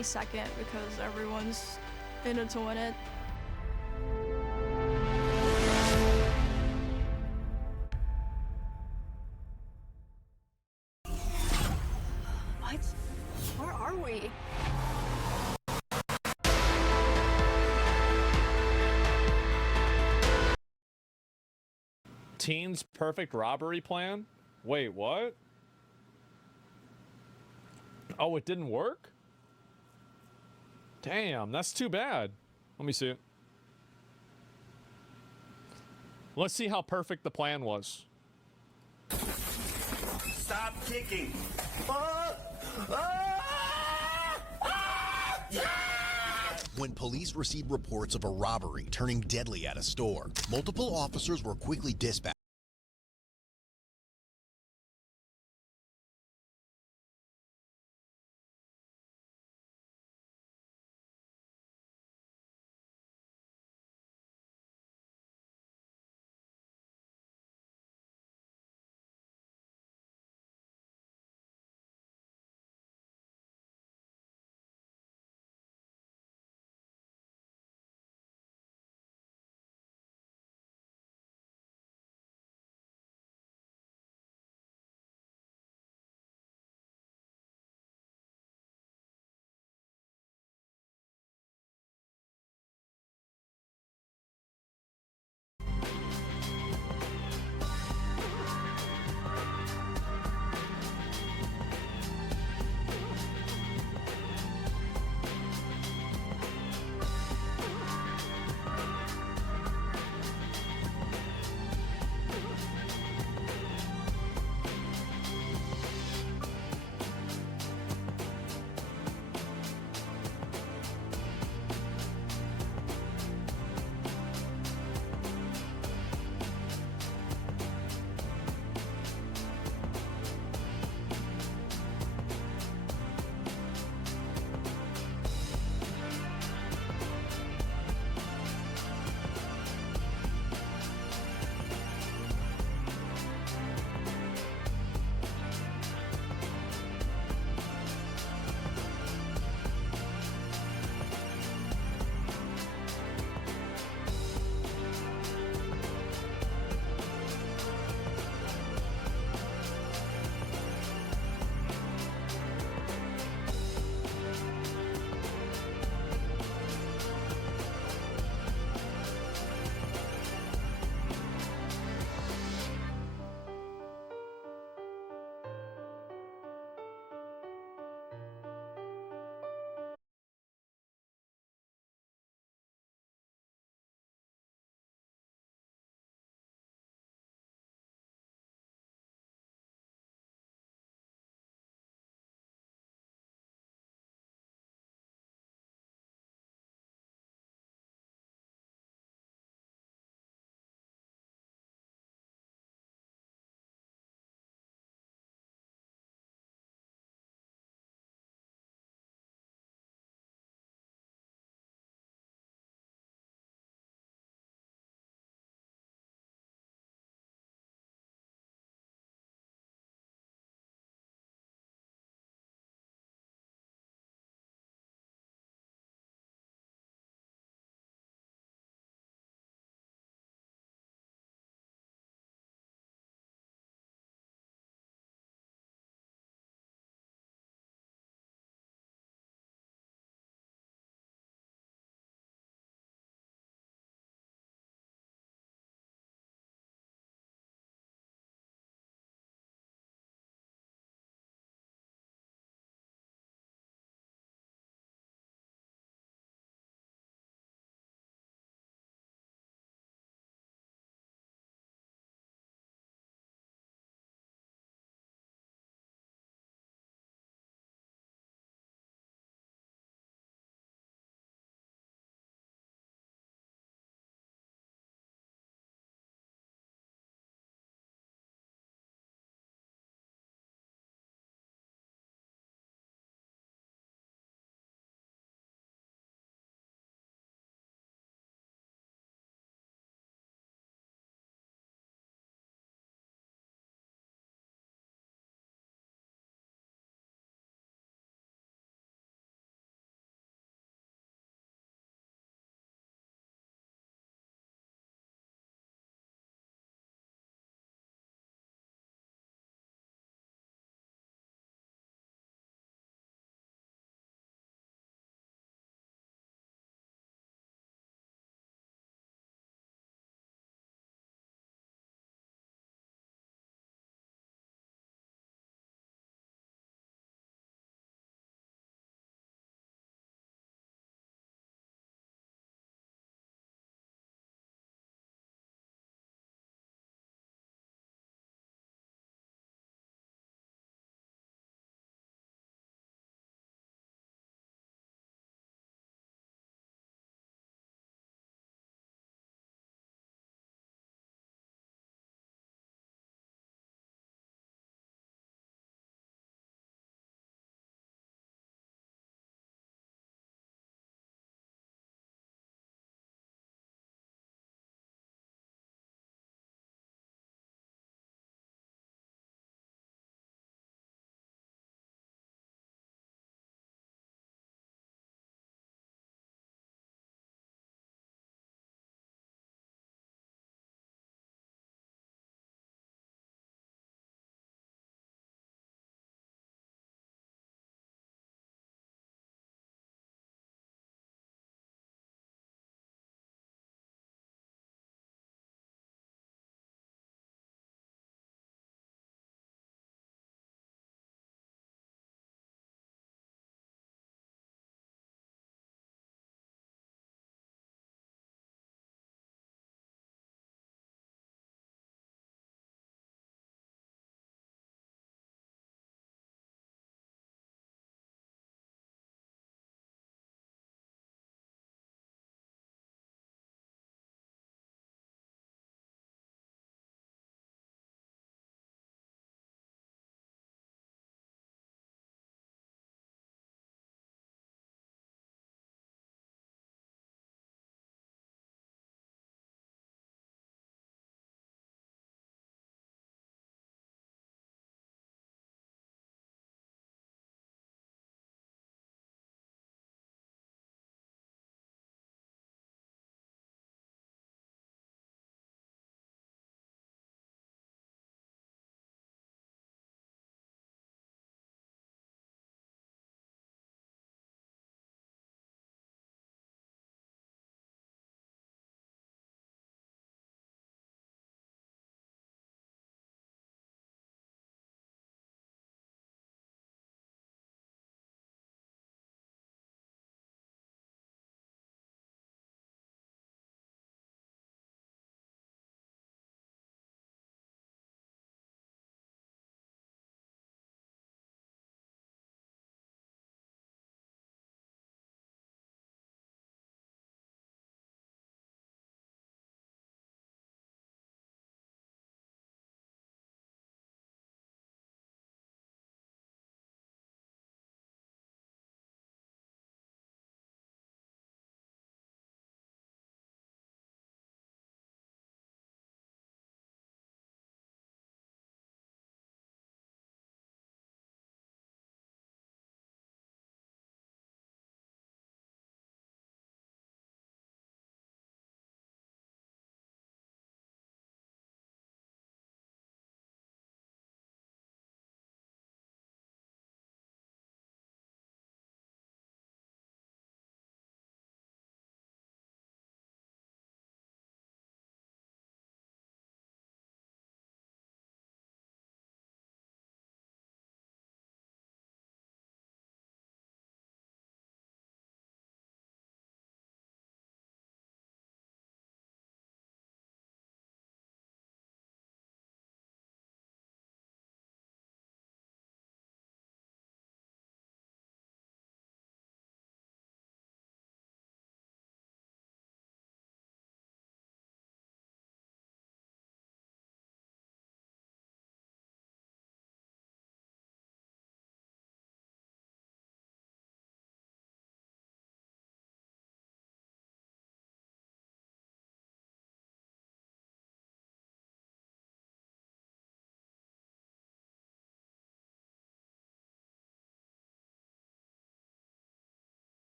be second because everyone's in it to win it. What? Where are we? Teen's perfect robbery plan? Wait, what? Oh, it didn't work? Damn, that's too bad. Let me see it. Let's see how perfect the plan was. Stop kicking. When police received reports of a robbery turning deadly at a store, multiple officers were quickly dispatched.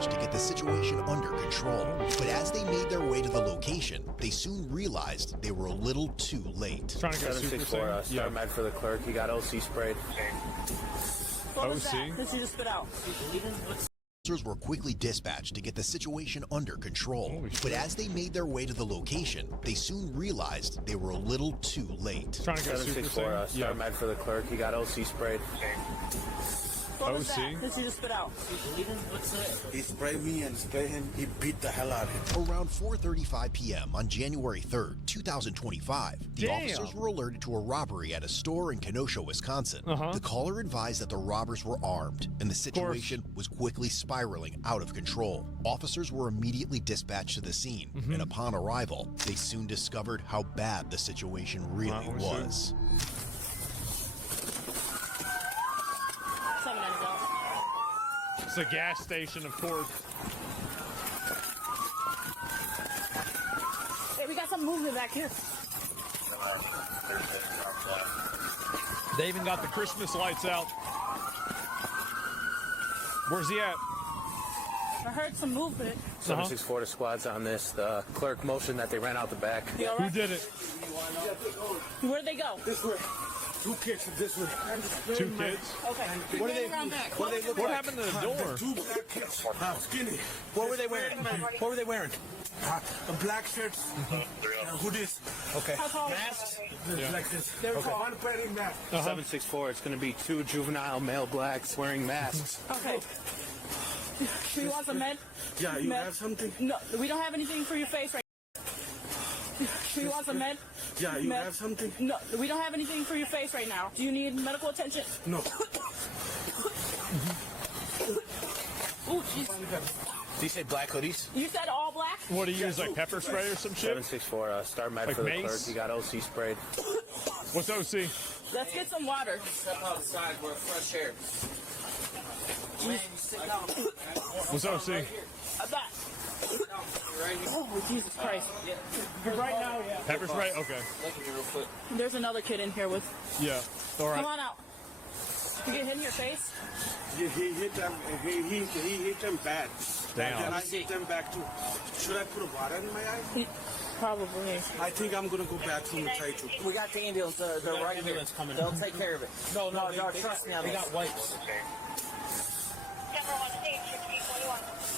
dispatched to get the situation under control. But as they made their way to the location, they soon realized they were a little too late. Trying to go super 764, Star Med for the clerk. He got OC sprayed. What was OC? that? Did you just spit out? Officers were quickly dispatched to get the situation under control. Holy shit. But as they made their way to the location, they soon realized they were a little too late. Trying to go super 764, Star Med for the clerk. He got OC sprayed. What was OC? that? Did you just spit out? He sprayed me and sprayed him. He beat the hell out of him. Around 4:35 p.m. on January 3rd, 2025, the Damn. officers were alerted to a robbery at a store in Kenosha, Wisconsin. The caller advised that the robbers were armed, and the situation was quickly spiraling out of control. Officers were immediately dispatched to the scene, and upon arrival, they soon discovered how bad the situation really was. 7 ends out. It's a gas station, of course. Hey, we got some movement back here. They even got the Christmas lights out. Where's he at? I heard some movement. 764 to squads on this. The clerk motioned that they ran out the back. You all Who right? did it? Where'd they go? This way. 2 kids this way. 2 kids? Okay. What do they, around back. what do they look What like? happened to the door? 2 black kids. Skinny. What were they wearing? What were they wearing? Black shirts. Hoodies. Okay. How tall? Masks? Like this. They're one wearing mask. 764. It's going to be 2 juvenile male blacks wearing masks. Okay. Do you want some med? Yeah, you Med? have something? No, we don't have anything for your face right now. Do you want some med? Yeah, you Med? have something? No, we don't have anything for your face right now. Do you need medical attention? No. Oh, jeez. Did you say black hoodies? You said all black? What do you use, like pepper spray or some shit? 764, Star Med Like for the mace? clerk. He got OC sprayed. What's OC? Let's get some water. Step outside where fresh air. Man, you sit down. What's OC? Right here. Oh, Jesus Christ. Right now, yeah. Pepper spray? Okay. Look at me real quick. There's another kid in here with. Yeah. All Come right. on out. You get hit in your face? He hit them. He hit them bad. Damn. And I hit them back too. Should I put a water in my eye? Probably. I think I'm gonna go bathroom and try to. We got the ambulance. They're right here. They'll take care of it. No, trust me on this. They got wipes.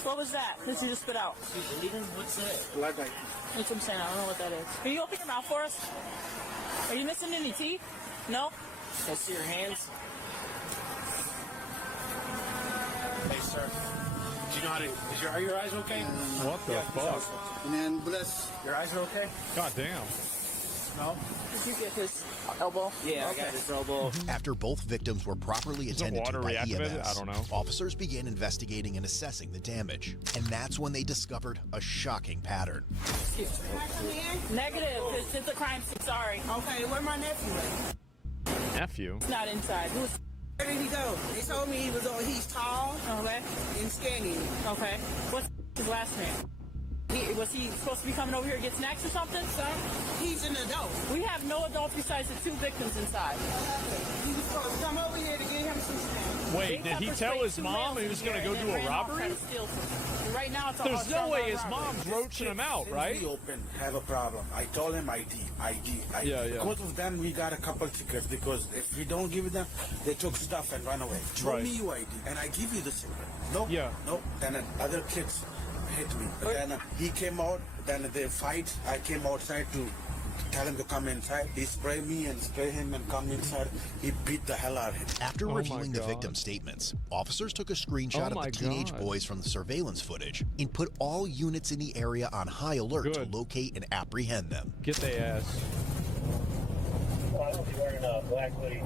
What was that? Did you just spit out? You bleeding? What's that? Black eye. That's what I'm saying. I don't know what that is. Can you open your mouth for us? Are you missing any teeth? No? Can I see your hands? Hey, sir. Do you know how to? Are your eyes okay? What the fuck? And then bless. Your eyes are okay? God damn. No. Did you get his elbow? Yeah, I got his elbow. After both victims were properly the attended to water by reactivated? EMS, I don't know. officers began investigating and assessing the damage. And that's when they discovered a shocking pattern. Negative. It's a crime scene. Sorry. Okay, where my nephew at? Nephew? It's not inside. Who's Where did he go? They told me he's tall okay? and skinny. Okay. What's his last name? Was he supposed to be coming over here to get snacks or something, sir? He's an adult. We have no adults besides the 2 victims inside. He was supposed to come over here to get him some snacks. Wait, did he tell his mom he was going to go do a robbery? Right now, it's a There's no way his robbery. mom's roaching him out, right? We open, have a problem. I told him ID. Yeah. Because of them, we got a couple tickets because if we don't give it them, they took stuff and run away. Show Right. me your ID, and I give you the secret. No, Yeah. no. Then other kids hit me. Then he came out. Then they fight. I came outside to tell him to come inside. He sprayed me and spray him and come inside. He beat the hell out of him. After my reviewing the God. victim's statements, officers took a screenshot Oh of my the teenage God. boys from the surveillance footage and put all units in the area on high alert Good. to locate and apprehend them. Get they ass. I don't be wearing a black hoodie.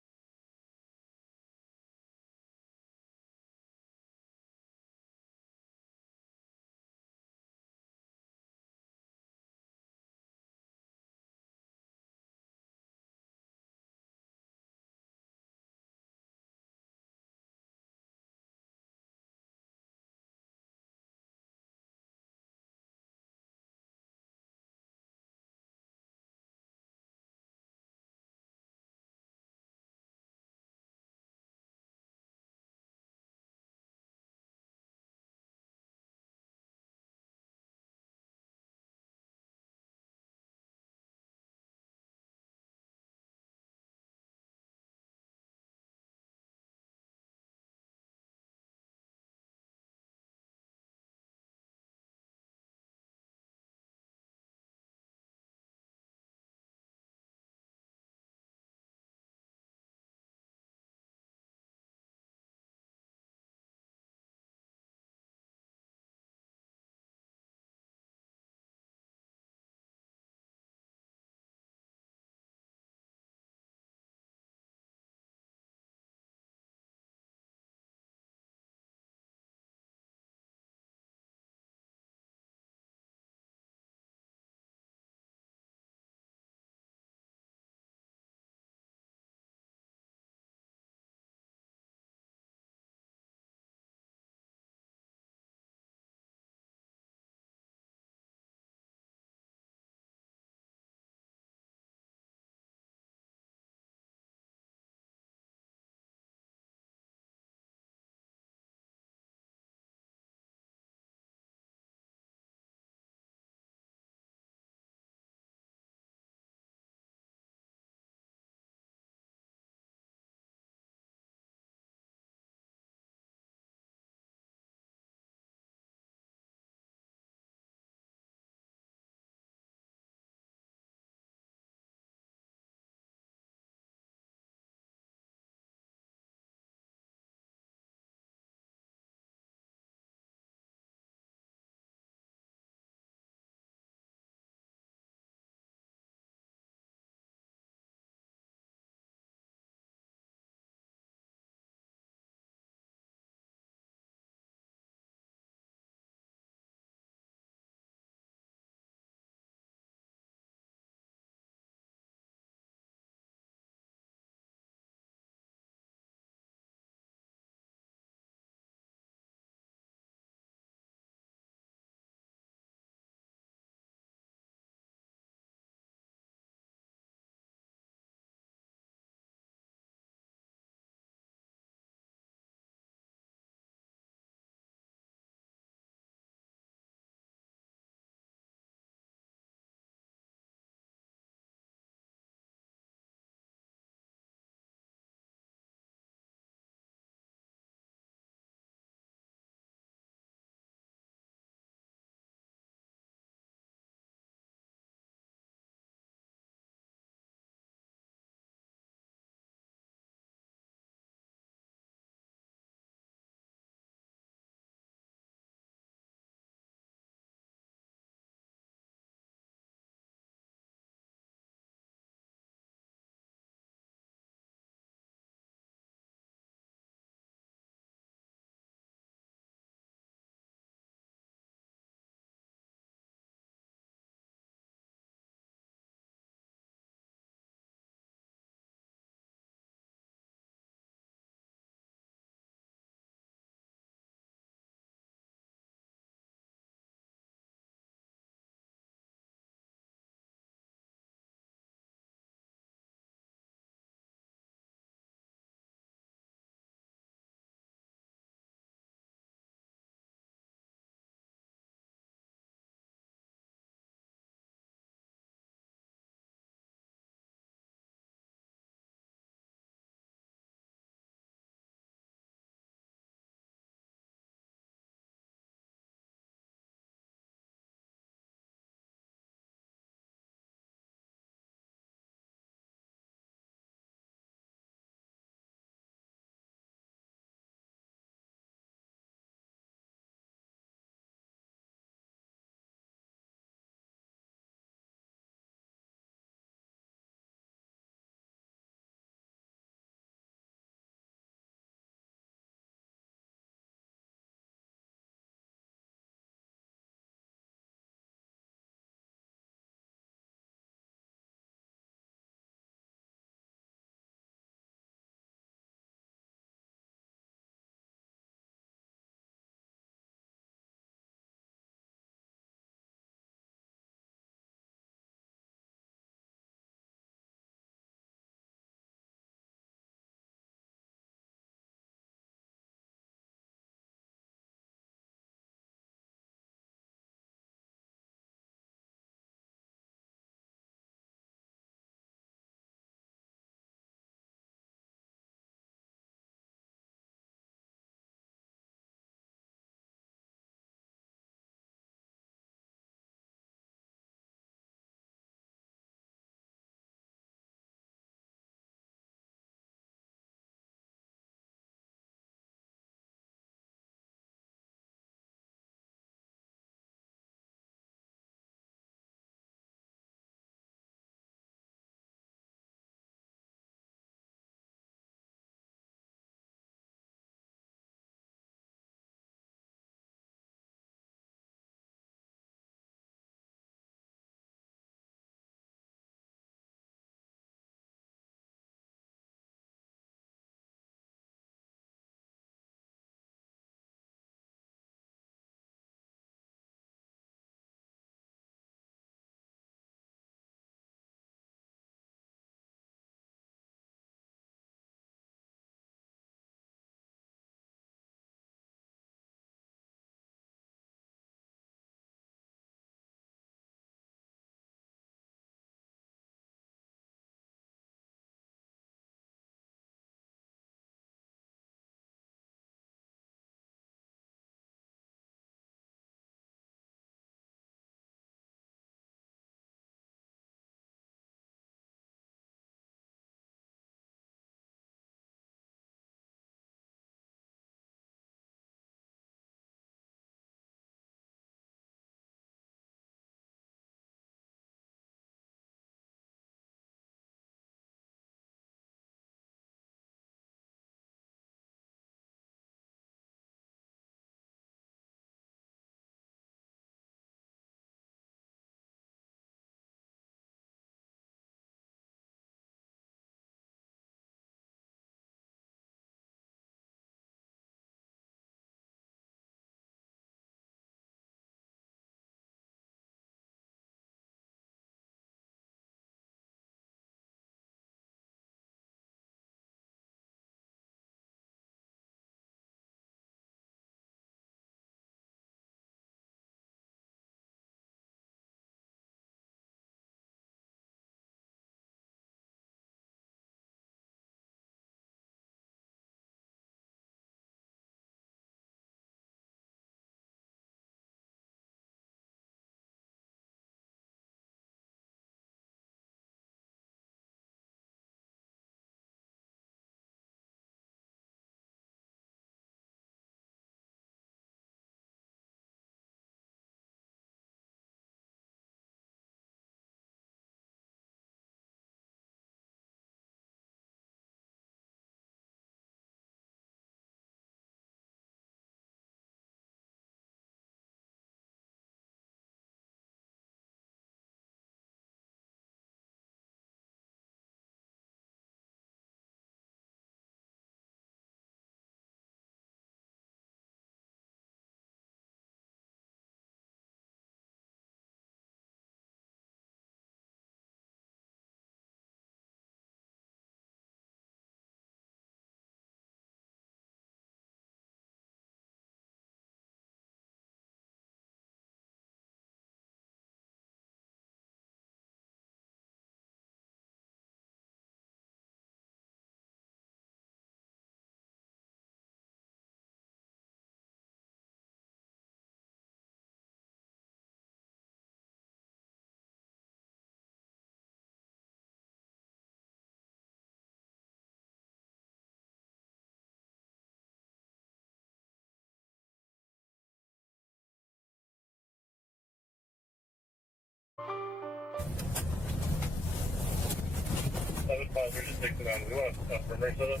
7-5, just 69. We want for Minnesota.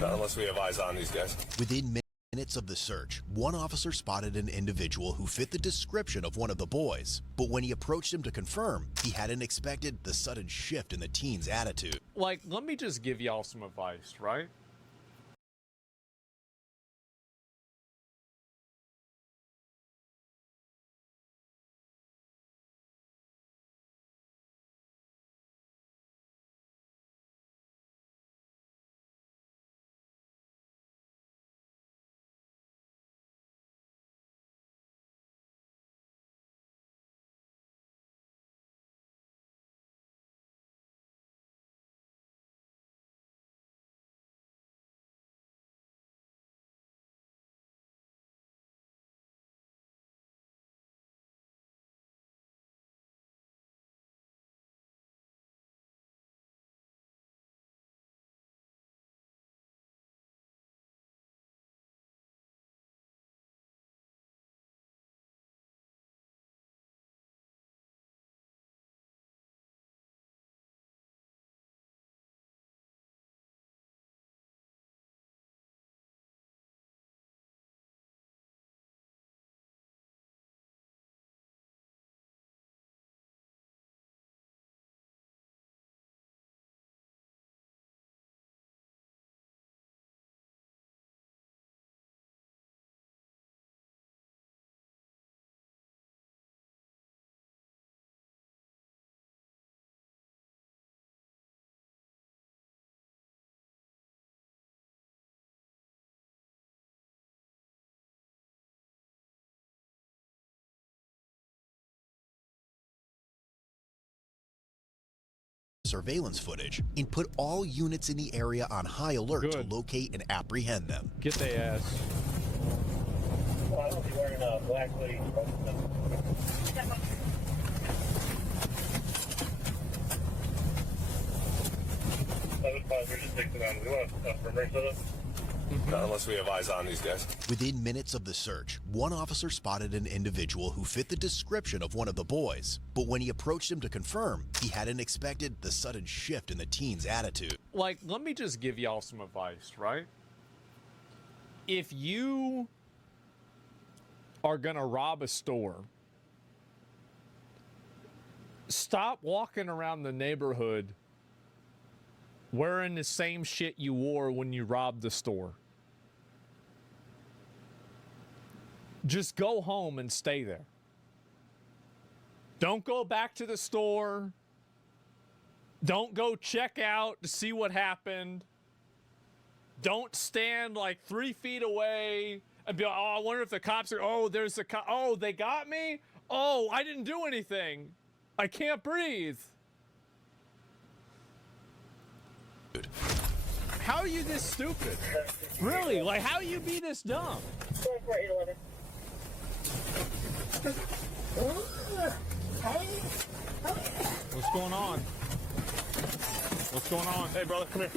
Not unless we have eyes on these guys. Within minutes of the search, one officer spotted an individual who fit the description of one of the boys. But when he approached him to confirm, he hadn't expected the sudden shift in the teen's attitude. Like, let me just give y'all some advice, right? Surveillance footage and put all units in the area on high alert Good. to locate and apprehend them. Get their ass. Well, I don't be wearing a black hoodie. 7-5, just 69. We want for Minnesota. Not unless we have eyes on these guys. Within minutes of the search, one officer spotted an individual who fit the description of one of the boys. But when he approached him to confirm, he hadn't expected the sudden shift in the teen's attitude. Like, let me just give y'all some advice, right? If you are gonna rob a store, stop walking around the neighborhood wearing the same shit you wore when you robbed the store. Just go home and stay there. Don't go back to the store. Don't go check out to see what happened. Don't stand like 3 feet away and be like, oh, I wonder if the cops are, oh, there's a cop. Oh, they got me? Oh, I didn't do anything. I can't breathe. How are you this stupid? Really? Like, how you be this dumb? What's going on? What's going on? Hey, brother, come here.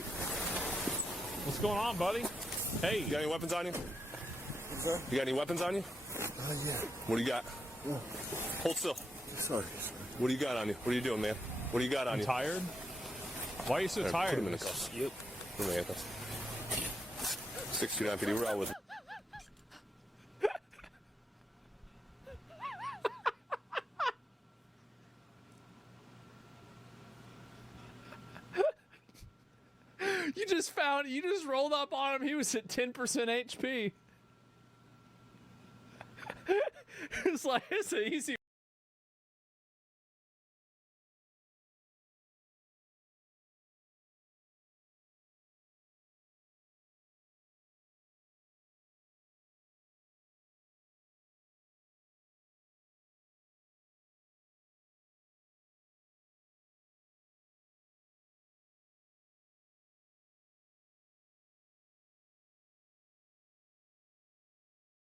What's going on, buddy? Hey. You got any weapons on you? You got any weapons on you? Yeah. What do you got? Hold still. Sorry. What do you got on you? What are you doing, man? What do you got on you? Tired? Why are you so Right, tired? Put him in the cuffs. Yep. Put him in the cuffs. 629 PD, we're out with him. You just rolled up on him. He was at 10% HP. It's like, it's an easy.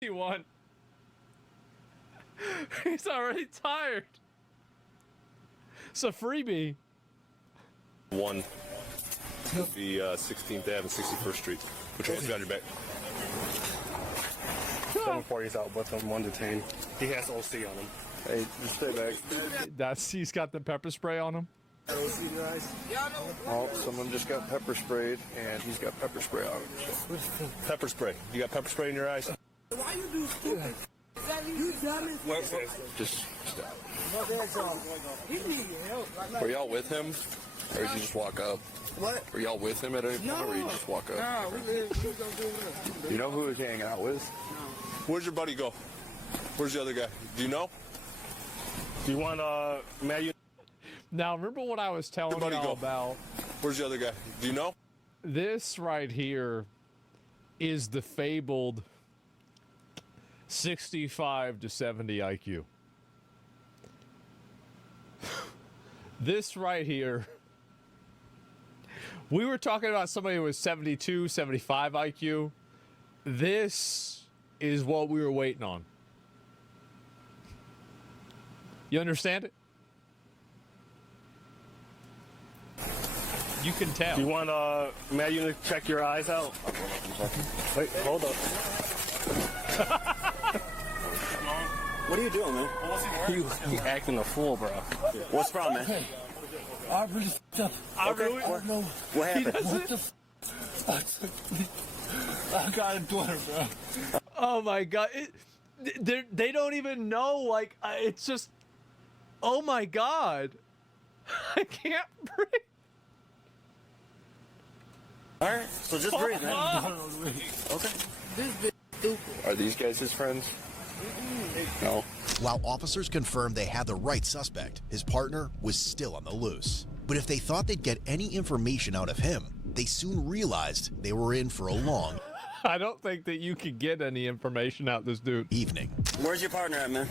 One. He's already tired. It's a freebie. One. The 16th Ave and 61st Street. Which one's got your back? 740's out with him, one detained. He has OC on him. Hey, just stay back. He's got the pepper spray on him. Oh, someone just got pepper sprayed, and he's got pepper spray on him. So. Pepper spray. You got pepper spray in your eyes? Why you do stupid? You dummy. Just stop. He need your help. Were y'all with him, or did you just walk up? What? Were y'all with him at any point, or you just walk up? Nah, we gonna do this. You know who he's hanging out with? Where's your buddy go? Where's the other guy? Do you know? Do you want Matt? Now, remember what I was telling you about? Where's the other guy? Do you know? This right here is the fabled 65 to 70 IQ. This right here, we were talking about somebody with 72, 75 IQ. This is what we were waiting on. You understand it? You can tell. Do you want Matt to check your eyes out? Wait, hold up. What are you doing, man? You acting a fool, bro. What's the problem, man? I really f***ed up. What happened? What the f***? I got a daughter, bro. Oh my God. They don't even know. Like, it's just, oh my God. I can't breathe. All right, so just breathe, man. Okay. This bitch stupid. Are these guys his friends? No. While officers confirmed they had the right suspect, his partner was still on the loose. But if they thought they'd get any information out of him, they soon realized they were in for a long I don't think that you could get any information out this dude. evening. Where's your partner at, man?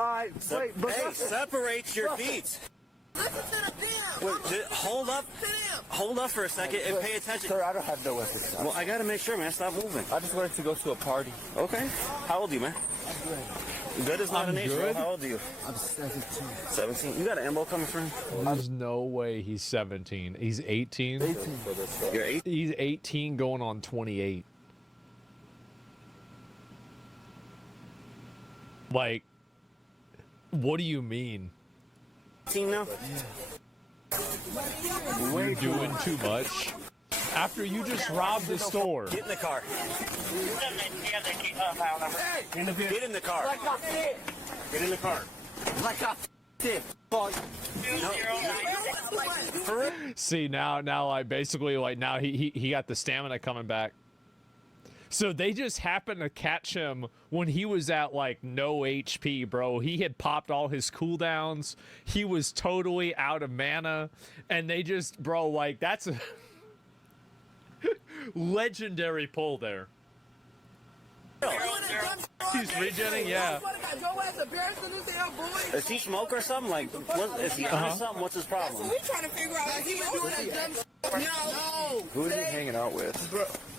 Alright, wait, but Hey, separate your feet. Listen to the damn. Wait, hold up. Hold up for a second and pay attention. Sir, I don't have no weapons. Well, I gotta make sure, man. Stop moving. I just wanted to go to a party. Okay. How old are you, man? Good is not an age, bro. How old are you? I'm 17. 17. You got an ammo coming from? There's no way he's 17. He's 18. 18. You're 8? He's 18 going on 28. Like, what do you mean? 18 now? You're doing too much. After you just robbed the store. Get in the car. Get in the car. Get in the car. Like I did. See, now I basically, like, now he got the stamina coming back. So they just happened to catch him when he was at, like, no HP, bro. He had popped all his cooldowns. He was totally out of mana. And they just, bro, like, that's a legendary pull there. He's regenning, yeah. Is he smoke or something? Like, is he on something? What's his problem? We trying to figure out, like, he been doing that dumb shit. No. Who is he hanging out with?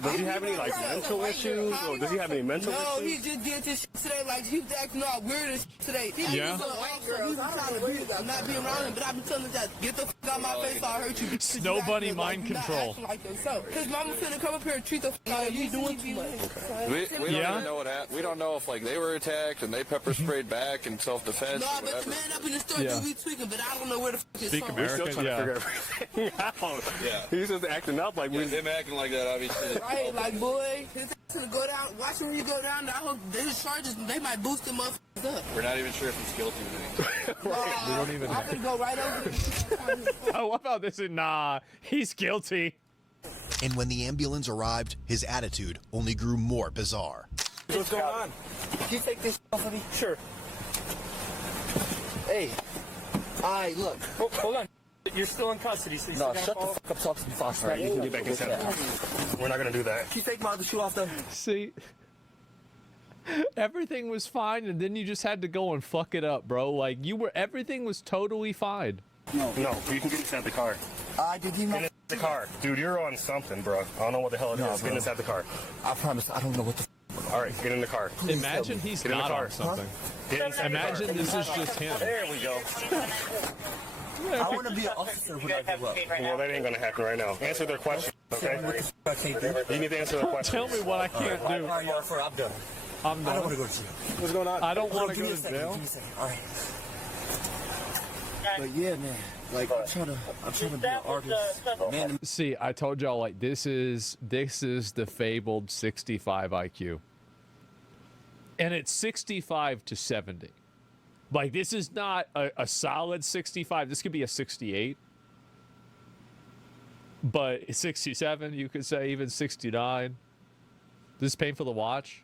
Does he have any, like, mental issues? Or does he have any mental issues? No, he just did this shit today. Like, he was acting all weird and shit today. Yeah. I'm not being around him, but I've been telling him that, get the fuck out my face or I'll hurt you. Snow Bunny mind control. Like yourself. His mama finna come up here and treat the fuck out of you doing too much. We don't even know what happened. We don't know if, like, they were attacked and they pepper sprayed back in self-defense. No, or but whatever. the man up in the store do be tweaking, but I don't know where the fuck his Speak phone American, We're still trying to figure everything out. Yeah. He's just acting up like we. Him acting like that, obviously. Right, like, boy, his ass gonna go down. Watch him when you go down. I hope his charges, they might boost him up. We're not even sure if he's guilty of anything. We don't even I'm gonna go right over there. Oh, what about this? Nah, he's guilty. And when the ambulance arrived, his attitude only grew more bizarre. What's going on? Can you take this off of me? Sure. Hey. Alright, look. Hold on. You're still in custody, so you No, shut the fuck up talking to me, Fox. Alright, you can get back inside. We're not gonna do that. Can you take my other shoe off, though? See, everything was fine, and then you just had to go and fuck it up, bro. Like, everything was totally fine. No, you can get inside the car. I did you Get in the car. Dude, you're on something, bro. I don't know what the hell it is. Get inside the car. I promise, I don't know what the Alright, get in the car. Imagine he's Get in the not car. on something. Get inside Imagine the car. this is just him. There we go. I want to be an officer when I grow up. Well, that ain't gonna happen right now. Answer their question, okay? I can't do. You need to answer their question. Tell me what I can't do. I'm done. I'm I don't done. want to go to jail. What's going on? I don't want to Give go me a to second. jail. Give me a second. All right. But yeah, man. Like I'm trying to be an artist. Man, See, I told y'all, like, this is the fabled 65 IQ. And it's 65 to 70. Like, this is not a solid 65. This could be a 68. But 67, you could say, even 69. This is painful to watch.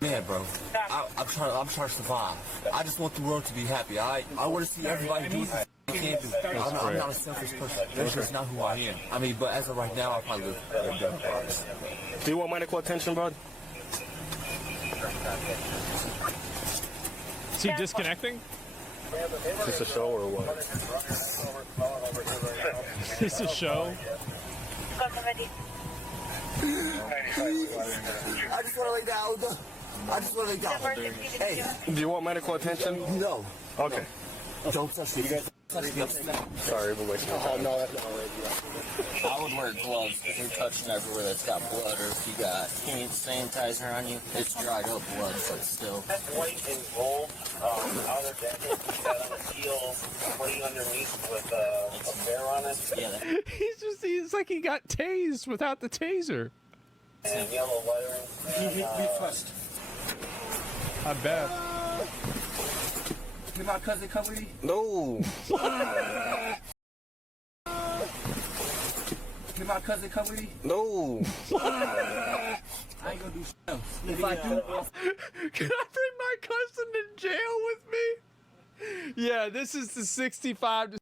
man, bro. I'm trying to survive. I just want the world to be happy. I want to see everybody do what they can do. I'm not a selfish person. That's just not who I am. I mean, but as of right now, I probably live better. Do you want medical attention, bud? Is he disconnecting? Is this a show or what? Is this a show? I just want to lay down. I just want to lay down. Hey. Do you want medical attention? No. Okay. Don't touch me. Sorry, but wait. Oh, no, that's I would wear gloves if you're touching everywhere that's got blood, or if you got hand sanitizer on you, it's dried up blood, but still. That's white and gold. Outer jacket, got on the heel, putting underneath with a bear on it. Yeah. He's like he got tased without the taser. And yellow lettering. You hit me first. I bet. Can my cousin come with me? No. Can my cousin come with me? No. I ain't gonna do shit else. If I do, can I bring my cousin to jail with me? Yeah, this is the 65 to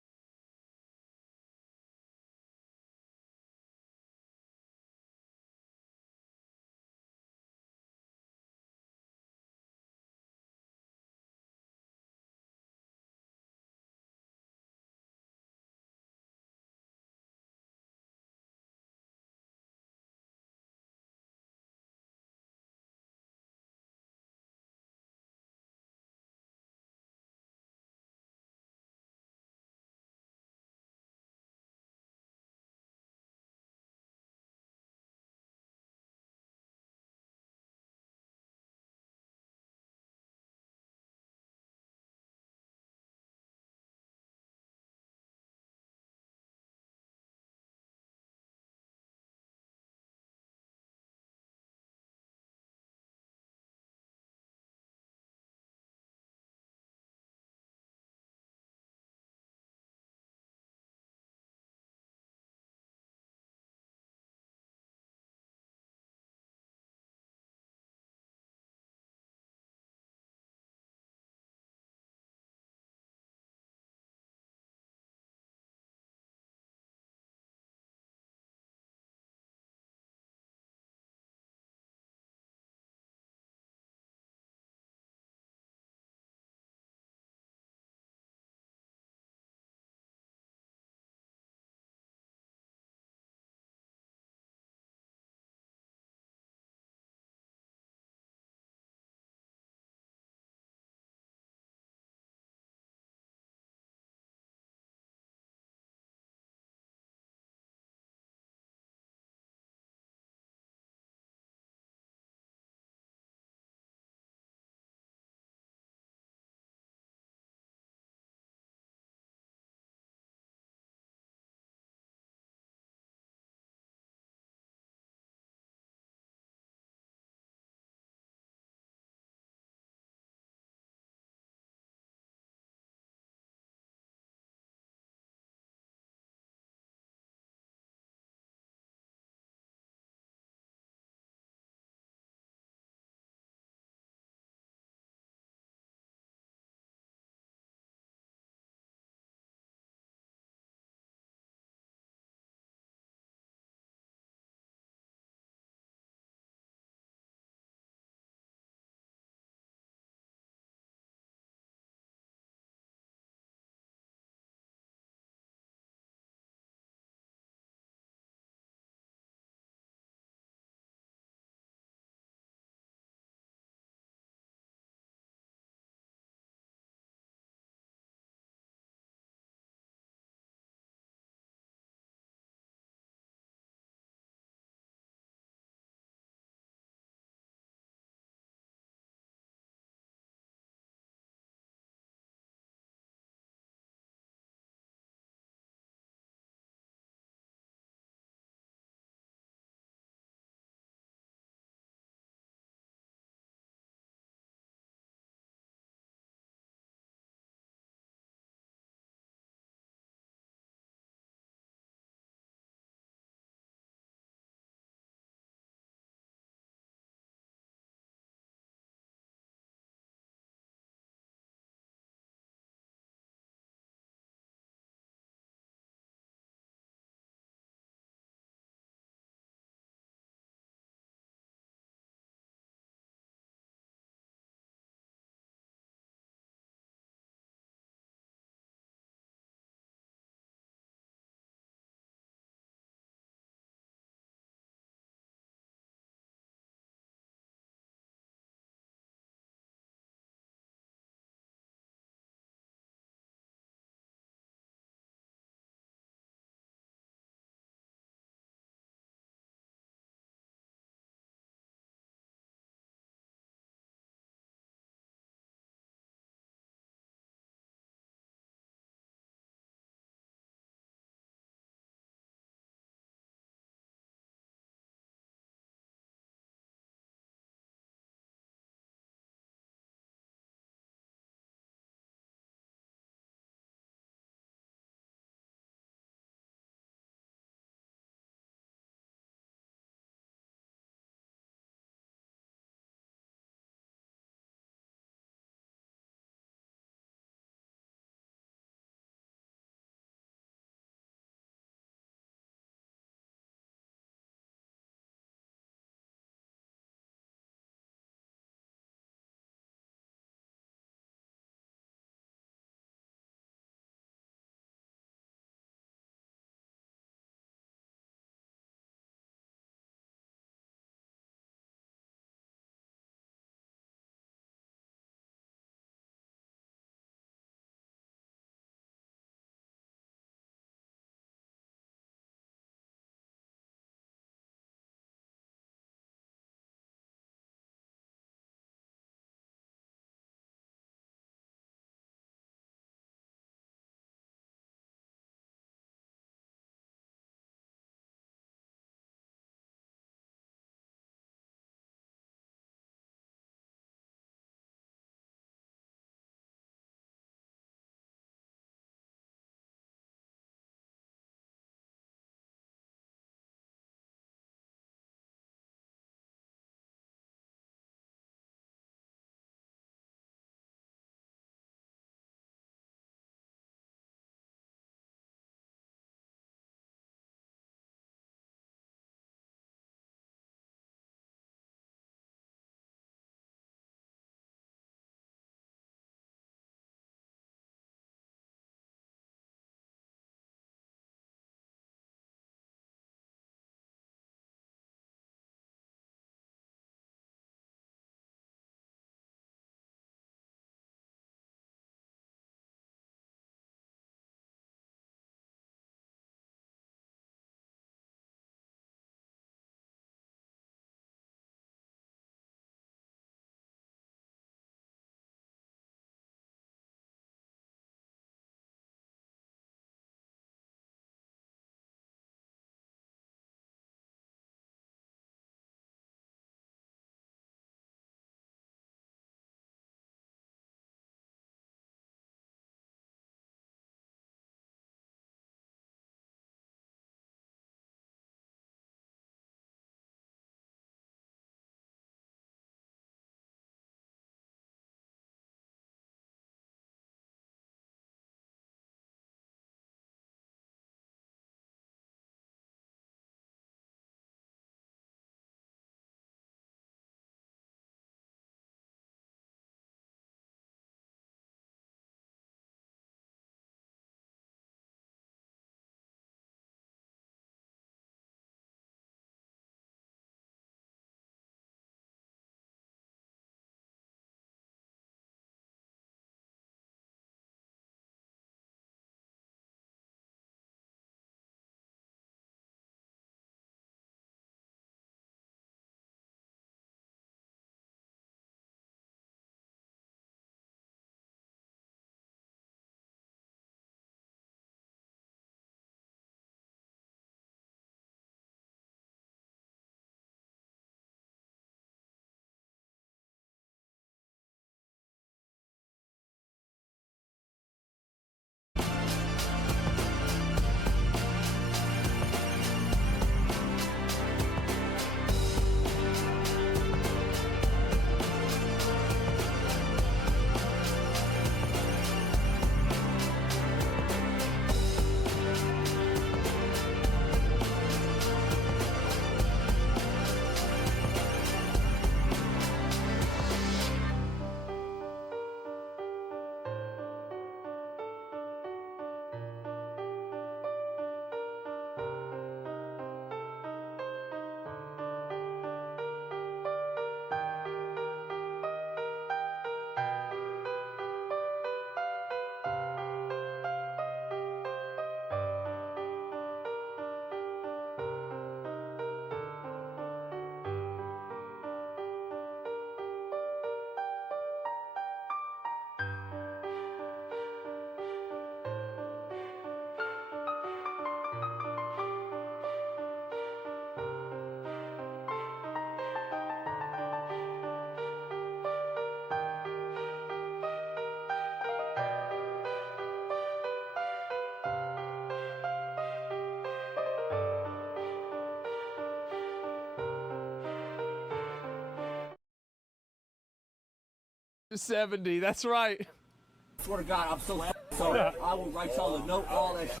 70. That's right. I swear to God, I'm so sorry. I will write y'all a note, all that.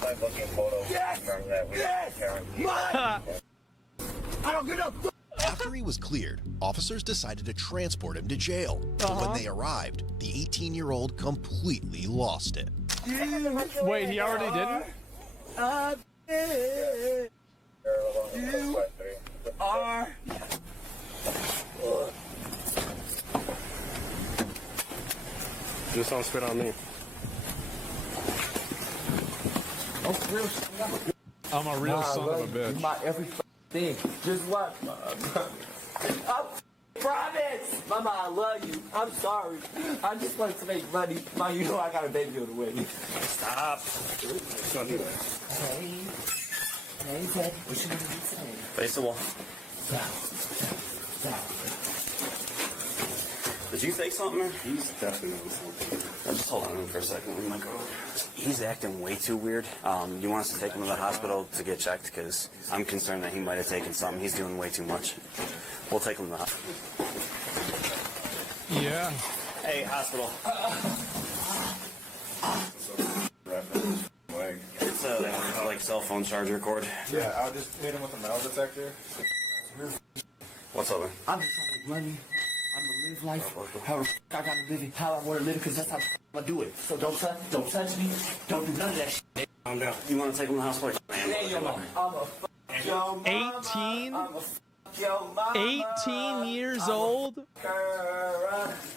By looking photos, remember that we I don't get up. After he was cleared, officers decided to transport him to jail. But when they arrived, the 18-year-old completely lost it. Wait, he already didn't? You are. Just don't spit on me. I'm a real son of a bitch. My every thing. Just what? I promise. Mama, I love you. I'm sorry. I just wanted to make money. Mom, you know I got a baby on the way. Stop. Hey. Hey, Daddy. What you gonna do today? Face the wall. Did you think something, man? He's definitely something. Just hold on to him for a second. We might go. He's acting way too weird. You want us to take him to the hospital to get checked? Because I'm concerned that he might have taken something. He's doing way too much. We'll take him to the hospital. Yeah. Hey, hospital. It's a like cell phone charger cord. Yeah, I'll just hit him with a metal detector. What's up, man? I'm just trying to make money. I'm gonna live life how I gotta live it, how I wanna live it, because that's how I'm gonna do it. So don't touch me, don't do none of that shit. Calm down. You want to take him to the hospital? Hey, yo, mama. I'm a fuck your mama. 18? I'm a fuck your mama. 18 years old?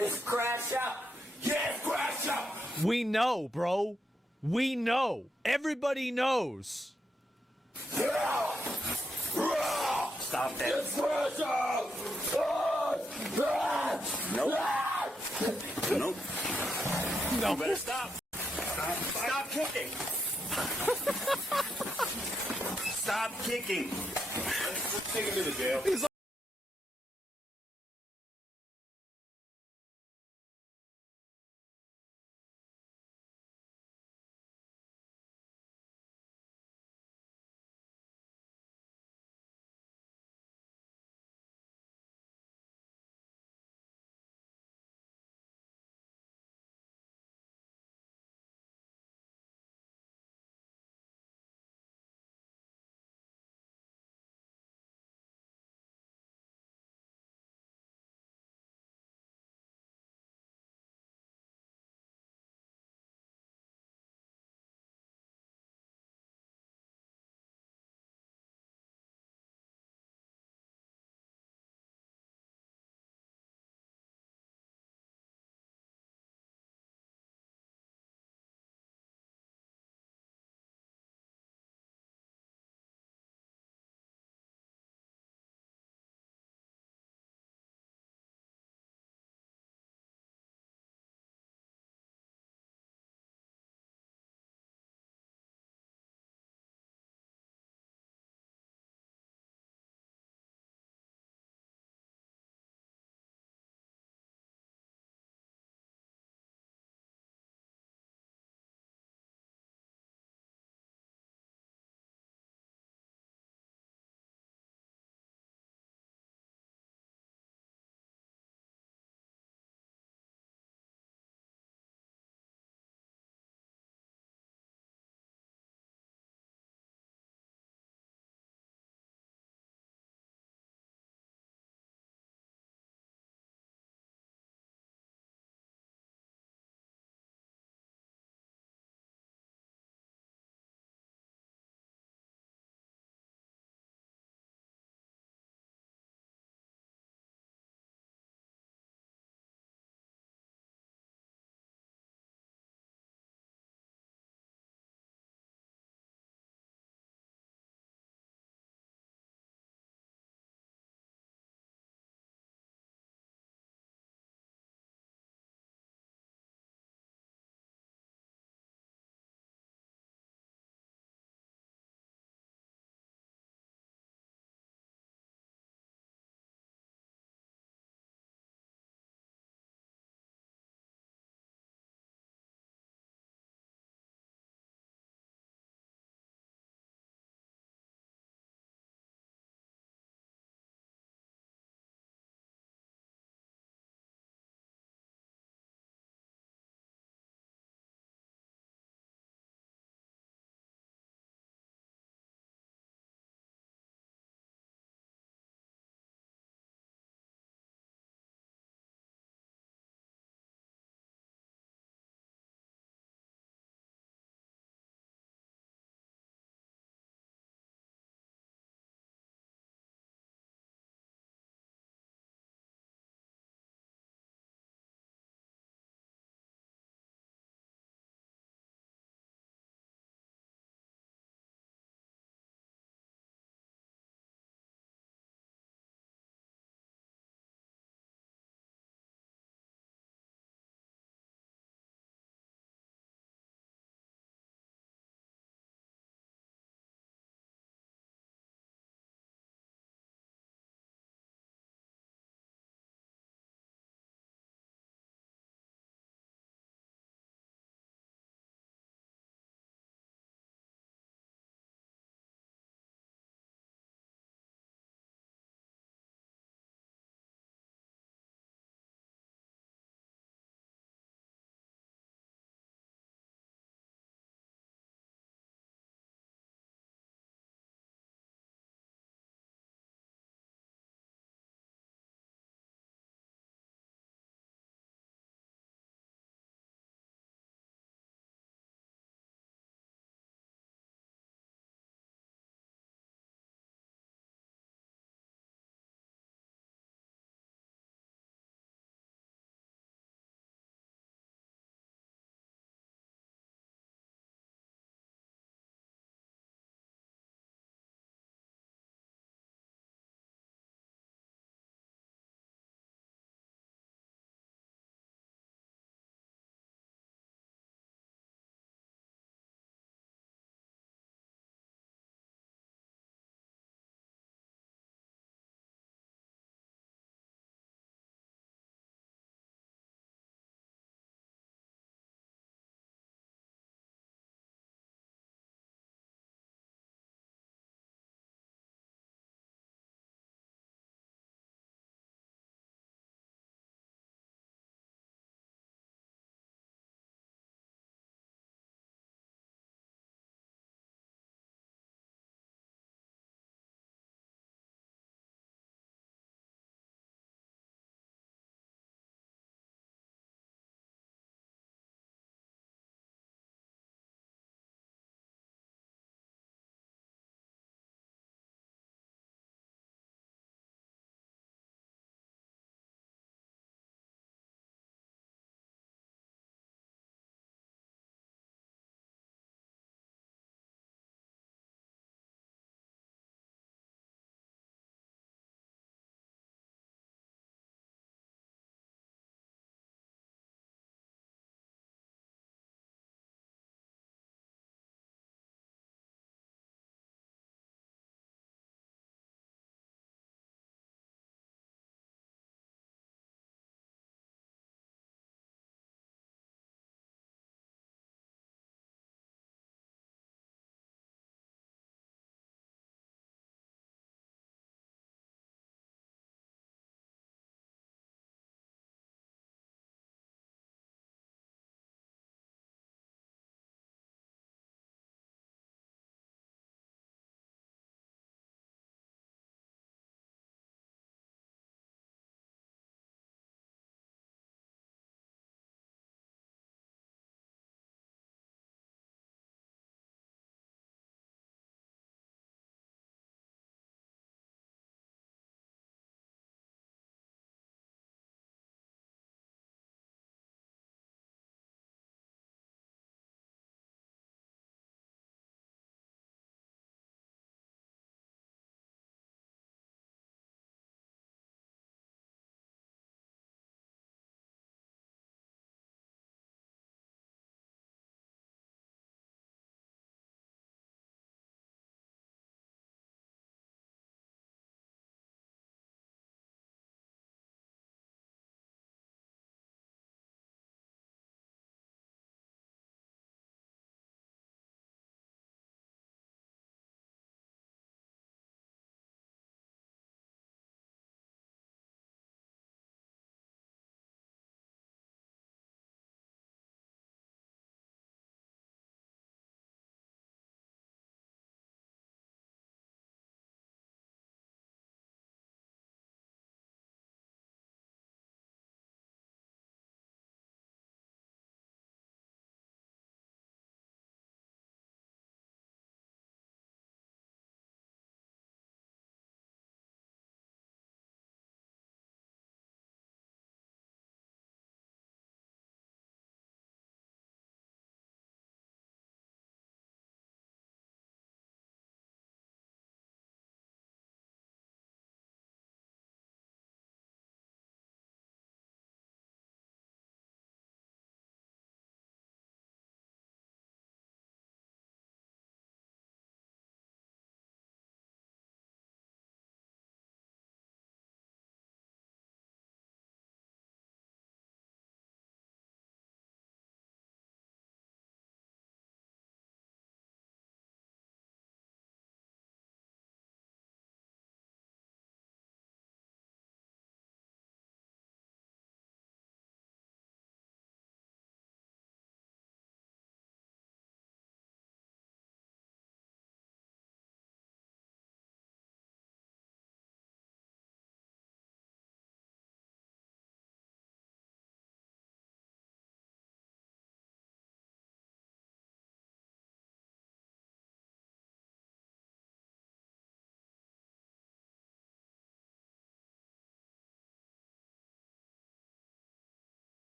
It's crash out. Yes, crash out. We know, bro. We know. Everybody knows. Stop that. Nope. Nope. No. You better stop. Stop kicking. Stop kicking. Let's take him to the jail. He's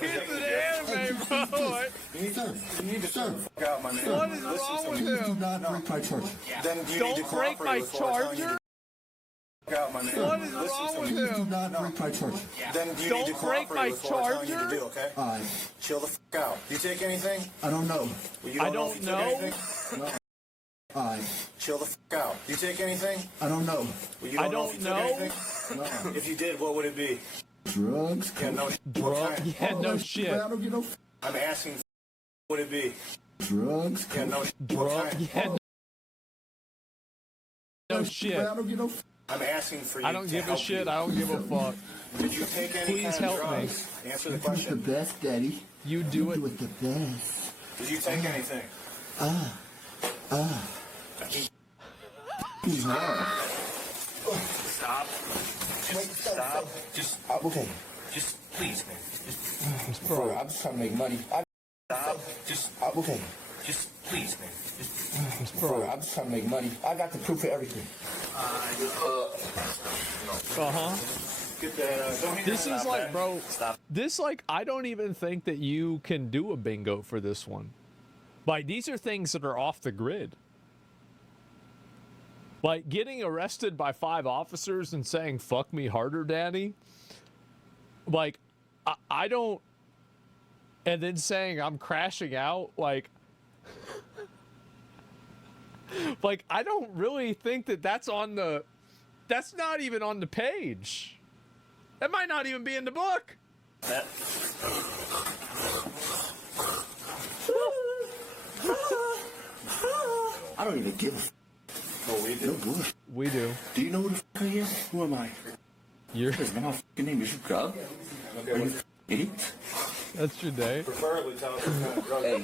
He's an anime, bro. You need to shut the fuck out, my man. What is wrong with him? Do not break my charger. Then you need to Don't break my charger? Out, my man. What is wrong with him? Do not break my charger. Then you need to Don't break my cooperate with what I'm telling you to charger? do, okay? Chill the fuck out. You take anything? I don't know. Well, you I know if don't you took know. anything? No. Chill the fuck out. You take anything? I don't know. Well, you I know if don't you took know. anything? If you did, what would it be? Drugs. Yeah, no. Bro, yeah, no shit. I don't get no I'm asking. What would it be? drugs. Yeah, no. Bro, yeah, no shit. I don't get no. I'm asking for you. I don't to give a help shit. you. I don't give a fuck. Did you take any Please kind of help me. drugs? Answer the The question. best, Daddy. You do it. Do it the best. Did you take anything? He's hard. Stop. Stop. Just, Okay. just please, man. Bro, I'm just trying to make money. Stop. Just, Okay. just please, man. Just, Bro, I'm just trying to make money. I got the proof of everything. Get that. Don't This is like, bro, this like, I don't even think that you can do a bingo for this one. Like, these are things that are off the grid. Like, getting arrested by 5 officers and saying, fuck me harder, daddy. Like, I don't, and then saying I'm crashing out, like, like, I don't really think that that's on the, that's not even on the page. That might not even be in the book. that. I don't even give a f. Oh, we No do. bullshit. We do. Do you know who the f I am? Who am I? You're, Is my fucking name is you Grub? Are you f- idiot? that's your day. Preferably tell us what kind of drug. Hey,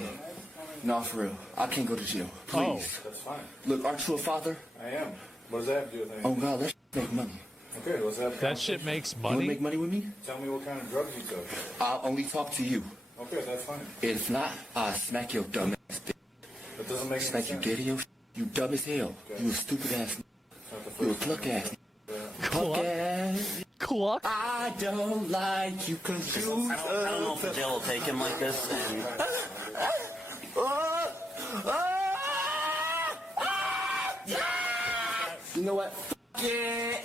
no, for real. I can't go to jail. Please. That's fine. Look, aren't you a father? I am. What does that have to do with anything? Oh God, let's make money. Okay, let's have. That shit makes You wanna money. make money with me? Tell me what kind of drugs you took. I'll only talk to you. Okay, that's fine. If not, I'll smack your dumb ass bitch. That doesn't make any Smack you sense. dead in your sh- You dumb as hell. You a stupid ass. You a cluck ass. Cluck ass. Cluck? I don't like you confused. I don't know if the jail will take him like this. And You know what? F- it.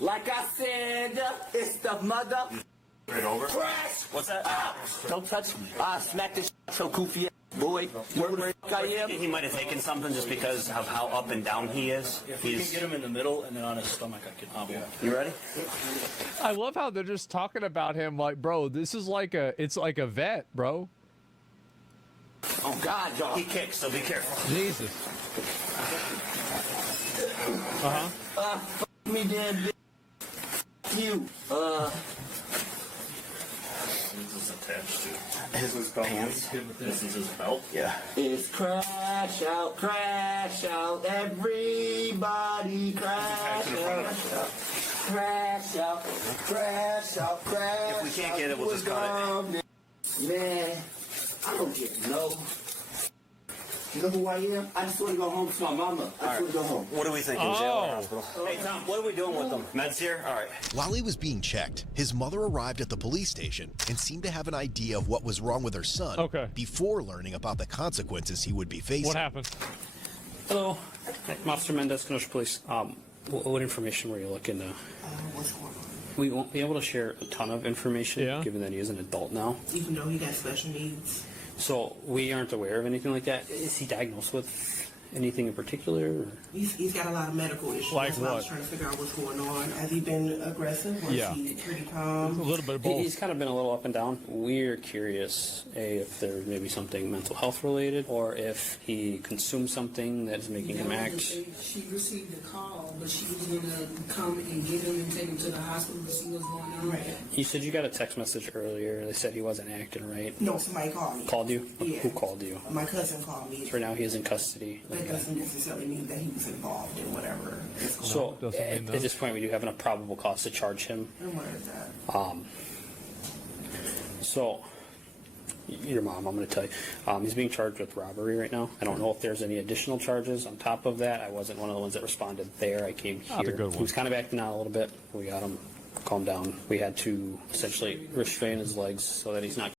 Like I said, it's the mother. Put it over. what's that? Don't touch me. I smack this so goofy ass boy. You know who the f- I am? He might have taken something just because of how up and down he is. If we can get him in the middle and then on his stomach, I can hobble. You ready? I love how they're just talking about him like, bro, this is like a, it's like a vet, bro. Oh God, y'all. He kicks, so be careful. Jesus. Uh-huh. Me dead bitch. You. This is attached to His pants. this is his belt. Yeah. It's crash out, everybody crash out. Crash out, crash out, crash. If we can't get it, we'll just cut it. Man, I don't get no. You know who I am? I just want to go home to my mama. I just want to go home. What do we think in jail or hospital? Hey Tom, what are we doing with them? Meds here? All right. While he was being checked, his mother arrived at the police station and seemed to have an idea of what was wrong with her son before learning about the consequences he would be facing. What happened? Hello, I'm Officer Mendez, Kenosha Police. What information were you looking to? We won't be able to share a ton of information, given that he is an adult now. Even though he got special needs. So we aren't aware of anything like that. Is he diagnosed with anything in particular? Or? He's got a lot of medical issues. Like That's why I was what? trying to figure out what's going on. Has he been aggressive? Or Yeah. is he pretty calm? A little bit of both. He's kind of been a little up and down. We're curious, if there's maybe something mental health related, or if he consumed something that's making him act. She received a call, but she was going to come and get him and take him to the hospital to see what's going on. Right. You said you got a text message earlier. They said he wasn't acting right. No, somebody called me. Called you? Yeah. Who called you? My cousin called me. So right now he is in custody. That doesn't necessarily mean that he was involved in whatever is going So on. at this point, we do have a probable cause to charge him. And what is that? So your mom, I'm going to tell you, he's being charged with robbery right now. I don't know if there's any additional charges on top of that. I wasn't one of the ones that responded there. I came Not a here. good one. He was kind of acting out a little bit. We got him calm down. We had to essentially restrain his legs so that he's not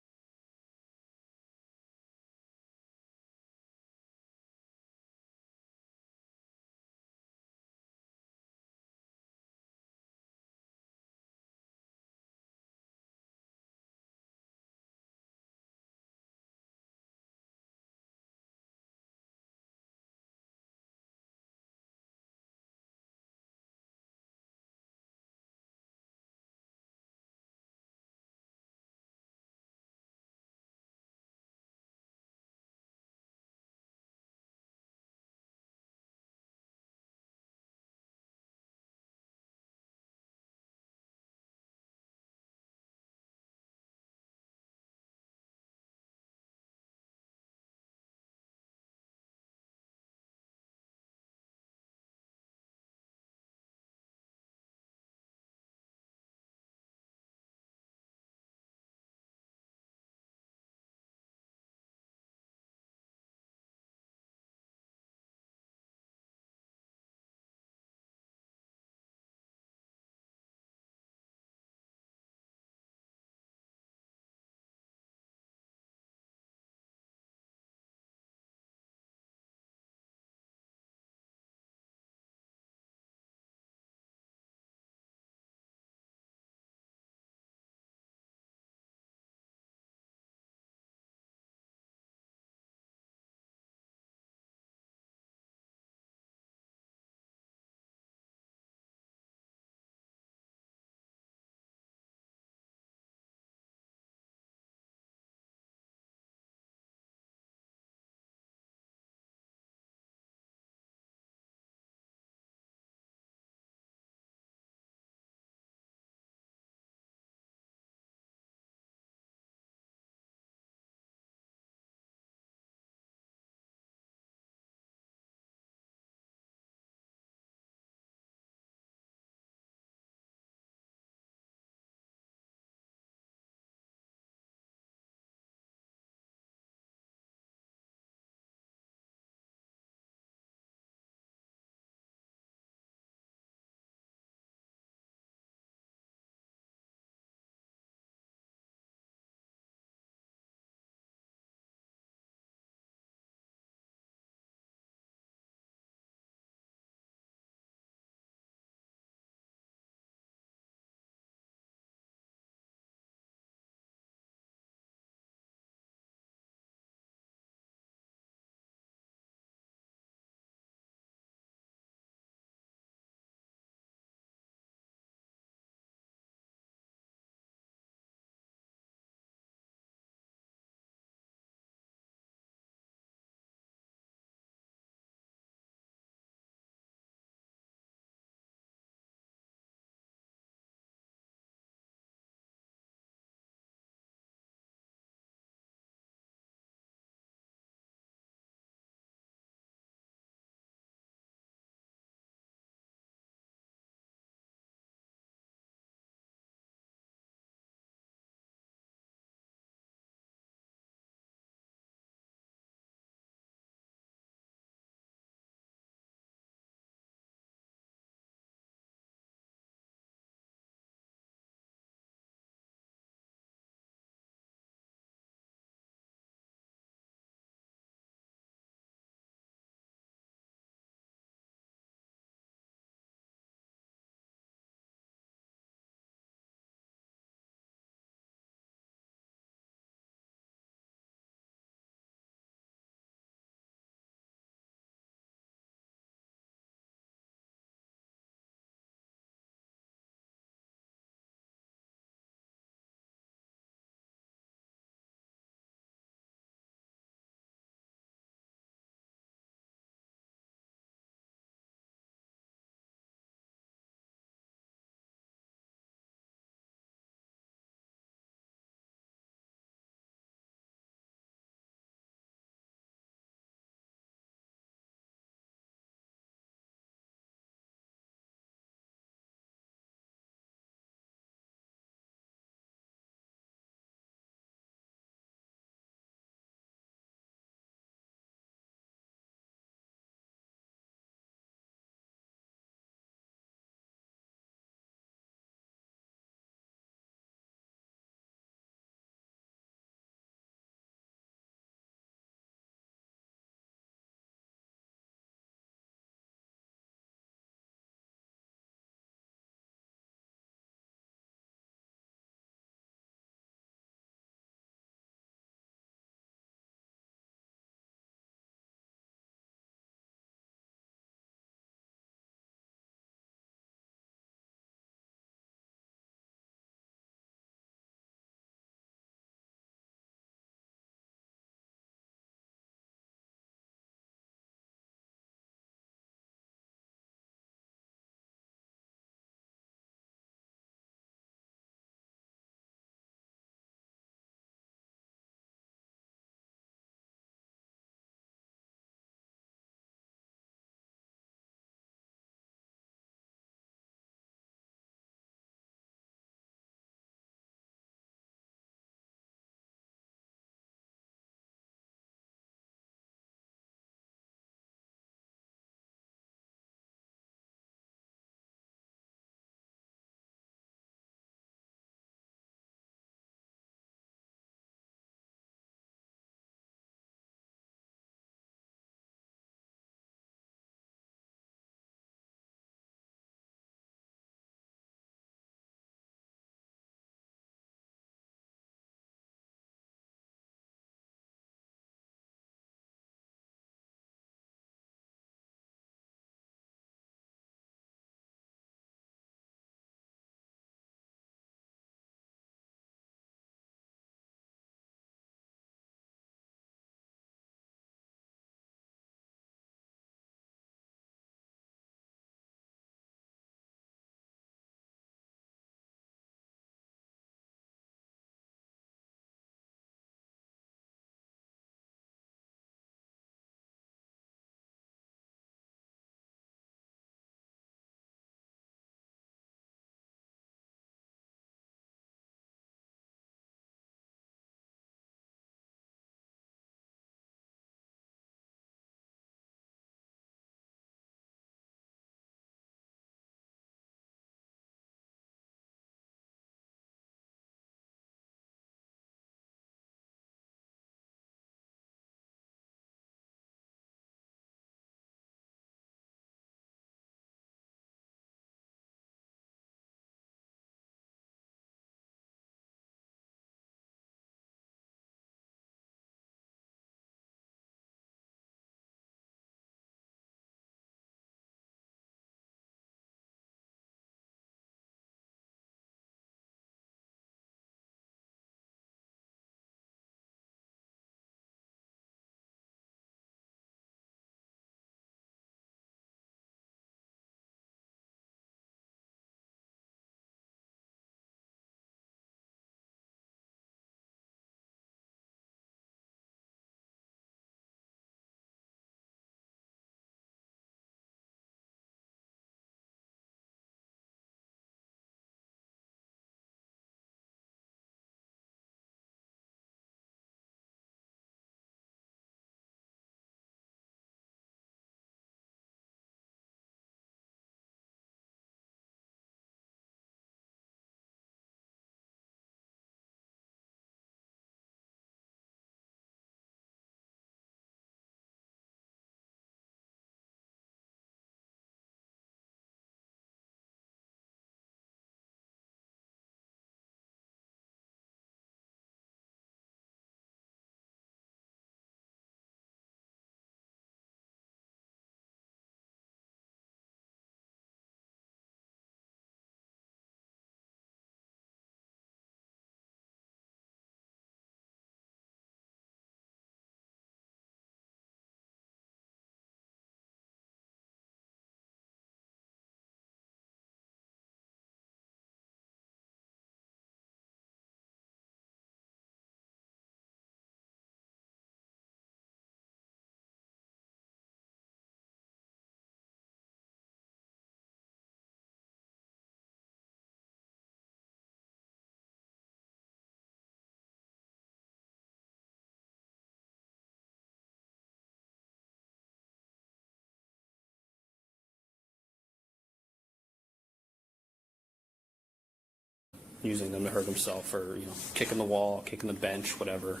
using them to hurt himself, or kicking the wall, kicking the bench, whatever,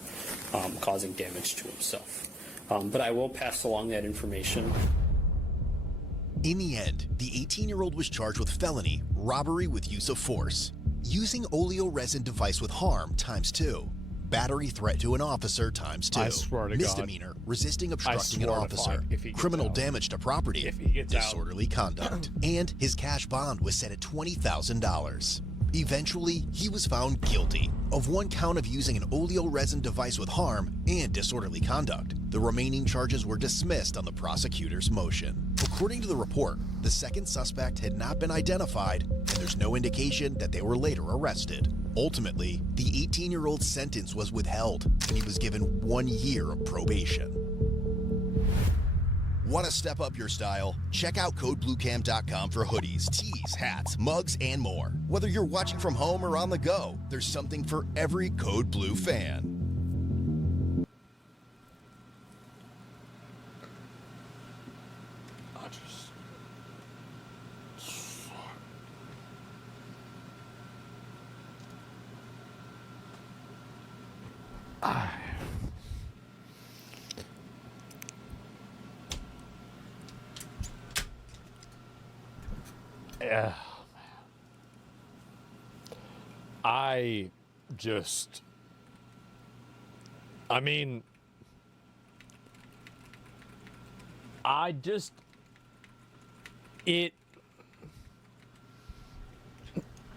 causing damage to himself. But I will pass along that information. In the end, the 18-year-old was charged with felony robbery with use of force, using oleoresin device with harm × 2, battery threat to an officer × 2, I swear to God. misdemeanor resisting obstructing an swear to officer, fuck if he gets criminal out. damage to property, If he gets out. disorderly conduct, and his cash bond was set at $20,000. Eventually, he was found guilty of 1 count of using an oleoresin device with harm and disorderly conduct. The remaining charges were dismissed on the prosecutor's motion. According to the report, the second suspect had not been identified, and there's no indication that they were later arrested. Ultimately, the 18-year-old's sentence was withheld, and he was given 1 year of probation. Want to step up your style? Check out CodeBlueCam.com for hoodies, tees, hats, mugs, and more. Whether you're watching from home or on the go, there's something for every Code Blue fan. Yeah, I just, I mean, I just,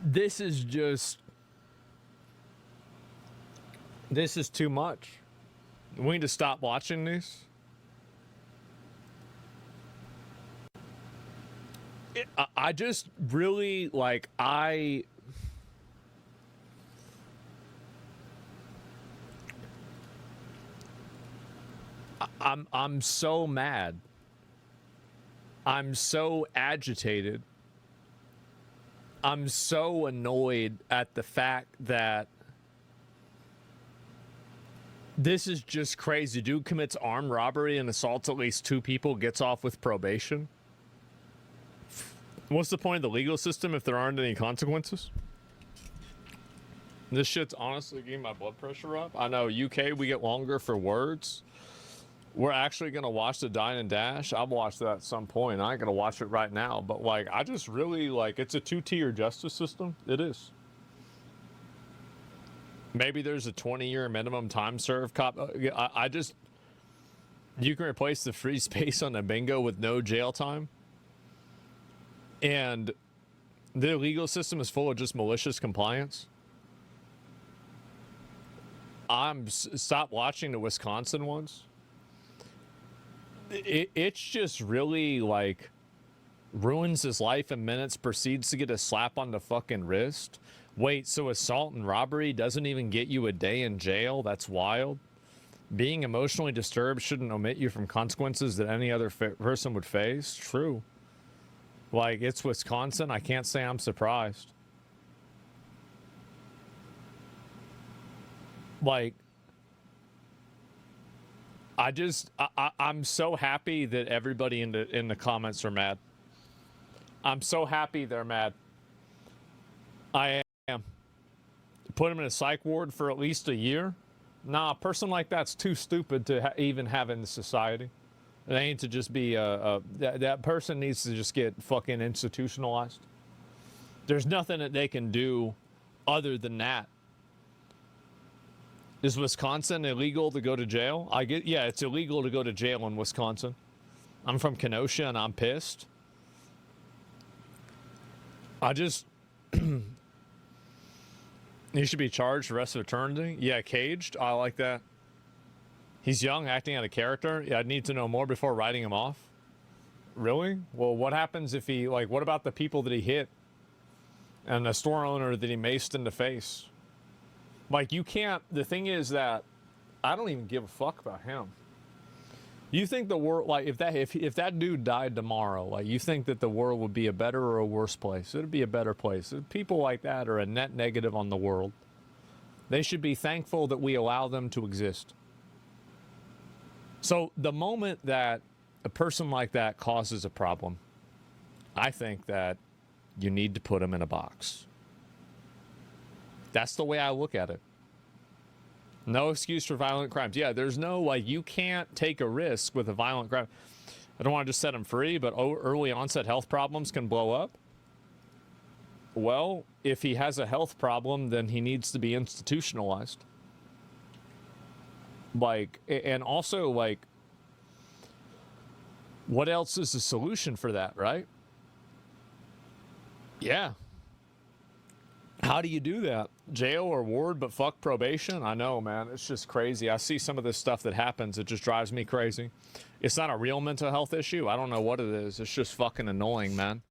this is just, this is too much. We need to stop watching this. I just really, like, I'm so mad. I'm so agitated. I'm so annoyed at the fact that this is just crazy. Dude commits armed robbery and assaults at least 2 people, gets off with probation. What's the point of the legal system if there aren't any consequences? This shit's honestly getting my blood pressure up. I know, UK, we get longer for words. We're actually going to watch the Dine and Dash. I'll watch that at some point. I ain't going to watch it right now. But, like, I just really, like, it's a 2-tier justice system. It is. Maybe there's a 20-year minimum time served cop. I just... You can replace the free space on the bingo with no jail time. And the legal system is full of just malicious compliance. Stop watching the Wisconsin ones. It's just really, like, ruins his life in minutes, proceeds to get a slap on the fucking wrist. Wait, so assault and robbery doesn't even get you a day in jail? That's wild. Being emotionally disturbed shouldn't omit you from consequences that any other person would face? True. Like, it's Wisconsin. I can't say I'm surprised. Like, I'm so happy that everybody in the comments are mad. I'm so happy they're mad. I am. Put them in a psych ward for at least a year? Nah, a person like that's too stupid to even have in the society. It ain't to just be that person needs to just get fucking institutionalized. There's nothing that they can do other than that. Is Wisconsin illegal to go to jail? Yeah, it's illegal to go to jail in Wisconsin. I'm from Kenosha and I'm pissed. He should be charged the rest of eternity. Yeah, caged. I like that. He's young, acting out of character. Yeah, I'd need to know more before writing him off. Really? Well, what happens if he, like, what about the people that he hit? And the store owner that he maced in the face? Like, you can't, the thing is that I don't even give a fuck about him. You think the world, like, if that dude died tomorrow, like, you think that the world would be a better or a worse place? It'd be a better place. People like that are a net negative on the world. They should be thankful that we allow them to exist. So the moment that a person like that causes a problem, I think that you need to put them in a box. That's the way I look at it. No excuse for violent crimes. Yeah, there's no, like, you can't take a risk with a violent crime. I don't want to just set him free, but early onset health problems can blow up. Well, if he has a health problem, then he needs to be institutionalized. Like, and also, like, what else is the solution for that, right? Yeah. How do you do that? Jail or ward, but fuck probation? I know, man. It's just crazy. I see some of this stuff that happens. It just drives me crazy. It's not a real mental health issue. I don't know what it is. It's just fucking annoying, man.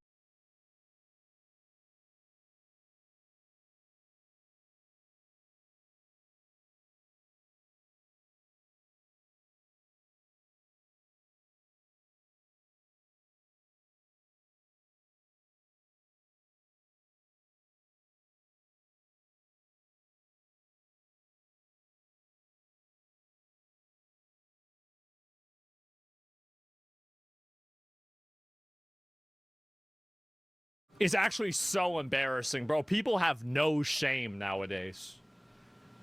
It's actually so embarrassing, bro. People have no shame nowadays.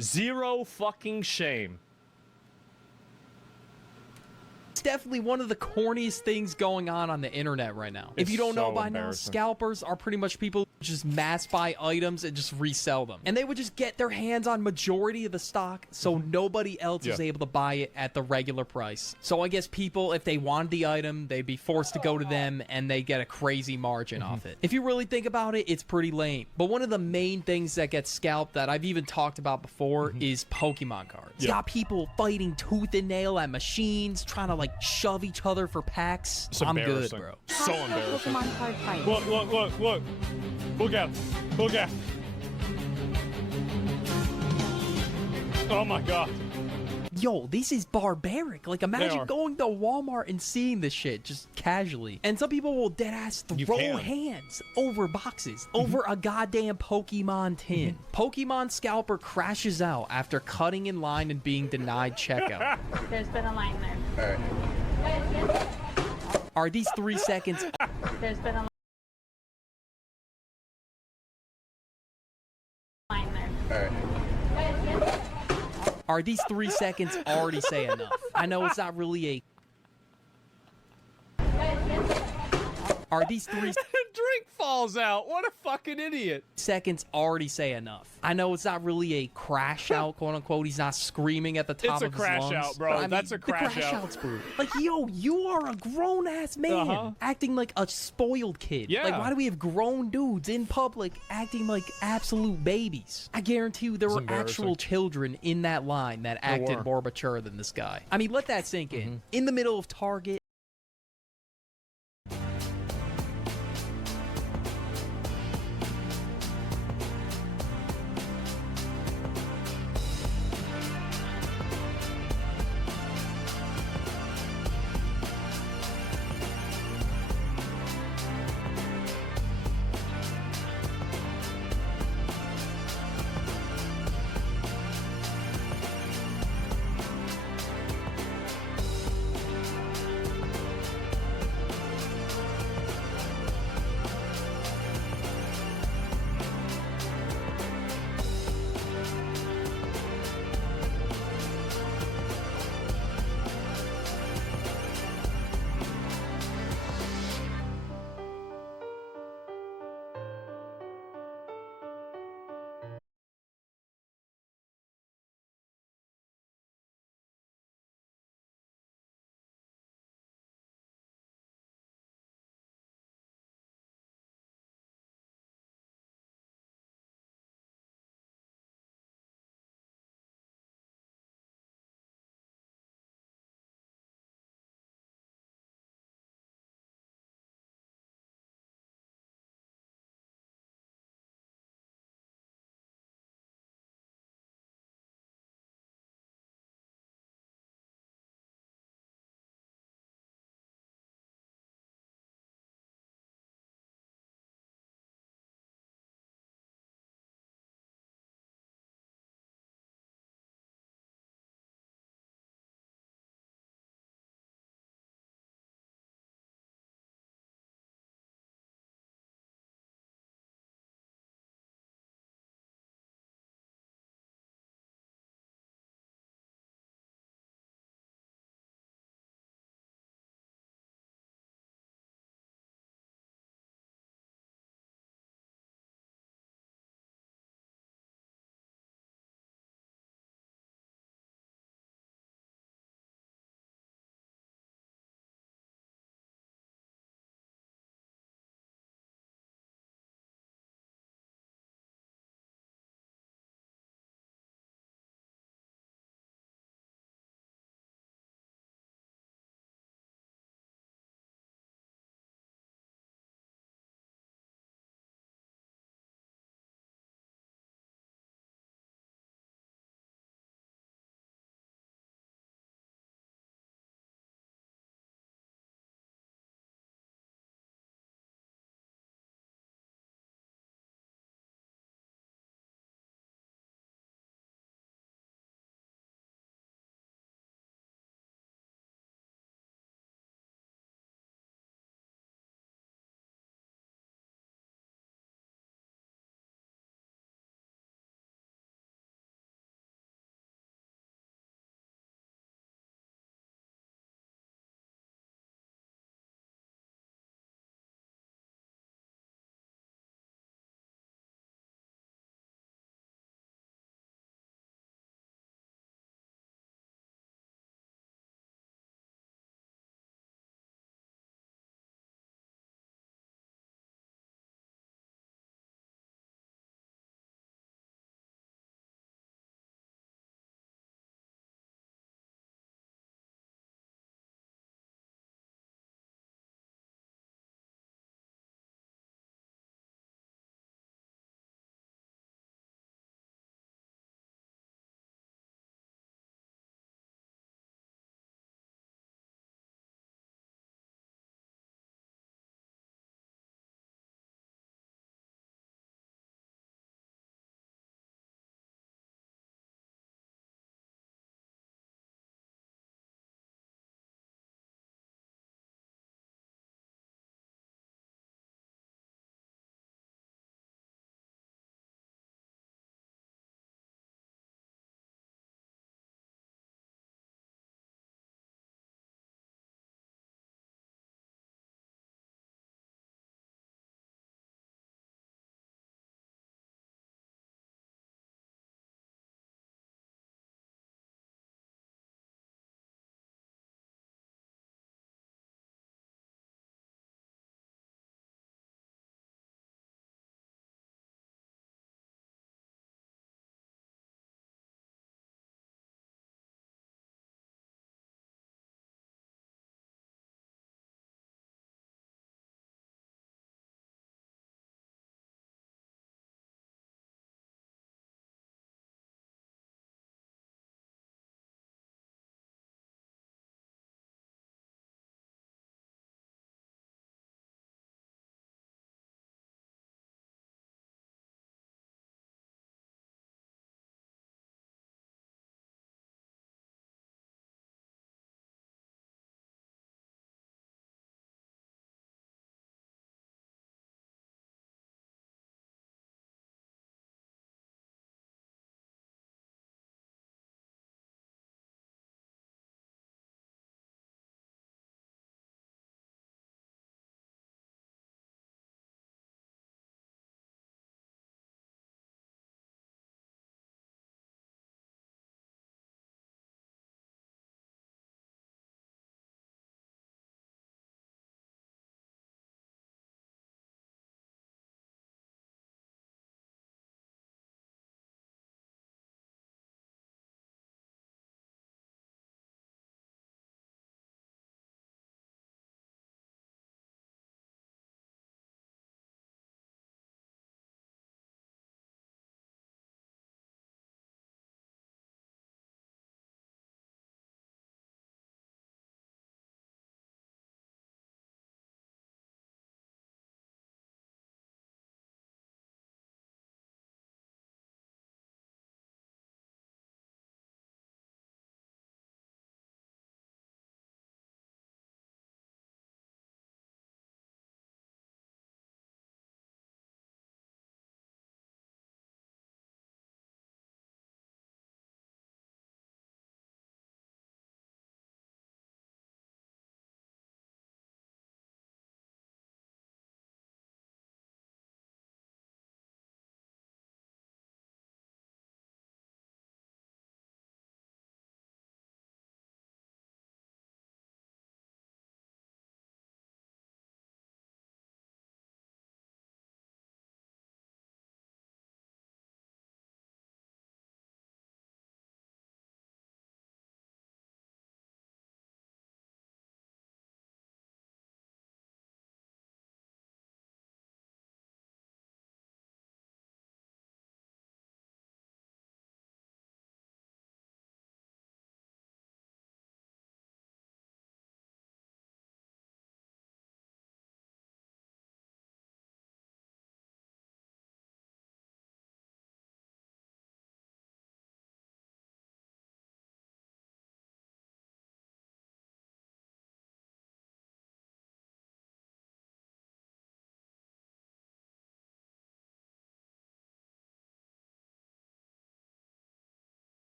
Zero fucking shame. It's definitely one of the corniest things going on the internet right now. If you don't know by now, scalpers are pretty much people who just mass buy items and just resell them. And they would just get their hands on majority of the stock so nobody else is able to buy it at the regular price. So I guess people, if they wanted the item, they'd be forced to go to them and they get a crazy margin off it. If you really think about it, it's pretty lame. But one of the main things that gets scalped that I've even talked about before is Pokemon cards. You got people fighting tooth and nail at machines, trying to like shove each other for packs. I'm good, bro. So embarrassing. Pokemon card fight. Look, look, look, look. Look at him. Look at him. Oh my god. Yo, this is barbaric. Like, imagine going to Walmart and seeing this shit just casually. And some people will deadass throw hands over boxes, over a goddamn Pokemon tin. Pokemon scalper crashes out after cutting in line and being denied checkout. There's been a line there. All right. Are these 3 seconds? There's been a line there. All right. Are these 3 seconds already say enough? I know it's not really a... Are these 3... Drink falls out. What a fucking idiot. Seconds already say enough. I know it's not really a crash out, quote unquote. He's not screaming at the top of his lungs. It's a crash out, bro. I mean, That's a crash out. Out's brutal. Like, yo, you are a grown ass man acting like a spoiled kid. Yeah. Like, why do we have grown dudes in public acting like absolute babies? I guarantee you there were actual children in that line that acted more mature than this guy. I mean, let that sink in. In the middle of Target.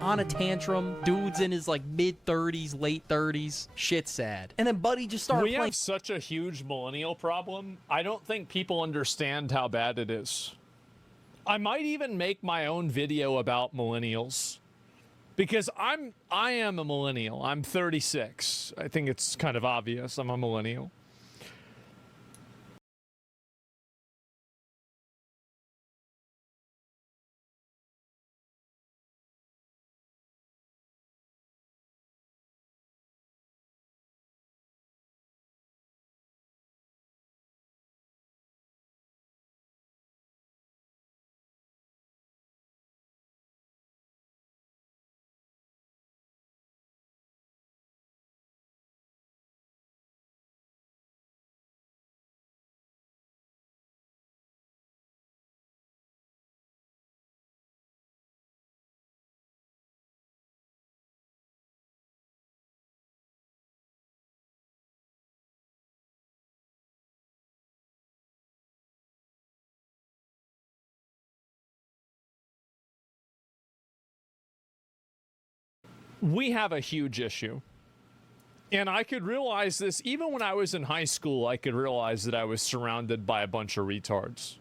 on a tantrum. Dude's in his like mid-30s, late 30s. Shit's sad. And then Buddy just started We playing. have such a huge millennial problem. I don't think people understand how bad it is. I might even make my own video about millennials. Because I am a millennial. I'm 36. I think it's kind of obvious I'm a millennial. We have a huge issue. And I could realize this even when I was in high school. I could realize that I was surrounded by a bunch of retards.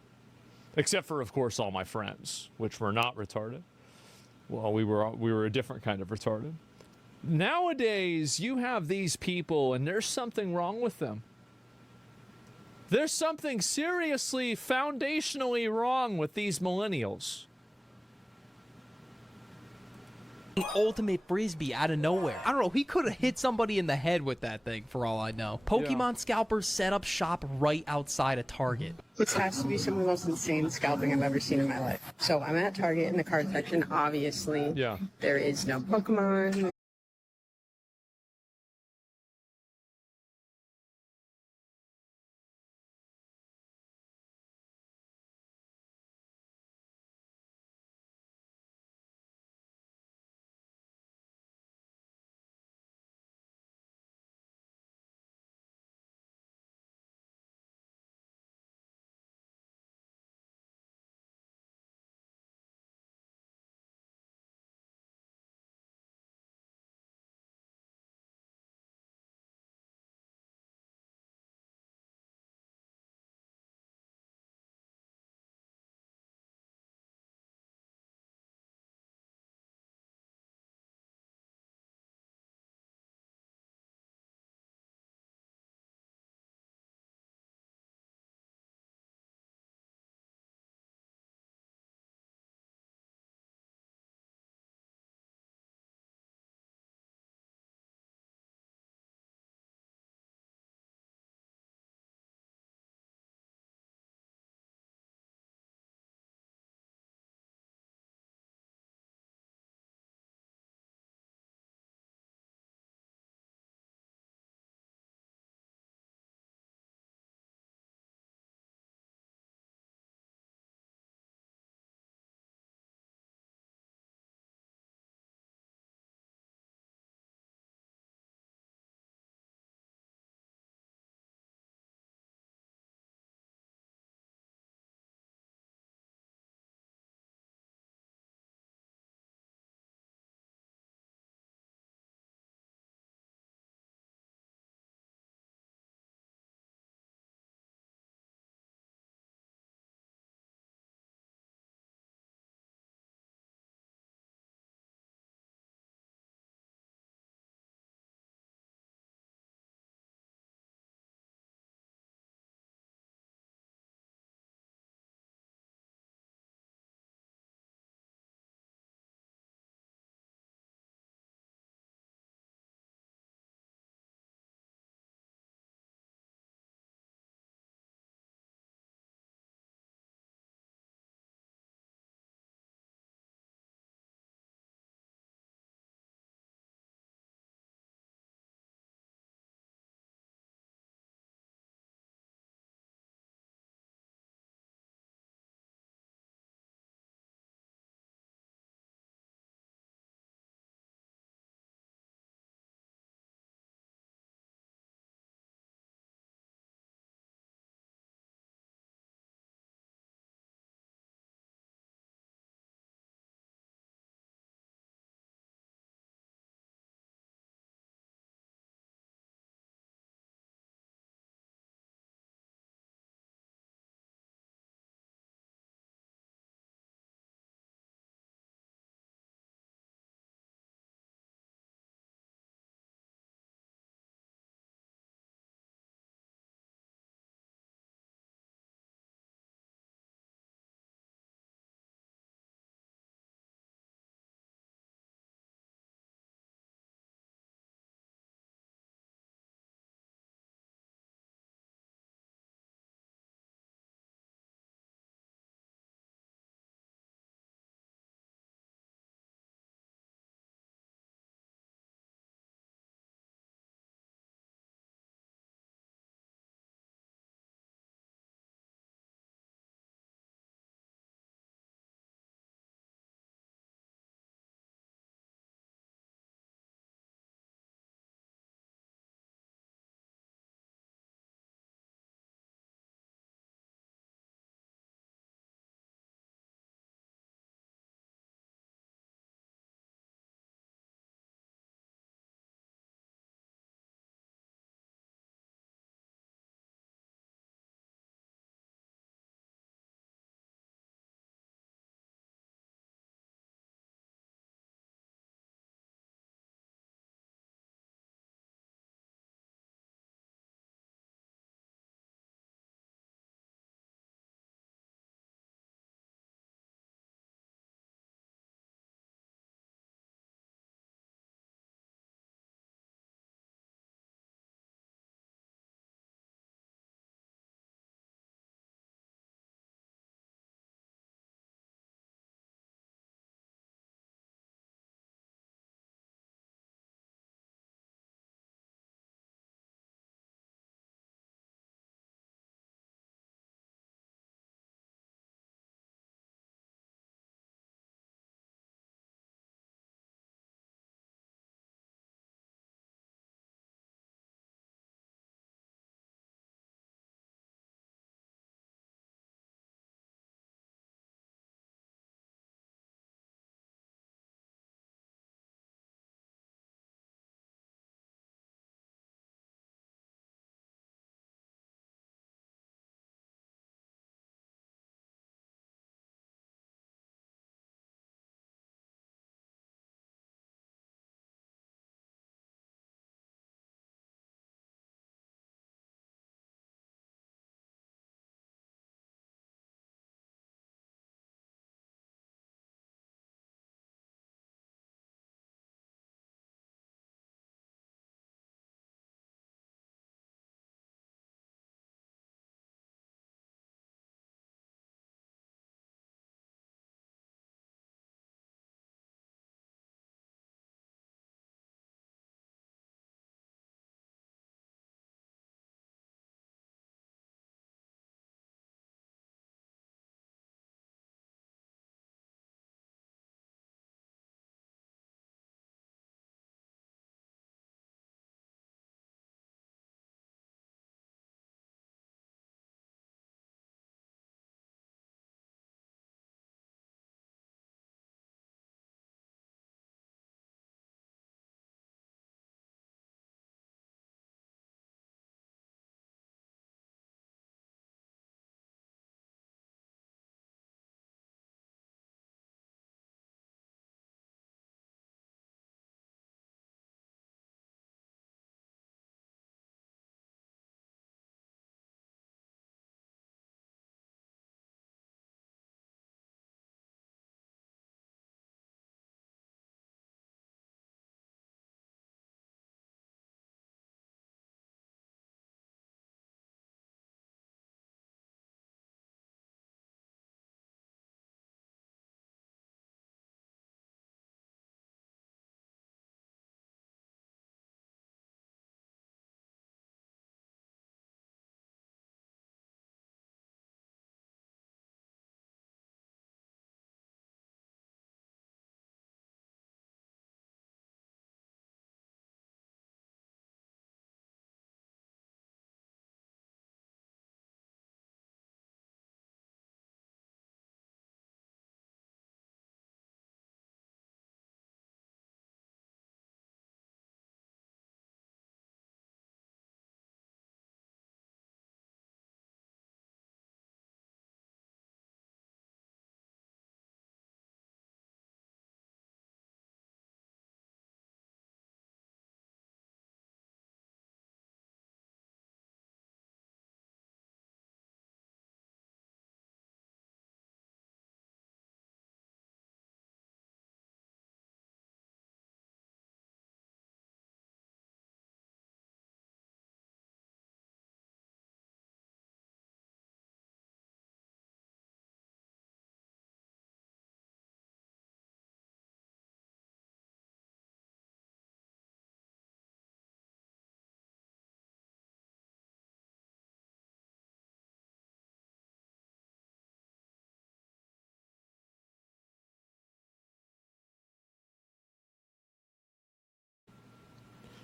Except for, of course, all my friends, which were not retarded. Well, we were a different kind of retarded. Nowadays, you have these people, and there's something wrong with them. There's something seriously, foundationally wrong with these millennials. Ultimate frisbee out of nowhere. I don't know. He could have hit somebody in the head with that thing, for all I know. Pokemon scalpers set up shop right outside of Target. This has to be some of the most insane scalping I've ever seen in my life. So I'm at Target in the card section. Obviously, there is no Pokemon.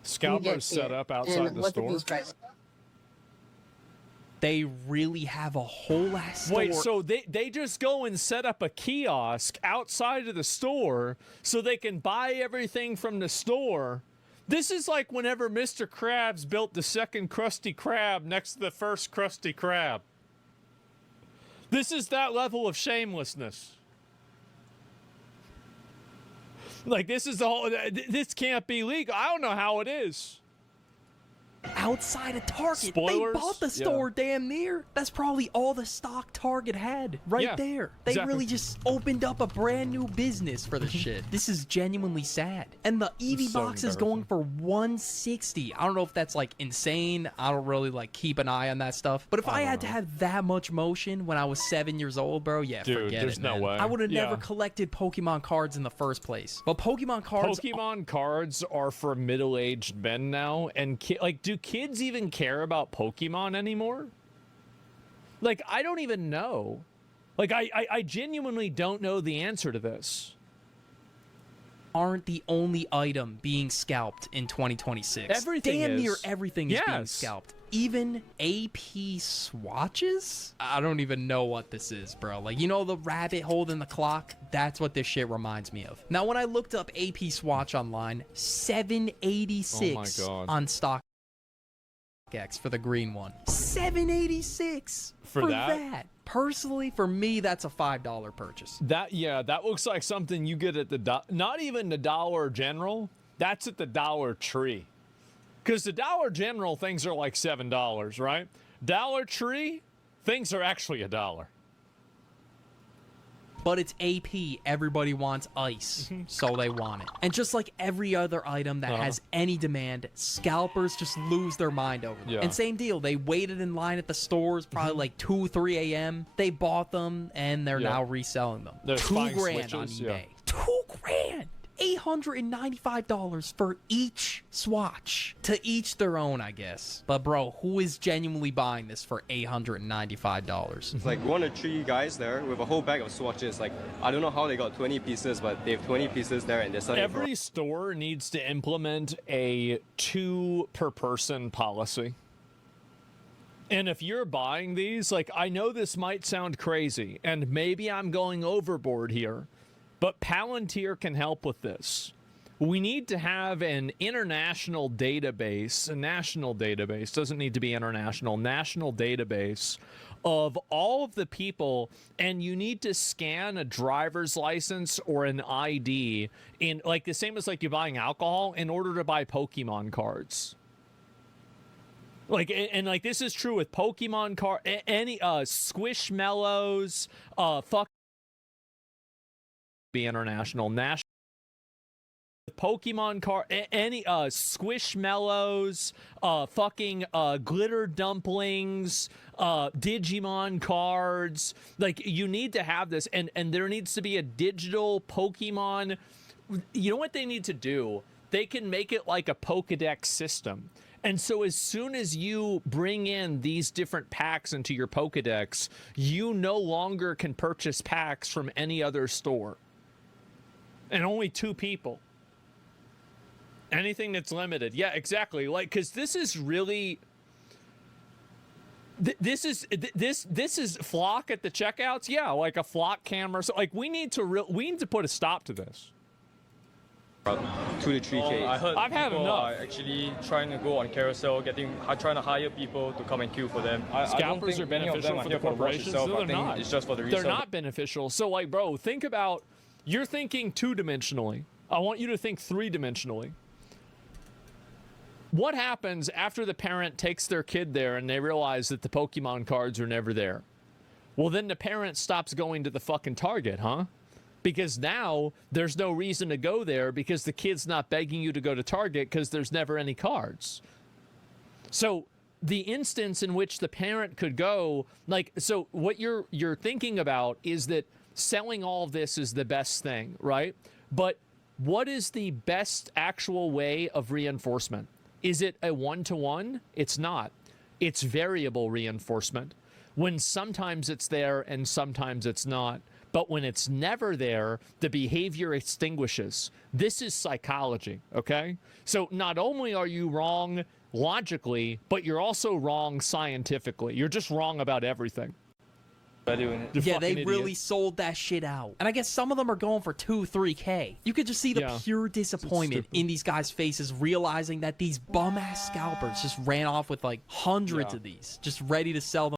Scalpers set up outside the store. They really have a whole ass store. Wait, so they just go and set up a kiosk outside of the store so they can buy everything from the store. This is like whenever Mr. Krabs built the second Krusty Krab next to the first Krusty Krab. This is that level of shamelessness. Like, this is the whole... This can't be legal. I don't know how it is. Outside of Target. Spoilers? They bought the store damn near. That's probably all the stock Target had right there. They really just opened up a brand new business for the shit. This is genuinely sad. And the EV box is going for $160. I don't know if that's like insane. I don't really like keep an eye on that stuff. But if I had to have that much motion when I was 7 years old, bro, yeah, dude, forget there's it, no man. way. I would have never collected Pokemon cards in the first place. But Pokemon cards are for middle-aged men now, and do kids even care about Pokemon anymore? Like, I don't even know. Like, I genuinely don't know the answer to this. Aren't the only item being scalped in 2026. Everything Damn is. near everything is being scalped. Even AP swatches? I don't even know what this is, bro. Like, you know the rabbit holding the clock? That's what this shit reminds me of. Now, when I looked up AP swatch online, $786 on StockX for the green one. $786 for that. Personally, for me, that's a $5 purchase. That looks like something you get at the not even the Dollar General. That's at the Dollar Tree. Because the Dollar General things are like $7, right? Dollar Tree things are actually $1. But it's AP. Everybody wants ice, so they want it. And just like every other item that has any demand, scalpers just lose their mind over them. And same deal. They waited in line at the stores probably like 2, 3 a.m. They bought them, and they're now reselling them. They're $2,000 on eBay. $2,000. $895 for each swatch. To each their own, I guess. But bro, who is genuinely buying this for $895? It's like 1 or 3 guys there with a whole bag of swatches. Like, I don't know how they got 20 pieces, but they have 20 pieces there, and they're selling. Every store needs to implement a 2 per person policy. And if you're buying these, like, I know this might sound crazy, and maybe I'm going overboard here, but Palantir can help with this. We need to have an international database, a national database, doesn't need to be international, national database of all of the people, and you need to scan a driver's license or an ID in, like, the same as like you buying alcohol in order to buy Pokemon cards. Like, and like this is true with Pokemon card, any Squishmallows, be international, national Pokemon card, any Squishmallows, glitter dumplings, Digimon cards. Like, you need to have this, and there needs to be a digital Pokemon. You know what they need to do? They can make it like a Pokedex system. And so as soon as you bring in these different packs into your Pokedex, you no longer can purchase packs from any other store. And only 2 people. Anything that's limited. Yeah, exactly. Like, because this is really... This is flock at the checkouts. Yeah, like a flock camera. So, like, we need to put a stop to this. 2 to 3K. I heard I've had people enough. are actually trying to go on carousel, trying to hire people to come and queue for them. Scalpers are beneficial for the corporations. So They're not. It's just for the resale. They're not beneficial. So, like, bro, think about... You're thinking 2-dimensionally. I want you to think 3-dimensionally. What happens after the parent takes their kid there and they realize that the Pokemon cards are never there? Well, then the parent stops going to the fucking Target, huh? Because now there's no reason to go there because the kid's not begging you to go to Target because there's never any cards. So the instance in which the parent could go, like, so what you're thinking about is that selling all of this is the best thing, right? But what is the best actual way of reinforcement? Is it a 1-to-1? It's not. It's variable reinforcement. When sometimes it's there and sometimes it's not. But when it's never there, the behavior extinguishes. This is psychology, okay? So not only are you wrong logically, but you're also wrong scientifically. You're just wrong about everything. Yeah, they really sold that shit out. And I guess some of them are going for 2-3K. You could just see the pure disappointment in these guys' faces, realizing that these bum-ass scalpers just ran off with like hundreds of these, just ready to sell them.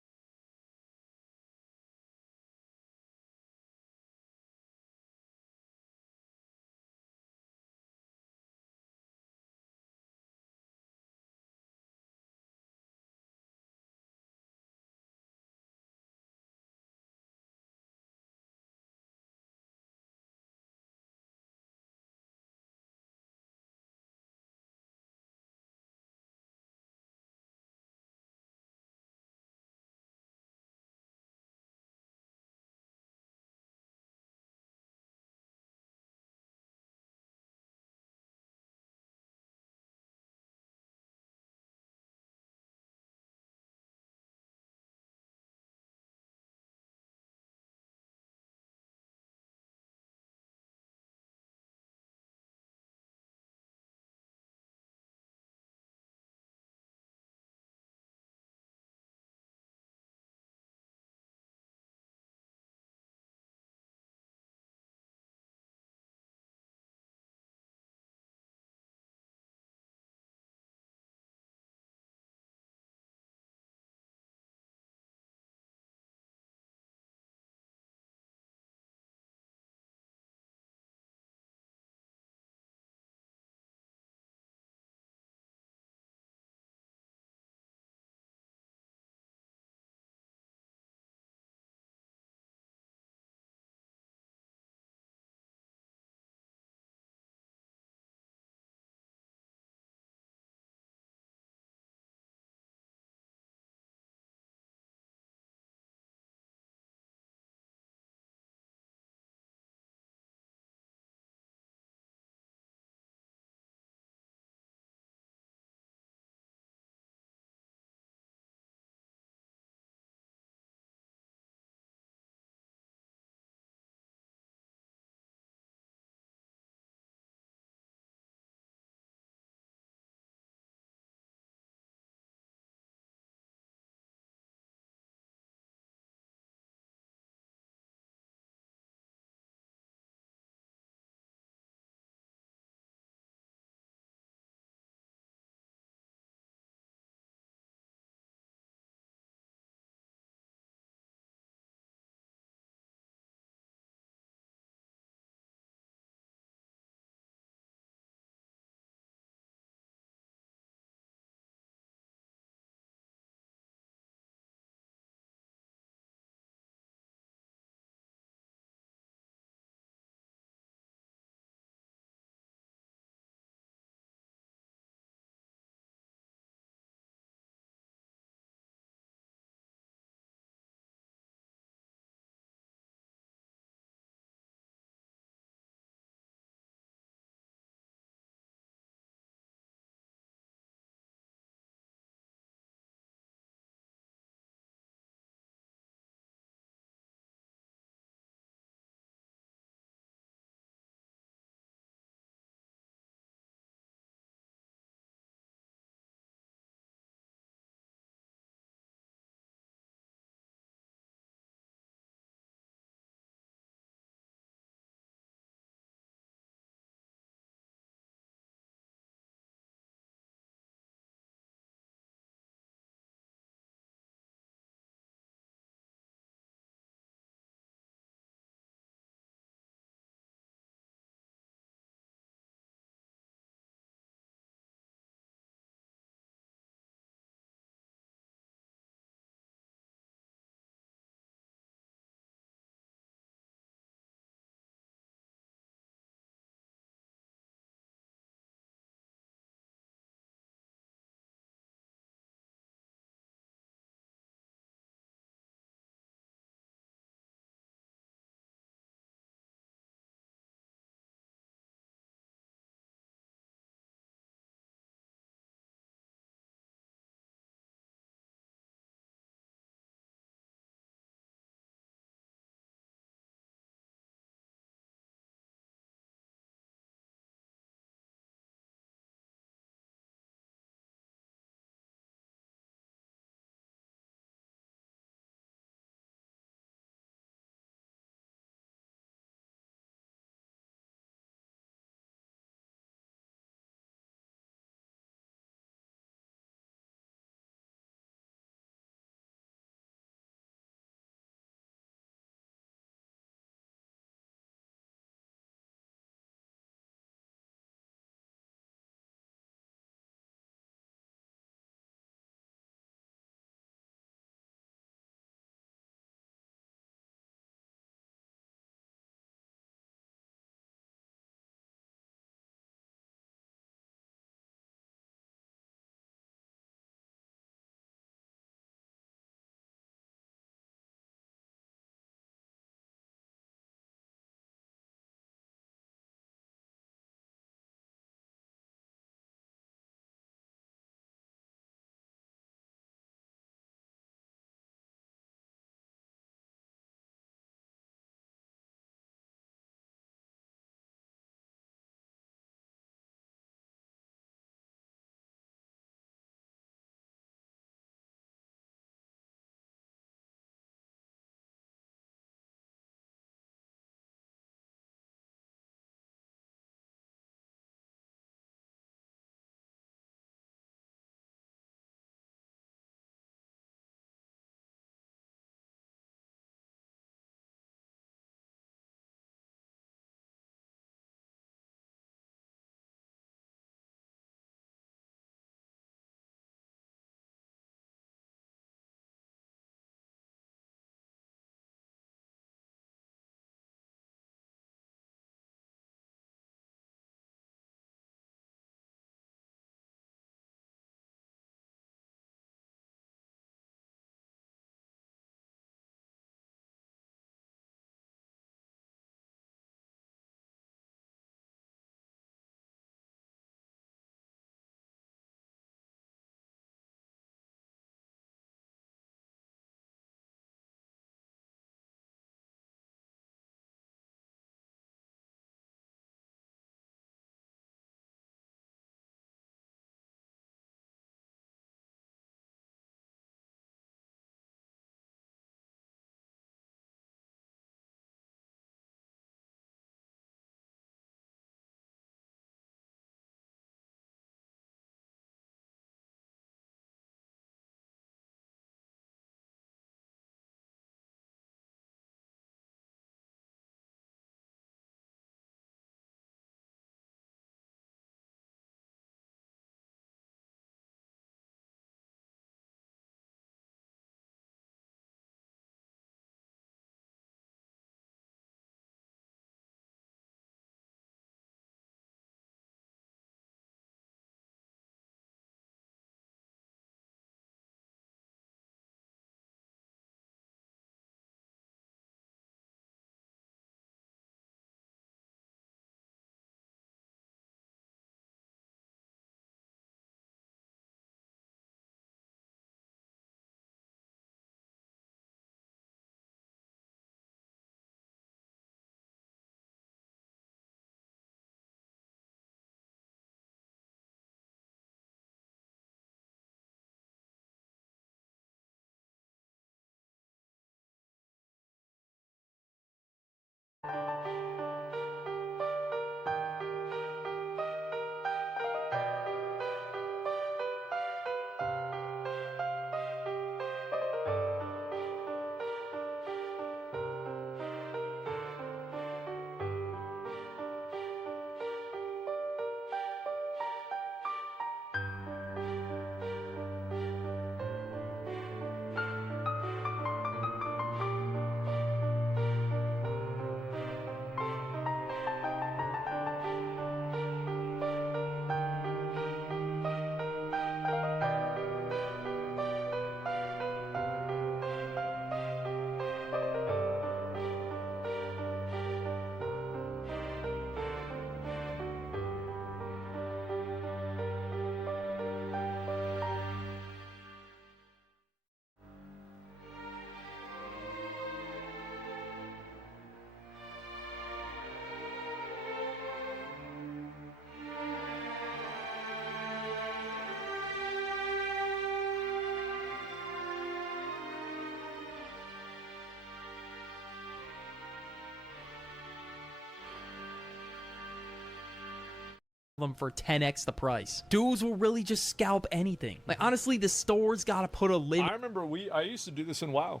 them for 10x the price. Dudes will really just scalp anything. Like, honestly, the store's got to put a limit. I remember I used to do this in WoW.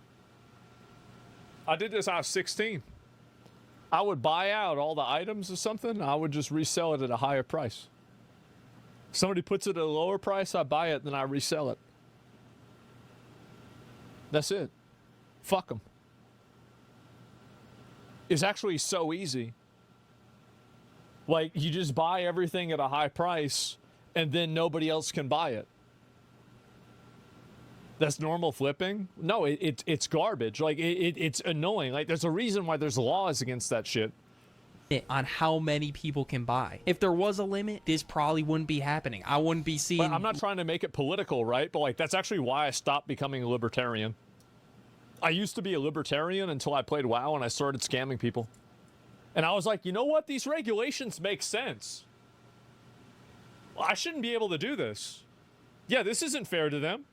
I did this when I was 16. I would buy out all the items or something. I would just resell it at a higher price. Somebody puts it at a lower price, I buy it, then I resell it. That's it. Fuck them. It's actually so easy. Like, you just buy everything at a high price, and then nobody else can buy it. That's normal flipping? No, it's garbage. Like, it's annoying. Like, there's a reason why there's laws against that shit. On how many people can buy. If there was a limit, this probably wouldn't be happening. I wouldn't be seeing... But I'm not trying to make it political, right? But, like, that's actually why I stopped becoming a libertarian. I used to be a libertarian until I played WoW and I started scamming people. And I was like, you know what? These regulations make sense. Well, I shouldn't be able to do this. Yeah, this isn't fair to them.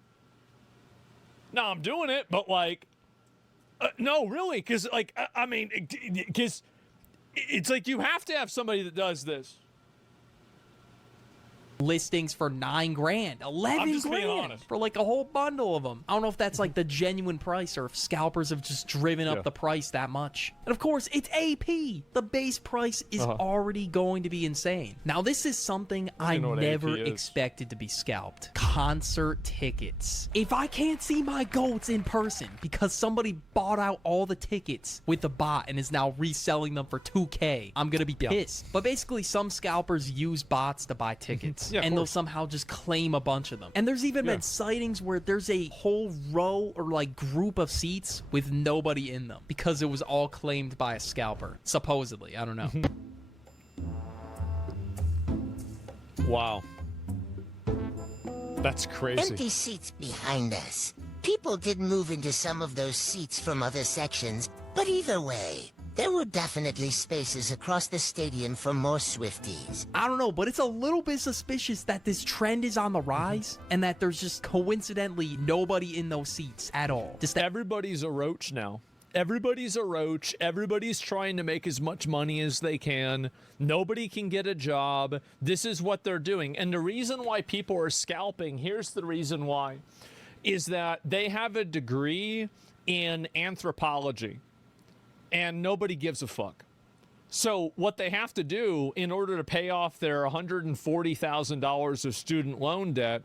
No, I'm doing it, but, like... no, really, because, like, I mean, because... It's like you have to have somebody that does this. Listings for $9 grand, 11 I'm just being grand honest. for like a whole bundle of them. I don't know if that's like the genuine price or if scalpers have just driven up the price that much. And of course, it's AP. The base price is already going to be insane. Now, this is something I never expected to be scalped. Concert tickets. If I can't see my goats in person because somebody bought out all the tickets with the bot and is now reselling them for $2K, I'm gonna be pissed. But basically, some scalpers use bots to buy tickets. And they'll somehow just claim a bunch of them. And there's even been sightings where there's a whole row or like group of seats with nobody in them because it was all claimed by a scalper. Supposedly. I don't know. Wow. That's crazy. Empty seats behind us. People did move into some of those seats from other sections, but either way, there were definitely spaces across the stadium for more Swifties. I don't know, but it's a little bit suspicious that this trend is on the rise and that there's just coincidentally nobody in those seats at all. Just everybody's a roach now. Everybody's a roach. Everybody's trying to make as much money as they can. Nobody can get a job. This is what they're doing. And the reason why people are scalping, here's the reason why, is that they have a degree in anthropology. And nobody gives a fuck. So what they have to do in order to pay off their $140,000 of student loan debt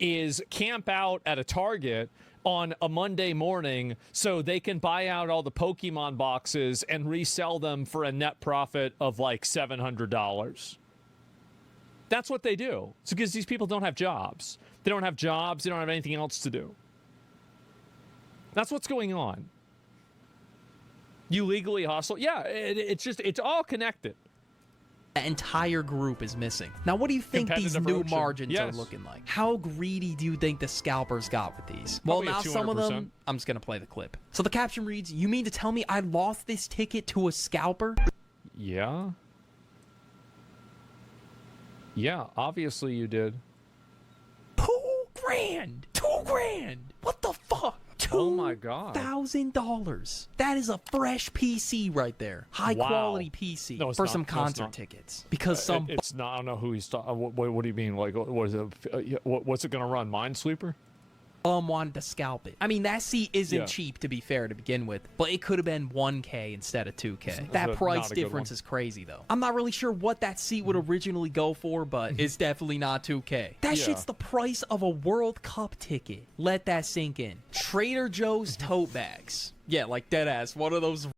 is camp out at a Target on a Monday morning so they can buy out all the Pokemon boxes and resell them for a net profit of like $700. That's what they do. It's because these people don't have jobs. They don't have jobs. They don't have anything else to do. That's what's going on. You legally hustle. Yeah, it's all connected. The entire group is missing. Now, what do you think these new erosion. margins are looking like? How greedy do you think the scalpers got with these? Probably well, now some of them, I'm just going to play the clip. So the caption reads, "You mean to tell me I lost this ticket to a scalper?" Yeah. Yeah, obviously you did. $2 grand! $2 grand! What the fuck? Oh my god. $1,000. That is a fresh PC right there. High quality PC for some concert tickets. Because some it's not. I don't know who he's talking. What do you mean? Like, what is it? What's it gonna run? Minesweeper? wanted to scalp it. I mean, that seat isn't cheap, to be fair, to begin with, but it could have been 1K instead of 2K. That price difference is crazy, though. I'm not really sure what that seat would originally go for, but it's definitely not 2K. That shit's the price of a World Cup ticket. Let that sink in. Trader Joe's tote bags. Yeah, like deadass. One of those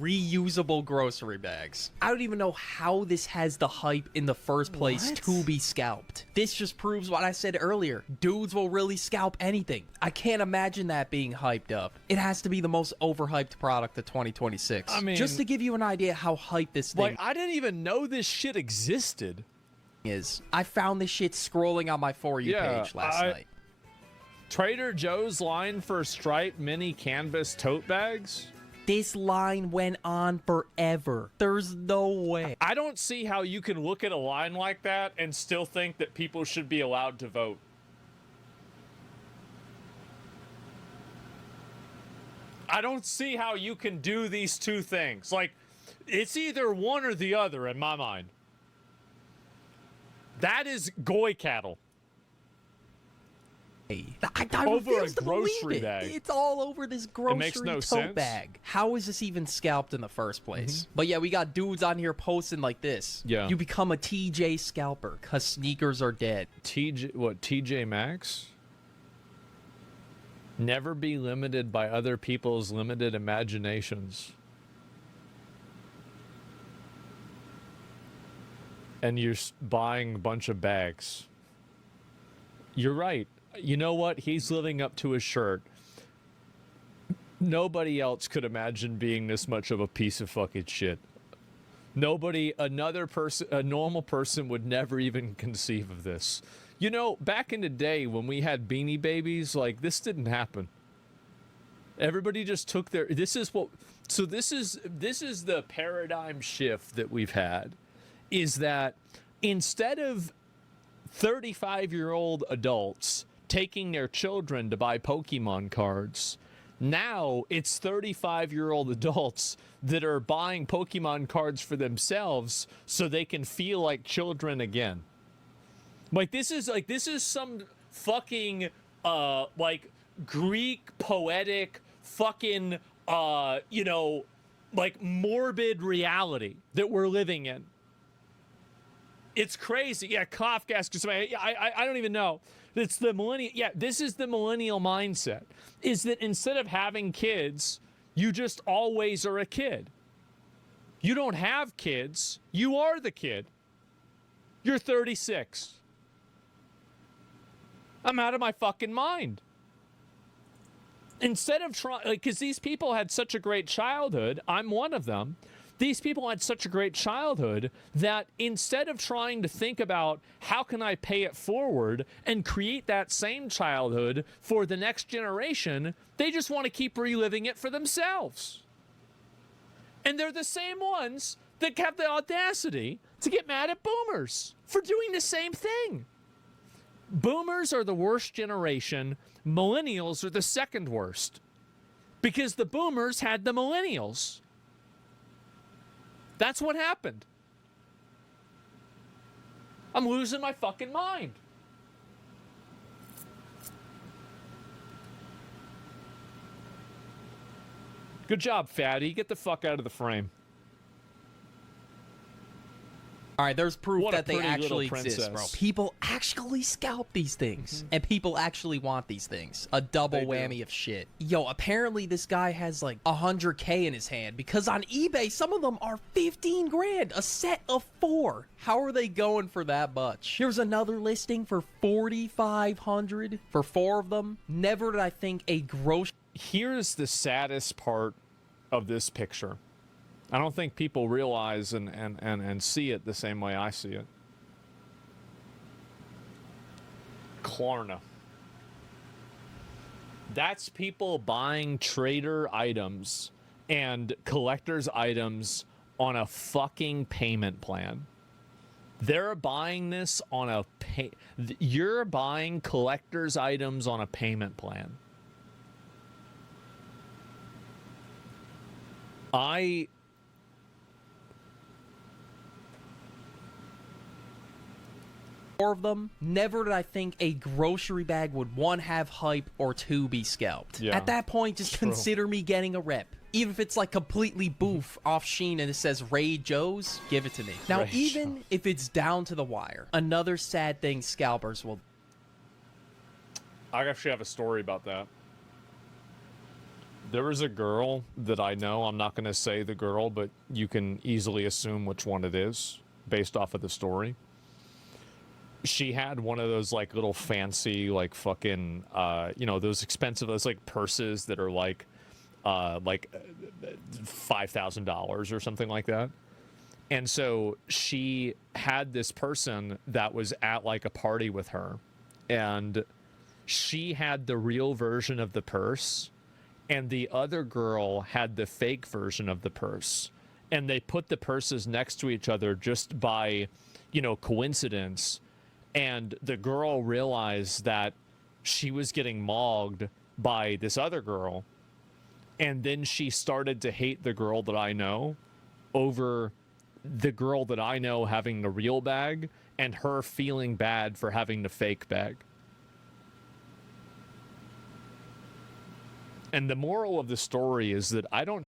reusable grocery bags. I don't even know how this has the hype in the first place to be scalped. This just proves what I said earlier. Dudes will really scalp anything. I can't imagine that being hyped up. It has to be the most overhyped product of 2026. I mean, just to give you an idea how hyped this thing I didn't even know this shit existed. I found this shit scrolling on my For You page last night. Trader Joe's line for striped mini canvas tote bags? This line went on forever. There's no way. I don't see how you can look at a line like that and still think that people should be allowed to vote. I don't see how you can do these two things. Like, it's either one or the other in my mind. That is goy cattle. I over a refuse to grocery believe it. bag. It's all over this grocery makes no tote sense. bag. How is this even scalped in the first place? But yeah, we got dudes on here posting like this. Yeah. You become a TJ scalper because sneakers are dead. TJ Maxx? Never be limited by other people's limited imaginations. And you're buying a bunch of bags. You're right. You know what? He's living up to his shirt. Nobody else could imagine being this much of a piece of fucking shit. Nobody, another person, a normal person would never even conceive of this. You know, back in the day when we had Beanie Babies, like, this didn't happen. Everybody just took their, this is the paradigm shift that we've had, is that instead of 35-year-old adults taking their children to buy Pokemon cards, now it's 35-year-old adults that are buying Pokemon cards for themselves so they can feel like children again. Like, this is some fucking like Greek poetic fucking you know, like morbid reality that we're living in. It's crazy. Yeah, cough gas. I don't even know. It's the millennial. Yeah, this is the millennial mindset. Is that instead of having kids, you just always are a kid. You don't have kids. You are the kid. You're 36. I'm out of my fucking mind. Instead of trying, like, because these people had such a great childhood, I'm one of them. These people had such a great childhood that instead of trying to think about how can I pay it forward and create that same childhood for the next generation, they just want to keep reliving it for themselves. And they're the same ones that have the audacity to get mad at boomers for doing the same thing. Boomers are the worst generation. Millennials are the second worst. Because the boomers had the millennials. That's what happened. I'm losing my fucking mind. Good job, fatty. Get the fuck out of the frame. All right, there's proof What a that they pretty actually little exist, bro. princess. People actually scalp these things, and people actually want these things. A double whammy of shit. Yo, apparently this guy has like 100K in his hand because on eBay, some of them are 15 grand, a set of 4. How are they going for that much? Here's another listing for 4,500 for 4 of them. Never did I think a gross. Here's the saddest part of this picture. I don't think people realize and see it the same way I see it. Klarna. That's people buying trader items and collector's items on a fucking payment plan. They're buying this on a you're buying collector's items on a payment plan. Of them, never did I think a grocery bag would 1 have hype or 2 be scalped. Yeah, at that point, just true. consider me getting a rep. Even if it's like completely boof off Sheen and it says Ray Joe's, give it to me. Now, Ray even if it's down to the wire, another sad thing scalpers will. I actually have a story about that. There was a girl that I know. I'm not going to say the girl, but you can easily assume which one it is based off of the story. She had one of those like little fancy, like fucking, those expensive, those like purses that are like $5,000 or something like that. And so she had this person that was at like a party with her, and she had the real version of the purse, and the other girl had the fake version of the purse. And they put the purses next to each other just by, coincidence. And the girl realized that she was getting mogged by this other girl. And then she started to hate the girl that I know over the girl that I know having the real bag and her feeling bad for having the fake bag. And the moral of the story is that I don't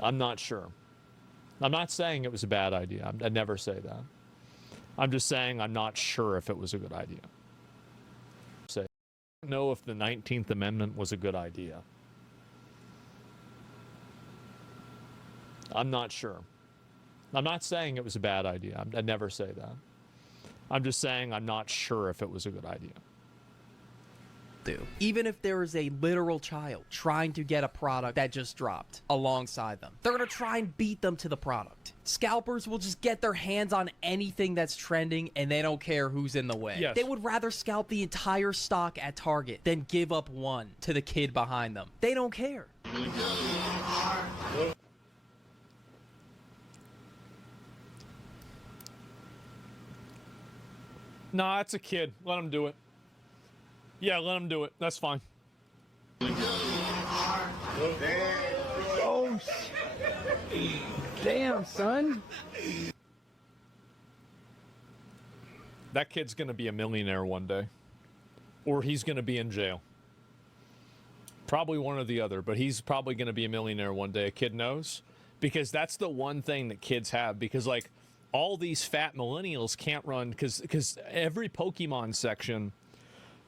I'm not sure. I'm not saying it was a bad idea. I'd never say that. I'm just saying I'm not sure if it was a good idea. Say, I don't know if the 19th Amendment was a good idea. I'm not sure. I'm not saying it was a bad idea. I'd never say that. I'm just saying I'm not sure if it was a good idea. Even if there is a literal child trying to get a product that just dropped alongside them, they're going to try and beat them to the product. Scalpers will just get their hands on anything that's trending and they don't care who's in the way. Yes. They would rather scalp the entire stock at Target than give up one to the kid behind them. They don't care. Nah, it's a kid. Let him do it. Yeah, let him do it. That's fine. Oh, damn, son. That kid's going to be a millionaire one day. Or he's going to be in jail. Probably one or the other, but he's probably going to be a millionaire one day. A kid knows. Because that's the one thing that kids have. Because, like, all these fat millennials can't run. Because every Pokemon section...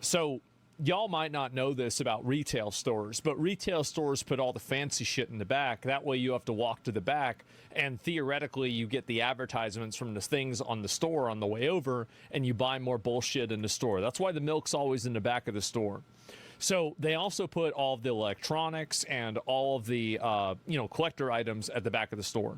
So, y'all might not know this about retail stores, but retail stores put all the fancy shit in the back. That way you have to walk to the back, and theoretically you get the advertisements from the things on the store on the way over, and you buy more bullshit in the store. That's why the milk's always in the back of the store. So they also put all of the electronics and all of the, collector items at the back of the store.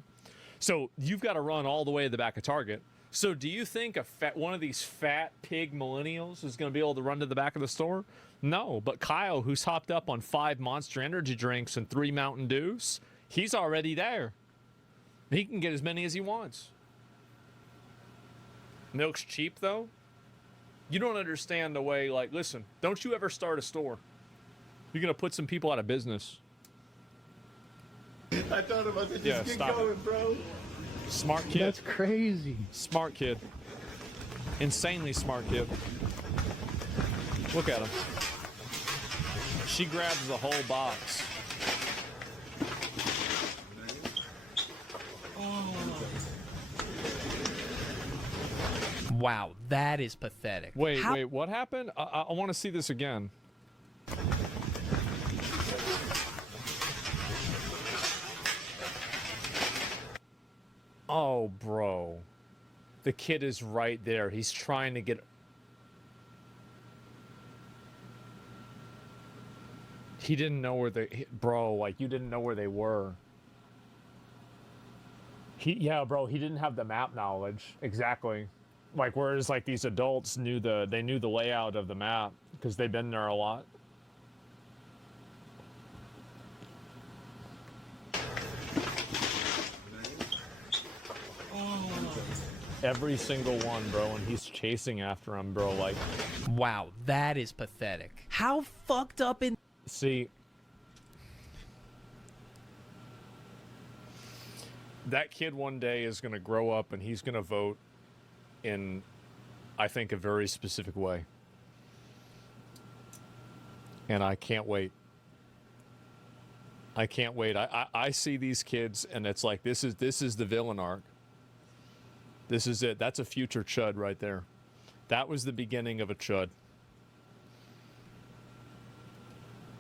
So you've got to run all the way to the back of Target. So do you think one of these fat pig millennials is going to be able to run to the back of the store? No, but Kyle, who's hopped up on 5 Monster Energy drinks and 3 Mountain Dews, he's already there. He can get as many as he wants. Milk's cheap, though? You don't understand the way, like, listen, don't you ever start a store. You're going to put some people out of business. I thought about to just get stop going, it. bro. Smart kid. That's crazy. Smart kid. Insanely smart kid. Look at him. She grabs the whole box. Wow, that is pathetic. Wait, what happened? I want to see this again. Oh, bro. The kid is right there. He's trying to get... He didn't know where they... Bro, like, you didn't know where they were. Yeah, bro, he didn't have the map knowledge. Exactly. Like, whereas, like, these adults knew the layout of the map because they've been there a lot. Every single one, bro, and he's chasing after him, bro, like... Wow, that is pathetic. How fucked up in... See... That kid one day is going to grow up and he's going to vote in, I think, a very specific way. And I can't wait. I can't wait. I see these kids and it's like, this is the villain arc. This is it. That's a future chud right there. That was the beginning of a chud.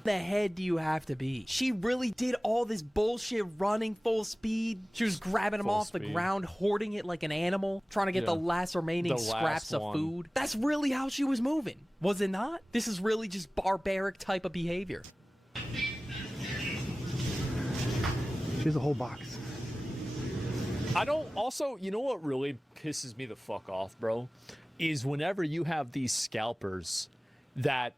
The head do you have to be? She really did all this bullshit running full speed. She was grabbing him off the ground, hoarding it like an animal, trying to get the last remaining scraps of food. That's really how she was moving, was it not? This is really just barbaric type of behavior. She has a whole box. I don't... Also, you know what really pisses me the fuck off, bro? Is whenever you have these scalpers that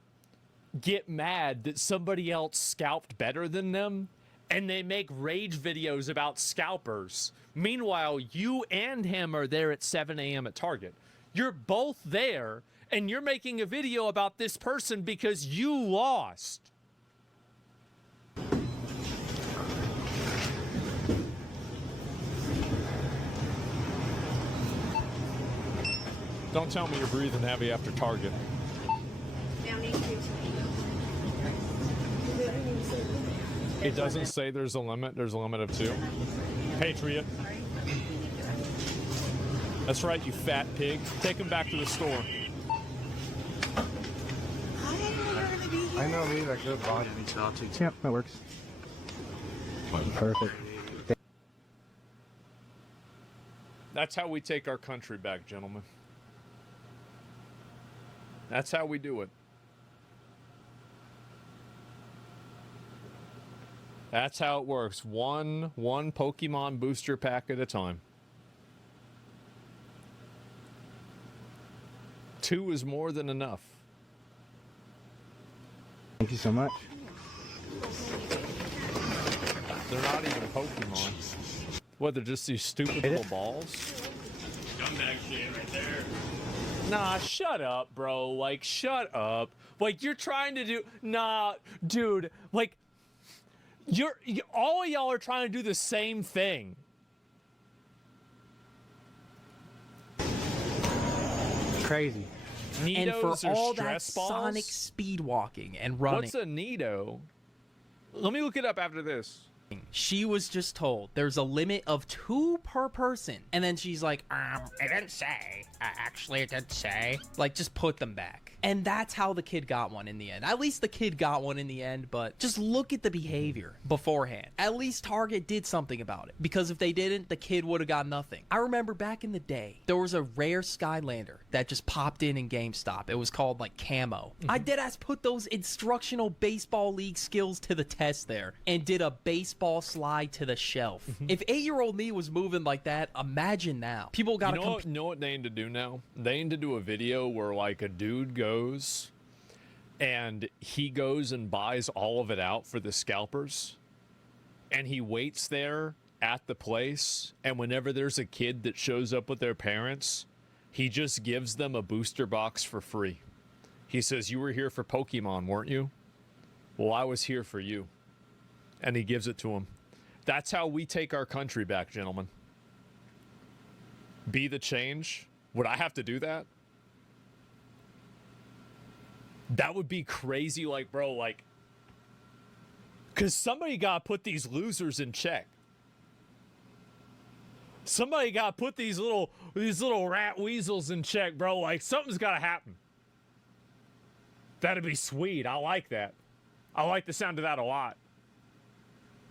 get mad that somebody else scalped better than them, and they make rage videos about scalpers. Meanwhile, you and him are there at 7 a.m. at Target. You're both there, and you're making a video about this person because you lost. Don't tell me you're breathing heavy after Target. It doesn't say there's a limit. There's a limit of 2. Patriot. That's right, you fat pig. Take him back to the store. I know, maybe that good body. Yep, that works. Perfect. That's how we take our country back, gentlemen. That's how we do it. That's how it works. One Pokemon booster pack at a time. 2 is more than enough. Thank you so much. They're not even Pokemon. What, they're just these stupid little balls? Scumbag shit right there. Nah, shut up, bro. Like, shut up. Like, you're trying to do... Nah, dude. Like, all of y'all are trying to do the same thing. Crazy. And for Nidos or all that stress balls? sonic speed walking and running. What's a Nido? Let me look it up after this. She was just told there's a limit of 2 per person. And then she's like, it didn't say. Actually, it did say. Like, just put them back. And that's how the kid got one in the end. At least the kid got one in the end, but just look at the behavior beforehand. At least Target did something about it. Because if they didn't, the kid would have got nothing. I remember back in the day, there was a rare Skylander that just popped in GameStop. It was called, like, Camo. I deadass put those instructional baseball league skills to the test there and did a baseball slide to the shelf. If 8-year-old me was moving like that, imagine now. People gotta you know what they need to do now? They need to do a video where, like, a dude goes and he goes and buys all of it out for the scalpers, and he waits there at the place, and whenever there's a kid that shows up with their parents, he just gives them a booster box for free. He says, you were here for Pokemon, weren't you? Well, I was here for you. And he gives it to him. That's how we take our country back, gentlemen. Be the change. Would I have to do that? That would be crazy, like, bro, like, because somebody got to put these losers in check. Somebody got to put these little rat weasels in check, bro. Like, something's got to happen. That'd be sweet. I like that. I like the sound of that a lot.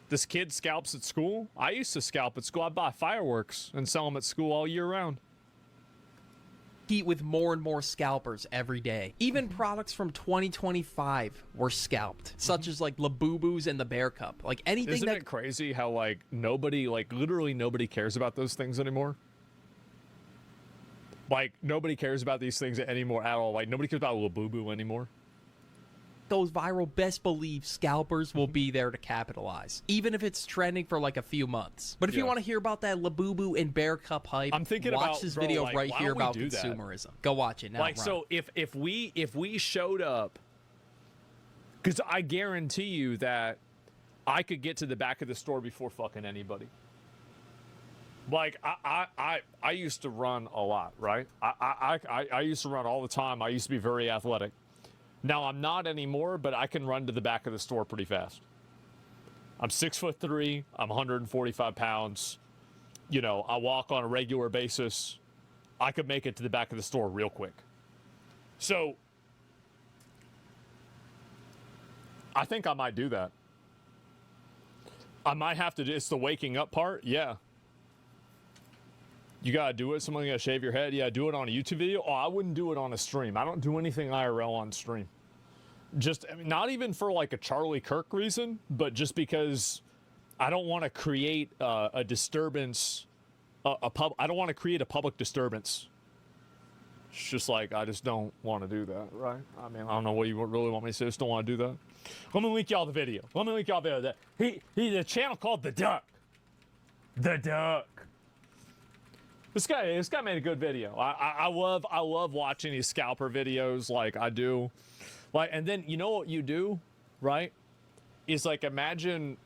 This kid scalps at school. I used to scalp at school. I'd buy fireworks and sell them at school all year round. With more and more scalpers every day. Even products from 2025 were scalped, such as like Labubu's and the Bear Cup. Like anything. Isn't it crazy how like nobody, like literally nobody cares about those things anymore? Like nobody cares about these things anymore at all. Like nobody cares about Labubu anymore. Those viral, best believe scalpers will be there to capitalize, even if it's trending for like a few months. But if you want to hear about that Labubu and Bear Cup hype, I'm thinking watch about this bro, video like, right here about do consumerism. Go watch it now. Like, Ron. so if we showed up, because I guarantee you that I could get to the back of the store before fucking anybody. Like I used to run a lot, right? I used to run all the time. I used to be very athletic. Now I'm not anymore, but I can run to the back of the store pretty fast. I'm 6'3". I'm 145 pounds. You know, I walk on a regular basis. I could make it to the back of the store real quick. So I think I might do that. I might have to. It's the waking up part. Yeah. You gotta do it. Someone gotta shave your head. Yeah, do it on a YouTube video. Oh, I wouldn't do it on a stream. I don't do anything IRL on stream. Just, I mean, not even for like a Charlie Kirk reason, but just because I don't want to create a disturbance. I don't want to create a public disturbance. It's just like I just don't want to do that, right? I mean, I don't know what you really want me to say. I just don't want to do that. Let me link y'all the video. The channel called The Duck. The Duck. This guy made a good video. I love watching these scalper videos like I do. Like, and then you know what you do, right? Is like imagine.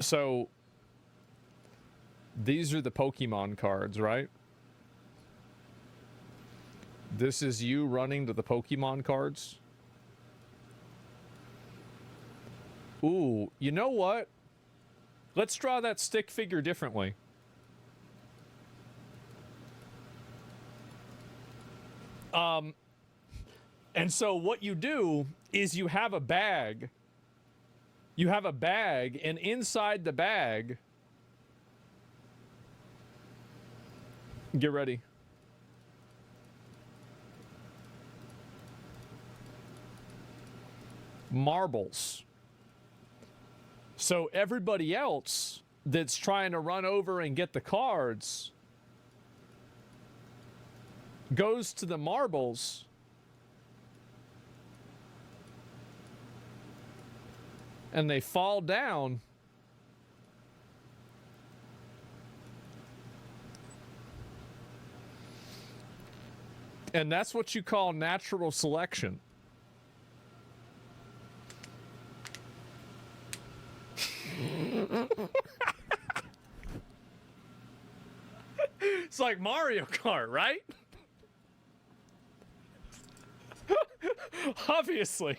So these are the Pokemon cards, right? This is you running to the Pokemon cards. Ooh, you know what? Let's draw that stick figure differently. And so what you do is you have a bag. You have a bag, and inside the bag, get ready. Marbles. So everybody else that's trying to run over and get the cards goes to the marbles and they fall down. And that's what you call natural selection. It's like Mario Kart, right? Obviously.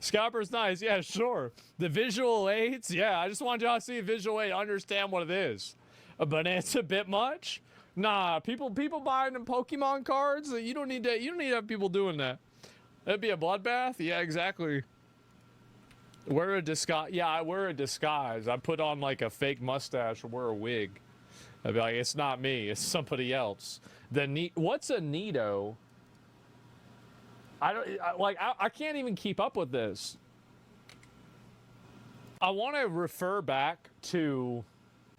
Scalper's nice. Yeah, sure. The visual aids. Yeah, I just want y'all to see a visual aid, understand what it is. But it's a bit much. Nah, people buying them Pokemon cards. You don't need to have people doing that. That'd be a bloodbath. Yeah, exactly. Wear a disguise. Yeah, I wear a disguise. I put on like a fake mustache or wear a wig. I'd be like, it's not me. It's somebody else. What's a Nito? I can't even keep up with this. I want to refer back to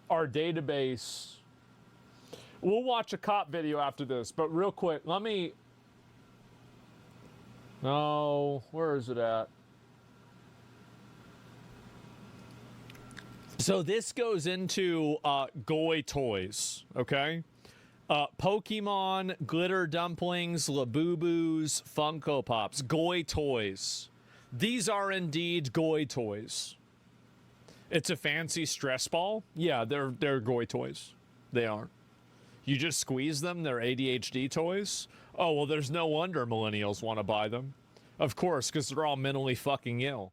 our database. We'll watch a cop video after this, but real quick, let me... No, where is it at? So this goes into Goy toys, okay? Pokemon, glitter dumplings, Labubus, Funko Pops, Goy toys. These are indeed Goy toys. It's a fancy stress ball. Yeah, they're Goy toys. They are. You just squeeze them, they're ADHD toys. Oh, well, there's no wonder millennials want to buy them. Of course, because they're all mentally fucking ill.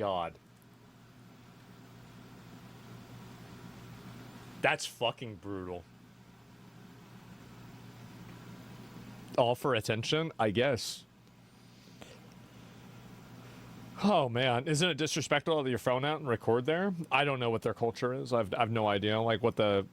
god. That's fucking brutal. All for attention, I guess. Oh man, isn't it disrespectful to leave your phone out and record there? I don't know what their culture is. I've no idea. Like what the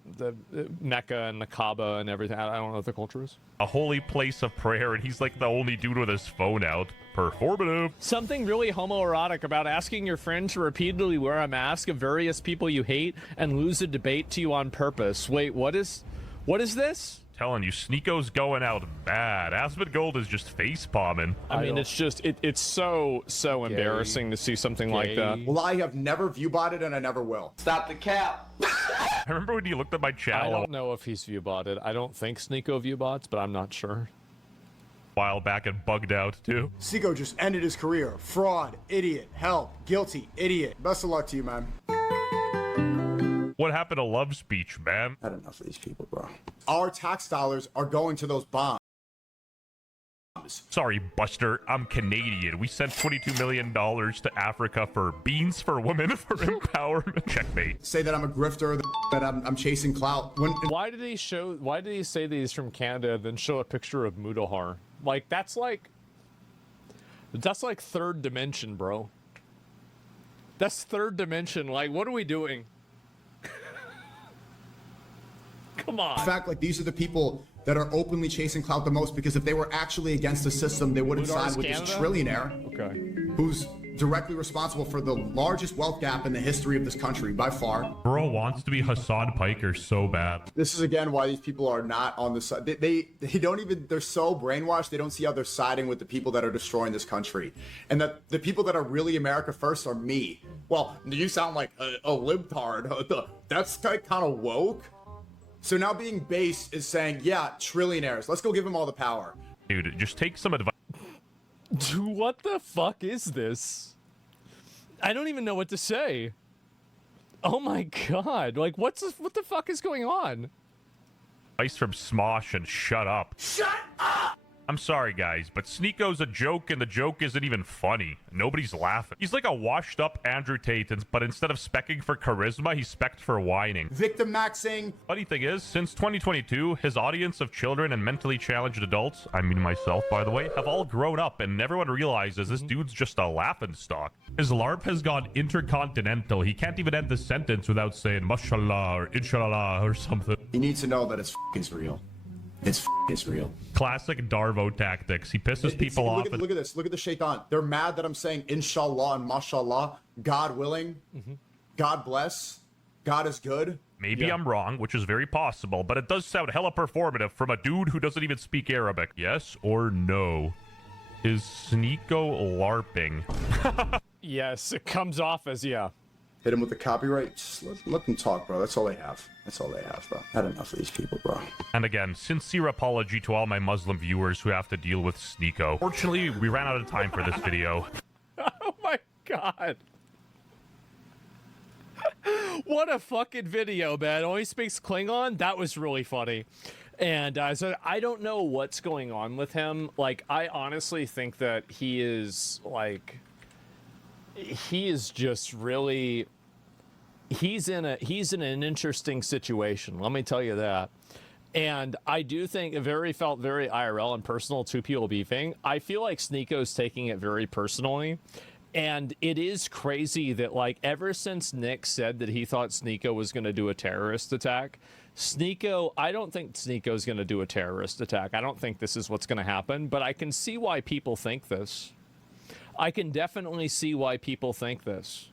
Mecca and the Kaaba and everything. I don't know what the culture is. A holy place of prayer, and he's like the only dude with his phone out. Performative. Something really homoerotic about asking your friend to repeatedly wear a mask of various people you hate and lose a debate to you on purpose. Wait, what is this? Telling you, Sneako's going out bad. Asmongold is just face palming. I mean, it's just it's so embarrassing to see something like that. Well, I have never viewbotted and I never will. Stop the cap. I remember when you looked at my I channel. don't know if he's viewbotted. I don't think Sneeko viewbots, but I'm not sure. A while back and bugged out too. Sneeko just ended his career. Fraud, idiot, help, guilty, idiot. Best of luck to you, man. What happened to love speech, man? I had enough of these people, bro. Our tax dollars are going to those bombs. Sorry, Buster. I'm Canadian. We sent $22 million to Africa for beans for women for empowerment. Checkmate. Say that I'm a grifter, that I'm chasing clout. Why did he say that he's from Canada, then show a picture of Mudahar? Like that's like third dimension, bro. That's third dimension. Like, what are we doing? Come on. In fact, like these are the people that are openly chasing clout the most, because if they were actually against the system, they wouldn't side with this trillionaire who's directly responsible for the largest wealth gap in the history of this country by far. Bro wants to be Hassan Piker so bad. This is again why these people are not on the side. They don't even, they're so brainwashed, they don't see how they're siding with the people that are destroying this country. And that the people that are really America first are me. Well, you sound like a libtard. That's kind of woke. So now being base is saying, yeah, trillionaires, let's go give them all the power. Dude, just take some advice. Dude, what the fuck is this? I don't even know what to say. Oh my god. Like, what the fuck is going on? Advice from Smosh and shut up. Shut up! I'm sorry, guys, but Sneako's a joke, and the joke isn't even funny. Nobody's laughing. He's like a washed-up Andrew Tate, but instead of specking for charisma, he's specced for whining. Victim maxing. Funny thing is, since 2022, his audience of children and mentally challenged adults, I mean myself, by the way, have all grown up, and everyone realizes this dude's just a laughingstock. His LARP has gone intercontinental. He can't even end the sentence without saying mashallah or inshallah or something. You need to know that it's real. It's real. Classic Darvo tactics. He pisses people off. Look at this. Look at the shaitan. They're mad that I'm saying inshallah and mashallah. God willing. God bless. God is good. Maybe I'm wrong, which is very possible, but it does sound hella performative from a dude who doesn't even speak Arabic. Yes or no? Is Sneeko LARPing? Yes, it comes off as yeah. Hit him with the copyright. Just let them talk, bro. That's all they have. That's all they have, bro. Had enough of these people, bro. And again, sincere apology to all my Muslim viewers who have to deal with Sneeko. Fortunately, we ran out of time for this video. Oh my god. What a fucking video, man. Only speaks Klingon. That was really funny. And so I don't know what's going on with him. Like, I honestly think that he is just really, he's in an interesting situation. Let me tell you that. And I do think it felt very IRL and personal, two people beefing. I feel like Sneeko's taking it very personally. And it is crazy that, like, ever since Nick said that he thought Sneeko was going to do a terrorist attack, I don't think Sneeko's going to do a terrorist attack. I don't think this is what's going to happen, but I can see why people think this. I can definitely see why people think this.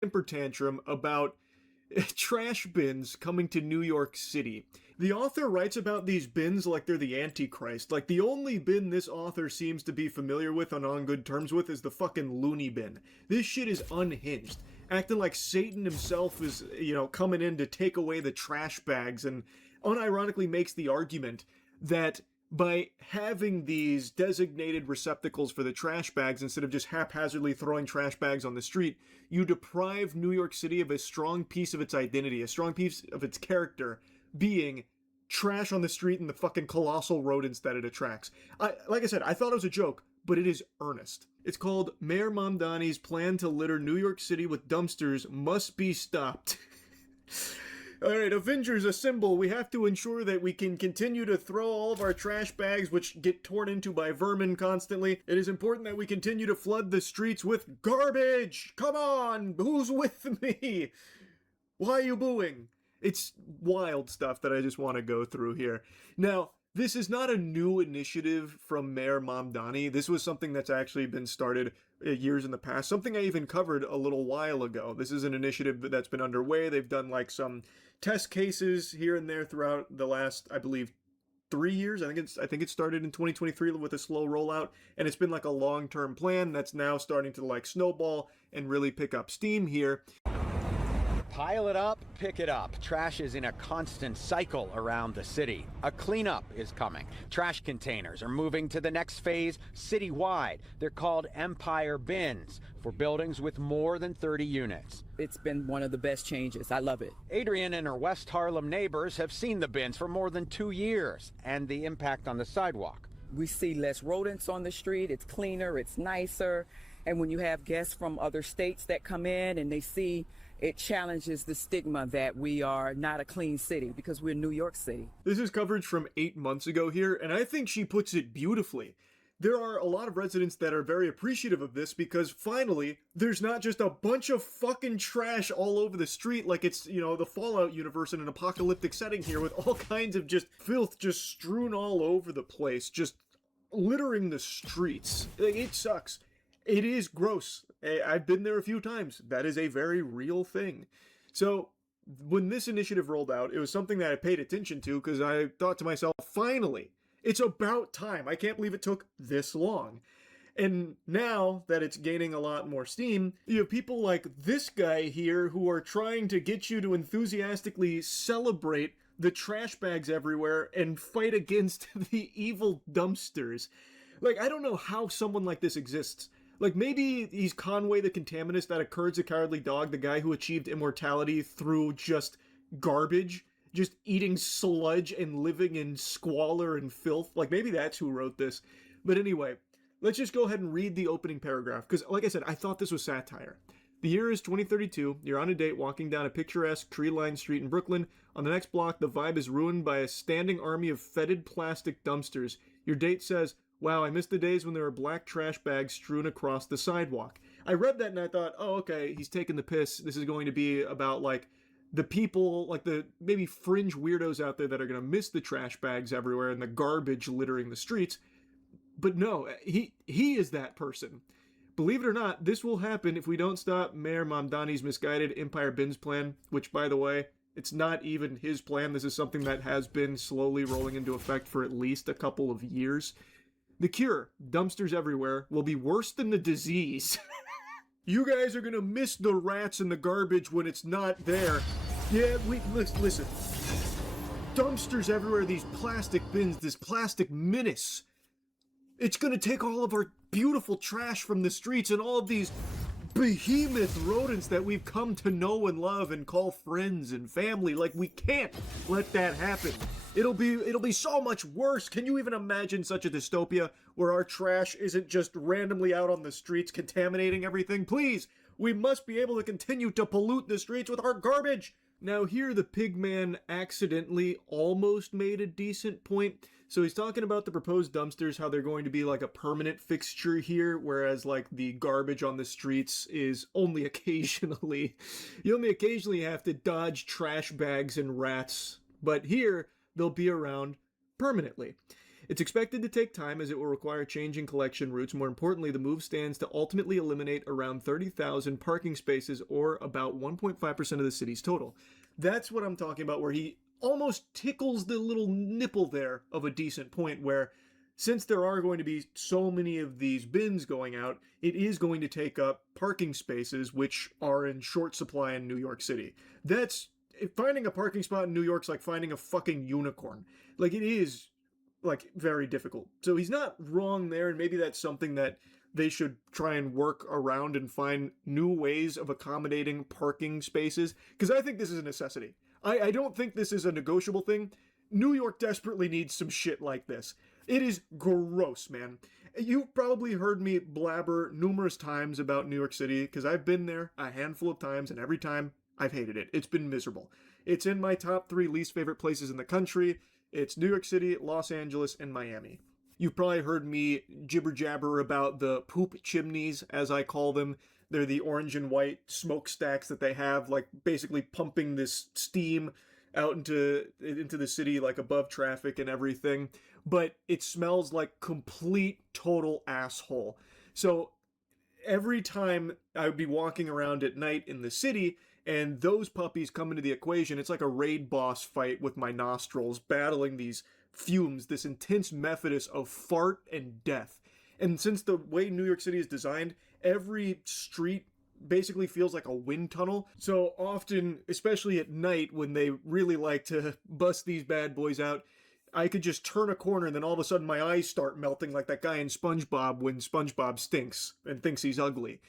temper tantrum about trash bins coming to New York City. The author writes about these bins like they're the Antichrist. Like, the only bin this author seems to be familiar with and on good terms with is the fucking loony bin. This shit is unhinged. Acting like Satan himself is, coming in to take away the trash bags, and unironically makes the argument that by having these designated receptacles for the trash bags instead of just haphazardly throwing trash bags on the street, you deprive New York City of a strong piece of its identity, a strong piece of its character, being trash on the street and the fucking colossal rodents that it attracts. Like I said, I thought it was a joke, but it is earnest. It's called Mayor Mamdani's plan to litter New York City with dumpsters must be stopped. Alright, Avengers assemble. We have to ensure that we can continue to throw all of our trash bags, which get torn into by vermin constantly. It is important that we continue to flood the streets with garbage! Come on! Who's with me? Why are you booing? It's wild stuff that I just want to go through here. Now, this is not a new initiative from Mayor Mamdani. This was something that's actually been started years in the past. Something I even covered a little while ago. This is an initiative that's been underway. They've done like some test cases here and there throughout the last, I believe, 3 years. I think it started in 2023 with a slow rollout, and it's been like a long-term plan that's now starting to like snowball and really pick up steam here. Pile it up, pick it up. Trash is in a constant cycle around the city. A cleanup is coming. Trash containers are moving to the next phase citywide. They're called Empire Bins for buildings with more than 30 units. It's been one of the best changes. I love it. Adrian and her West Harlem neighbors have seen the bins for more than 2 years and the impact on the sidewalk. We see less rodents on the street. It's cleaner, it's nicer. And when you have guests from other states that come in and they see, it challenges the stigma that we are not a clean city because we're New York City. This is coverage from 8 months ago here, and I think she puts it beautifully. There are a lot of residents that are very appreciative of this because finally, there's not just a bunch of fucking trash all over the street like it's, the Fallout universe in an apocalyptic setting here with all kinds of just filth just strewn all over the place, just littering the streets. It sucks. It is gross. I've been there a few times. That is a very real thing. So when this initiative rolled out, it was something that I paid attention to because I thought to myself, finally, it's about time. I can't believe it took this long. And now that it's gaining a lot more steam, you have people like this guy here who are trying to get you to enthusiastically celebrate the trash bags everywhere and fight against the evil dumpsters. Like, I don't know how someone like this exists. Like, maybe he's Conway the Contaminist, that Courage the Cowardly Dog, the guy who achieved immortality through just garbage, just eating sludge and living in squalor and filth. Like, maybe that's who wrote this. But anyway, let's just go ahead and read the opening paragraph, because, like I said, I thought this was satire. The year is 2032. You're on a date walking down a picturesque tree-lined street in Brooklyn. On the next block, the vibe is ruined by a standing army of fetid plastic dumpsters. Your date says, "Wow, I miss the days when there were black trash bags strewn across the sidewalk." I read that and I thought, oh, okay, he's taking the piss. This is going to be about, like, the people, like the maybe fringe weirdos out there that are going to miss the trash bags everywhere and the garbage littering the streets. But no, he is that person. Believe it or not, this will happen if we don't stop Mayor Mamdani's misguided Empire Bins plan, which, by the way, it's not even his plan. This is something that has been slowly rolling into effect for at least a couple of years. The cure, dumpsters everywhere, will be worse than the disease. You guys are gonna miss the rats and the garbage when it's not there. Yeah, listen. Dumpsters everywhere, these plastic bins, this plastic menace. It's gonna take all of our beautiful trash from the streets and all of these behemoth rodents that we've come to know and love and call friends and family. Like, we can't let that happen. It'll be so much worse. Can you even imagine such a dystopia where our trash isn't just randomly out on the streets contaminating everything? Please, we must be able to continue to pollute the streets with our garbage. Now here the pig man accidentally almost made a decent point. So he's talking about the proposed dumpsters, how they're going to be like a permanent fixture here, whereas like the garbage on the streets is only occasionally. You only occasionally have to dodge trash bags and rats. But here, they'll be around permanently. It's expected to take time as it will require changing collection routes. More importantly, the move stands to ultimately eliminate around 30,000 parking spaces, or about 1.5% of the city's total. That's what I'm talking about, where he almost tickles the little nipple there of a decent point, where since there are going to be so many of these bins going out, it is going to take up parking spaces, which are in short supply in New York City. Finding a parking spot in New York's like finding a fucking unicorn. Like, it is, like, very difficult. So he's not wrong there, and maybe that's something that they should try and work around and find new ways of accommodating parking spaces, because I think this is a necessity. I don't think this is a negotiable thing. New York desperately needs some shit like this. It is gross, man. You've probably heard me blabber numerous times about New York City, because I've been there a handful of times, and every time I've hated it. It's been miserable. It's in my top 3 least favorite places in the country. It's New York City, Los Angeles, and Miami. You've probably heard me jibber jabber about the poop chimneys, as I call them. They're the orange and white smokestacks that they have, like, basically pumping this steam out into the city, like, above traffic and everything. But it smells like complete, total asshole. So every time I would be walking around at night in the city, and those puppies come into the equation, it's like a raid boss fight with my nostrils, battling these fumes, this intense methodus of fart and death. And since the way New York City is designed, every street basically feels like a wind tunnel. So often, especially at night when they really like to bust these bad boys out, I could just turn a corner and then all of a sudden my eyes start melting like that guy in SpongeBob when SpongeBob stinks and thinks he's ugly.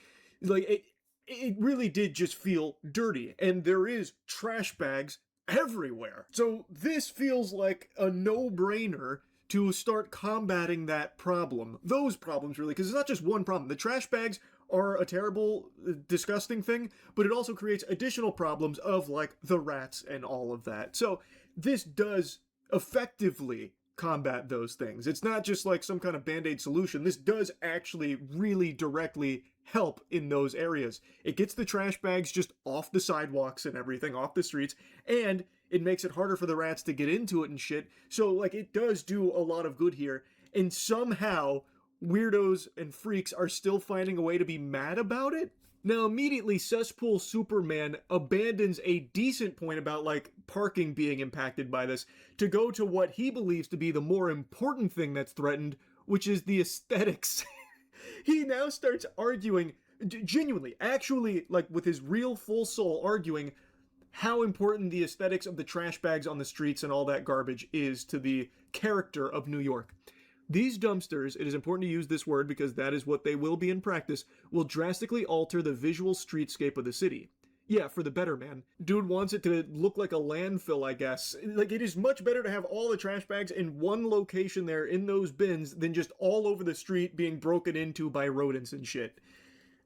Like, it really did just feel dirty, and there is trash bags everywhere. So this feels like a no-brainer to start combating that problem. Those problems, really, because it's not just one problem. The trash bags are a terrible, disgusting thing, but it also creates additional problems of, like, the rats and all of that. So this does effectively combat those things. It's not just like some kind of band-aid solution. This does actually really directly help in those areas. It gets the trash bags just off the sidewalks and everything, off the streets, and it makes it harder for the rats to get into it and shit. So, like, it does do a lot of good here, and somehow weirdos and freaks are still finding a way to be mad about it. Now, immediately, Cesspool Superman abandons a decent point about, like, parking being impacted by this to go to what he believes to be the more important thing that's threatened, which is the aesthetics. He now starts arguing, genuinely, actually, like, with his real full soul, arguing how important the aesthetics of the trash bags on the streets and all that garbage is to the character of New York. These dumpsters, it is important to use this word because that is what they will be in practice, will drastically alter the visual streetscape of the city. Yeah, for the better, man. Dude wants it to look like a landfill, I guess. Like, it is much better to have all the trash bags in one location there in those bins than just all over the street being broken into by rodents and shit.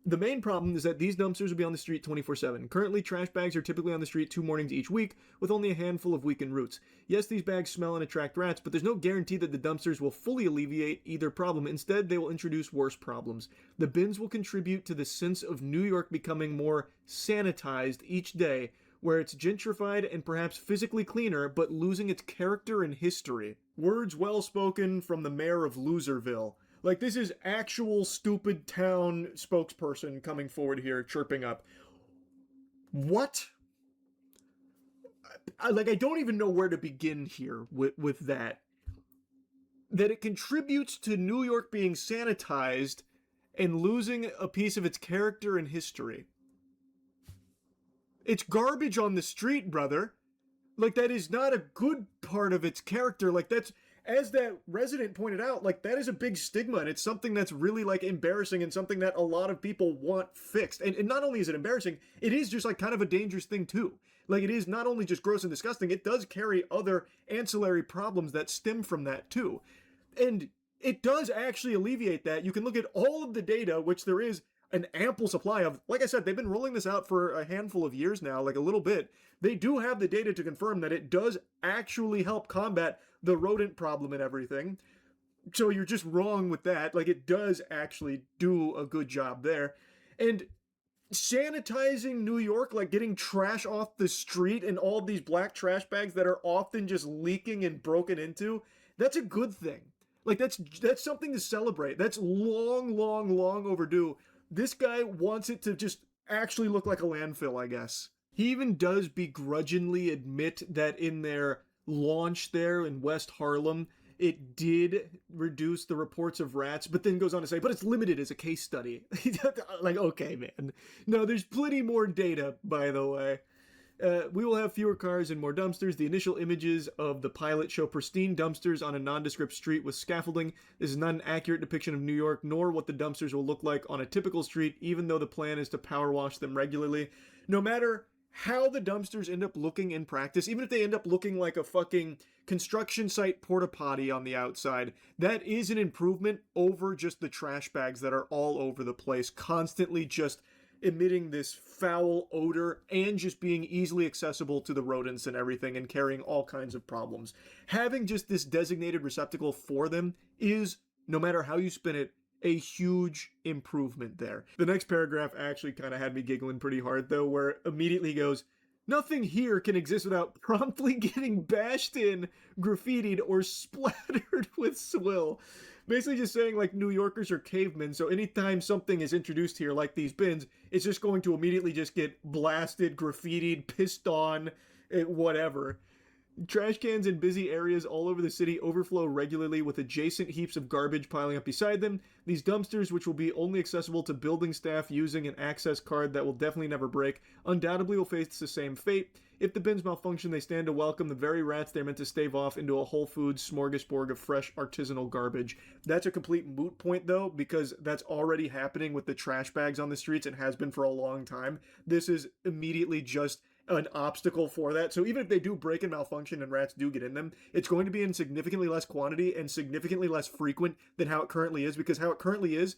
The main problem is that these dumpsters will be on the street 24/7. Currently, trash bags are typically on the street 2 mornings each week, with only a handful of weekend routes. Yes, these bags smell and attract rats, but there's no guarantee that the dumpsters will fully alleviate either problem. Instead, they will introduce worse problems. The bins will contribute to the sense of New York becoming more sanitized each day, where it's gentrified and perhaps physically cleaner, but losing its character and history. Words well spoken from the mayor of Loserville. Like, this is actual stupid town spokesperson coming forward here, chirping up. What? I don't even know where to begin here with that. That it contributes to New York being sanitized and losing a piece of its character and history. It's garbage on the street, brother. Like, that is not a good part of its character. Like, that's... As that resident pointed out, like, that is a big stigma, and it's something that's really, like, embarrassing and something that a lot of people want fixed. And not only is it embarrassing, it is just, like, kind of a dangerous thing, too. Like, it is not only just gross and disgusting, it does carry other ancillary problems that stem from that, too. And it does actually alleviate that. You can look at all of the data, which there is an ample supply of. Like I said, they've been rolling this out for a handful of years now, like a little bit. They do have the data to confirm that it does actually help combat the rodent problem and everything. So you're just wrong with that. Like, it does actually do a good job there. And sanitizing New York, like getting trash off the street and all these black trash bags that are often just leaking and broken into, that's a good thing. Like, that's something to celebrate. That's long, long, long overdue. This guy wants it to just actually look like a landfill, I guess. He even does begrudgingly admit that in their launch there in West Harlem, it did reduce the reports of rats, but then goes on to say, but it's limited as a case study. Like, okay, man. No, there's plenty more data, by the way. We will have fewer cars and more dumpsters. The initial images of the pilot show pristine dumpsters on a nondescript street with scaffolding. This is not an accurate depiction of New York, nor what the dumpsters will look like on a typical street, even though the plan is to power wash them regularly. No matter how the dumpsters end up looking in practice, even if they end up looking like a fucking construction site porta potty on the outside, that is an improvement over just the trash bags that are all over the place, constantly just emitting this foul odor and just being easily accessible to the rodents and everything and carrying all kinds of problems. Having just this designated receptacle for them is, no matter how you spin it, a huge improvement there. The next paragraph actually kind of had me giggling pretty hard though, where immediately he goes, nothing here can exist without promptly getting bashed in, graffitied, or splattered with swill. Basically just saying like New Yorkers are cavemen, so anytime something is introduced here like these bins, it's just going to immediately just get blasted, graffitied, pissed on, whatever. Trash cans in busy areas all over the city overflow regularly with adjacent heaps of garbage piling up beside them. These dumpsters, which will be only accessible to building staff using an access card that will definitely never break, undoubtedly will face the same fate. If the bins malfunction, they stand to welcome the very rats they're meant to stave off into a Whole Foods smorgasbord of fresh artisanal garbage. That's a complete moot point though, because that's already happening with the trash bags on the streets and has been for a long time. This is immediately just an obstacle for that. So even if they do break and malfunction and rats do get in them, it's going to be in significantly less quantity and significantly less frequent than how it currently is, because how it currently is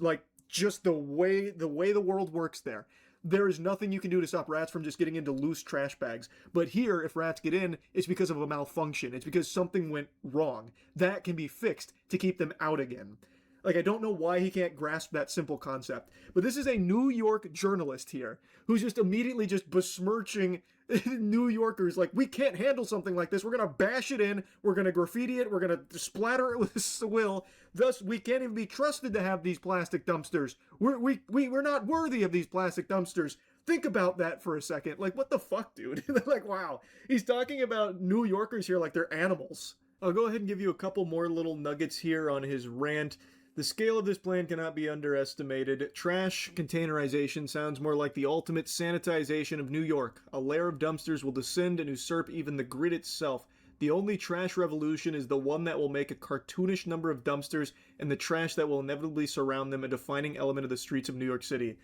like just the way the world works there. There is nothing you can do to stop rats from just getting into loose trash bags. But here, if rats get in, it's because of a malfunction. It's because something went wrong. That can be fixed to keep them out again. Like, I don't know why he can't grasp that simple concept. But this is a New York journalist here who's just immediately just besmirching New Yorkers. Like, we can't handle something like this. We're going to bash it in. We're going to graffiti it. We're going to splatter it with swill. Thus, we can't even be trusted to have these plastic dumpsters. We're not worthy of these plastic dumpsters. Think about that for a second. Like, what the fuck, dude? Like, wow. He's talking about New Yorkers here like they're animals. I'll go ahead and give you a couple more little nuggets here on his rant. The scale of this plan cannot be underestimated. Trash containerization sounds more like the ultimate sanitization of New York. A layer of dumpsters will descend and usurp even the grid itself. The only trash revolution is the one that will make a cartoonish number of dumpsters and the trash that will inevitably surround them a defining element of the streets of New York City.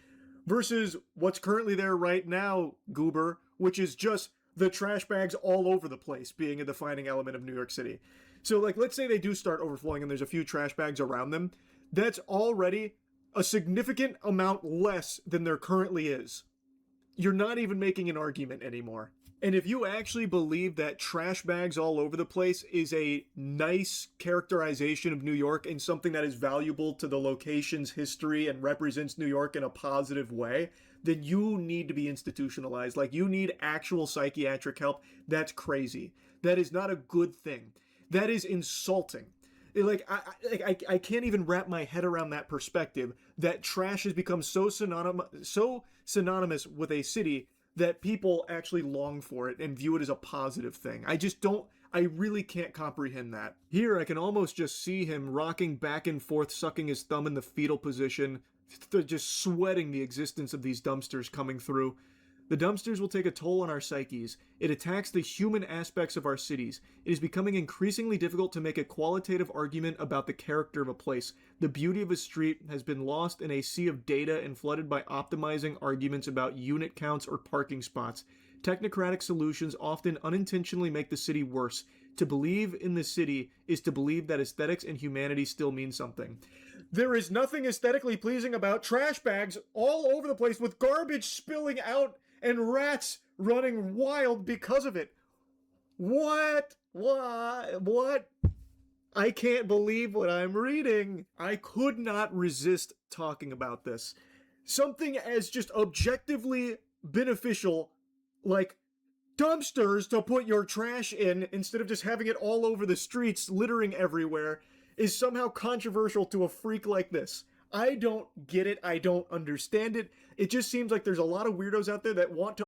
Versus what's currently there right now, Goober, which is just the trash bags all over the place being a defining element of New York City. So, like, let's say they do start overflowing and there's a few trash bags around them. That's already a significant amount less than there currently is. You're not even making an argument anymore. And if you actually believe that trash bags all over the place is a nice characterization of New York and something that is valuable to the location's history and represents New York in a positive way, then you need to be institutionalized. Like, you need actual psychiatric help. That's crazy. That is not a good thing. That is insulting. Like, I can't even wrap my head around that perspective, that trash has become so synonymous with a city that people actually long for it and view it as a positive thing. I really can't comprehend that. Here, I can almost just see him rocking back and forth, sucking his thumb in the fetal position, just sweating the existence of these dumpsters coming through. The dumpsters will take a toll on our psyches. It attacks the human aspects of our cities. It is becoming increasingly difficult to make a qualitative argument about the character of a place. The beauty of a street has been lost in a sea of data and flooded by optimizing arguments about unit counts or parking spots. Technocratic solutions often unintentionally make the city worse. To believe in the city is to believe that aesthetics and humanity still mean something. There is nothing aesthetically pleasing about trash bags all over the place with garbage spilling out and rats running wild because of it. What? What? I can't believe what I'm reading. I could not resist talking about this. Something as just objectively beneficial, like dumpsters to put your trash in instead of just having it all over the streets, littering everywhere. is somehow controversial to a freak like this. I don't get it. I don't understand it. It just seems like there's a lot of weirdos out there that want to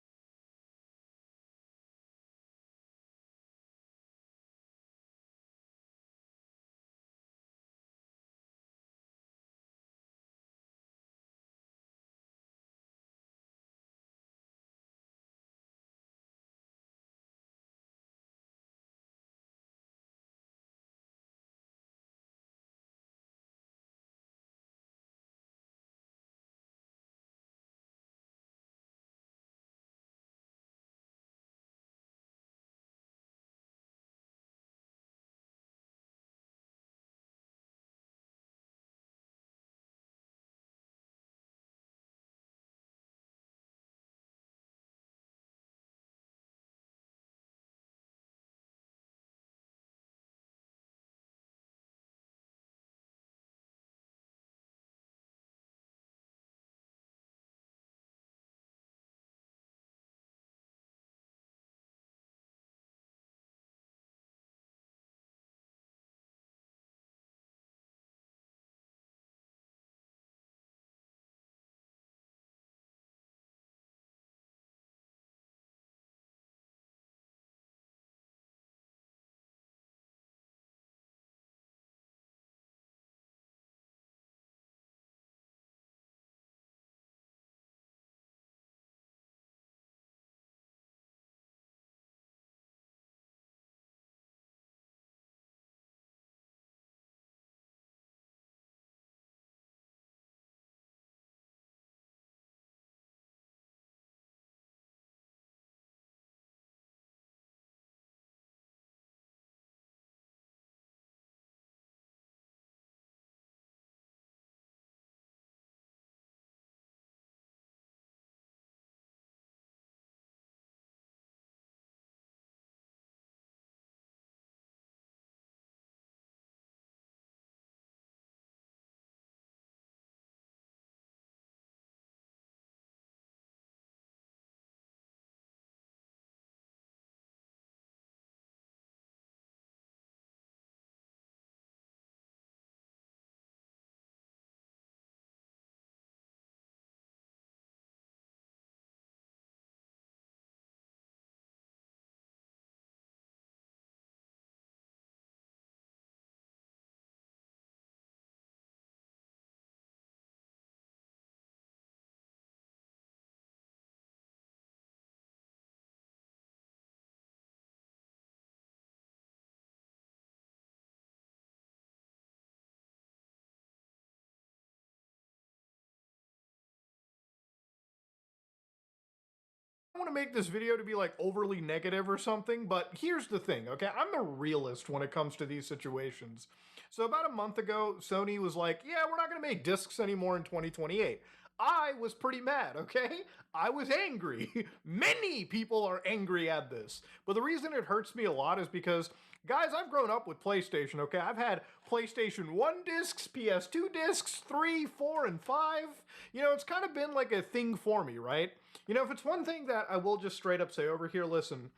I want to make this video to be like overly negative or something, but here's the thing, okay? I'm the realist when it comes to these situations. So about a month ago, Sony was like, yeah, we're not going to make discs anymore in 2028. I was pretty mad, okay? I was angry. Many people are angry at this. But the reason it hurts me a lot is because, guys, I've grown up with PlayStation, okay? I've had PlayStation 1 discs, PS2 discs, 3, 4, and 5. You know, it's kind of been like a thing for me, right? You know, if it's one thing that I will just straight up say over here, listen,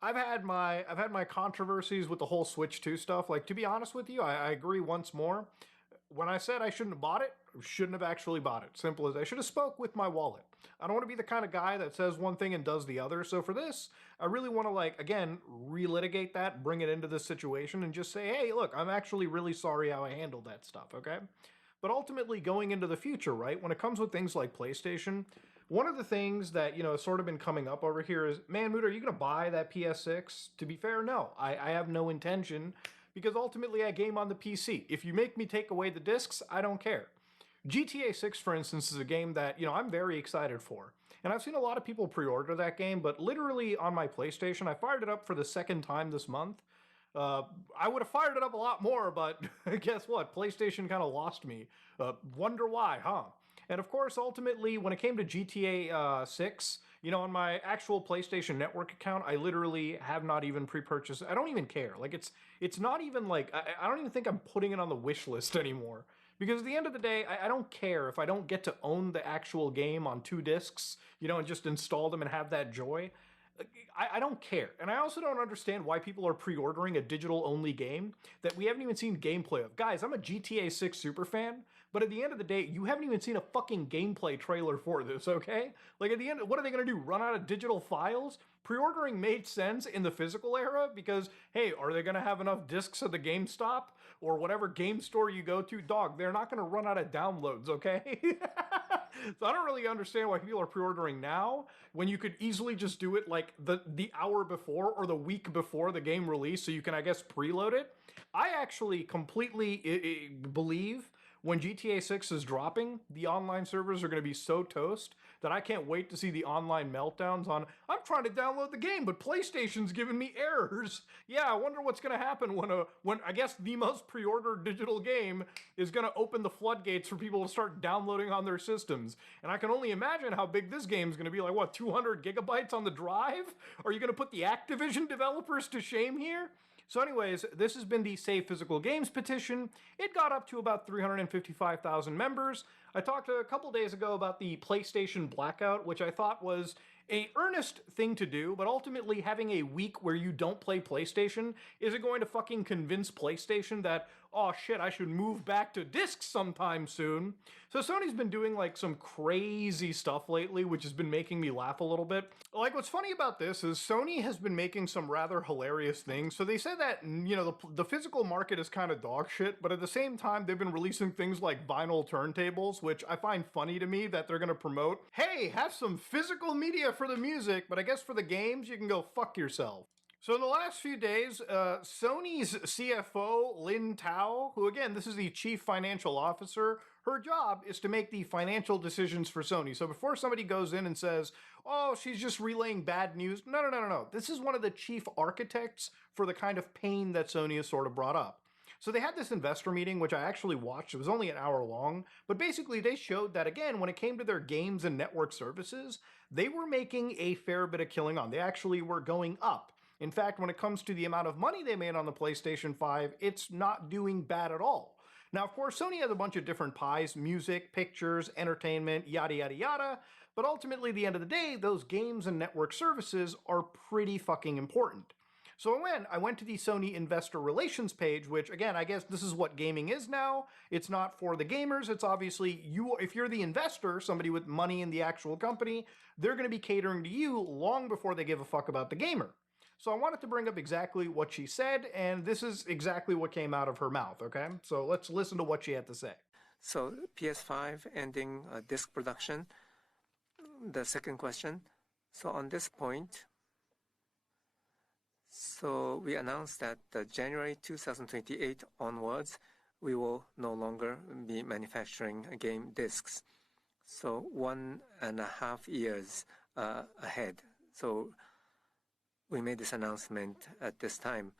I've had my controversies with the whole Switch 2 stuff. Like, to be honest with you, I agree once more. When I said I shouldn't have bought it, I shouldn't have actually bought it. Simple as I should have spoke with my wallet. I don't want to be the kind of guy that says one thing and does the other. So for this, I really want to, like, again, relitigate that, bring it into this situation and just say, hey, look, I'm actually really sorry how I handled that stuff, okay? But ultimately, going into the future, right, when it comes with things like PlayStation, one of the things that, you know, has sort of been coming up over here is, man, Mood, are you going to buy that PS6? To be fair, no. I have no intention, because ultimately I game on the PC. If you make me take away the discs, I don't care. GTA 6, for instance, is a game that, you know, I'm very excited for. And I've seen a lot of people pre-order that game, but literally on my PlayStation, I fired it up for the second time this month. I would have fired it up a lot more, but guess what? PlayStation kind of lost me. Wonder why, huh? And of course, ultimately, when it came to GTA 6, you know, on my actual PlayStation Network account, I literally have not even pre-purchased. I don't even care. Like, it's not even like, I don't even think I'm putting it on the wish list anymore. Because at the end of the day, I don't care if I don't get to own the actual game on 2 discs, you know, and just install them and have that joy. I don't care. And I also don't understand why people are pre-ordering a digital-only game that we haven't even seen gameplay of. Guys, I'm a GTA 6 superfan, but at the end of the day, you haven't even seen a fucking gameplay trailer for this, okay? Like, at the end, what are they gonna do, run out of digital files? Pre-ordering made sense in the physical era because, hey, are they gonna have enough discs at the GameStop or whatever game store you go to? Dog, they're not gonna run out of downloads, okay? So I don't really understand why people are pre-ordering now when you could easily just do it like the hour before or the week before the game release so you can, I guess, preload it. I actually completely believe when GTA 6 is dropping, the online servers are going to be so toast that I can't wait to see the online meltdowns on, I'm trying to download the game, but PlayStation's giving me errors. Yeah, I wonder what's going to happen when I guess the most pre-ordered digital game is going to open the floodgates for people to start downloading on their systems. And I can only imagine how big this game is going to be, like, what, 200 gigabytes on the drive? Are you going to put the Activision developers to shame here? So anyways, this has been the Save Physical Games petition. It got up to about 355,000 members. I talked a couple days ago about the PlayStation Blackout, which I thought was an earnest thing to do, but ultimately having a week where you don't play PlayStation isn't going to fucking convince PlayStation that, oh shit, I should move back to discs sometime soon. So Sony's been doing like some crazy stuff lately, which has been making me laugh a little bit. Like, what's funny about this is Sony has been making some rather hilarious things. So they said that, you know, the physical market is kind of dog shit, but at the same time, they've been releasing things like vinyl turntables, which I find funny to me that they're going to promote. Hey, have some physical media for the music, but I guess for the games, you can go fuck yourself. So in the last few days, Sony's CFO, Lin Tao, who again, this is the chief financial officer, her job is to make the financial decisions for Sony. So before somebody goes in and says, oh, she's just relaying bad news, no. This is one of the chief architects for the kind of pain that Sony has sort of brought up. So they had this investor meeting, which I actually watched. It was only an hour long, but basically they showed that, again, when it came to their games and network services, they were making a fair bit of killing on. They actually were going up. In fact, when it comes to the amount of money they made on the PlayStation 5, it's not doing bad at all. Now, of course, Sony has a bunch of different pies, music, pictures, entertainment, yada, yada, yada, but ultimately, at the end of the day, those games and network services are pretty fucking important. So I went to the Sony Investor Relations page, which, again, I guess this is what gaming is now. It's not for the gamers. It's obviously you. If you're the investor, somebody with money in the actual company, they're going to be catering to you long before they give a fuck about the gamer. So I wanted to bring up exactly what she said, and this is exactly what came out of her mouth, okay? So let's listen to what she had to say. So PS5 ending disc production. The second question. So on this point, so we announced that January 2028 onwards, we will no longer be manufacturing game discs. So 1.5 years ahead. So we made this announcement at this time.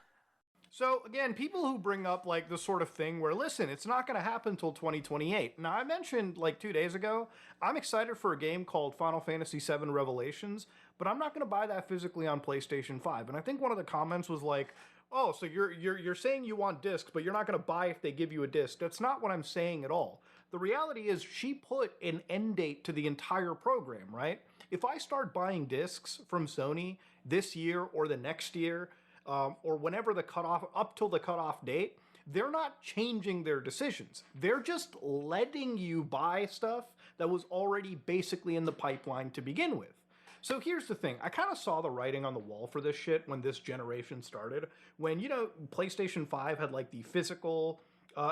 So again, people who bring up like this sort of thing where, listen, it's not going to happen until 2028. Now, I mentioned like 2 days ago, I'm excited for a game called Final Fantasy VII Revelations, but I'm not going to buy that physically on PlayStation 5. And I think one of the comments was like, oh, so you're saying you want discs, but you're not going to buy if they give you a disc. That's not what I'm saying at all. The reality is she put an end date to the entire program, right? If I start buying discs from Sony this year or the next year, or whenever the cutoff, up till the cutoff date, they're not changing their decisions. They're just letting you buy stuff that was already basically in the pipeline to begin with. So here's the thing. I kind of saw the writing on the wall for this shit when this generation started. When, you know, PlayStation 5 had like the physical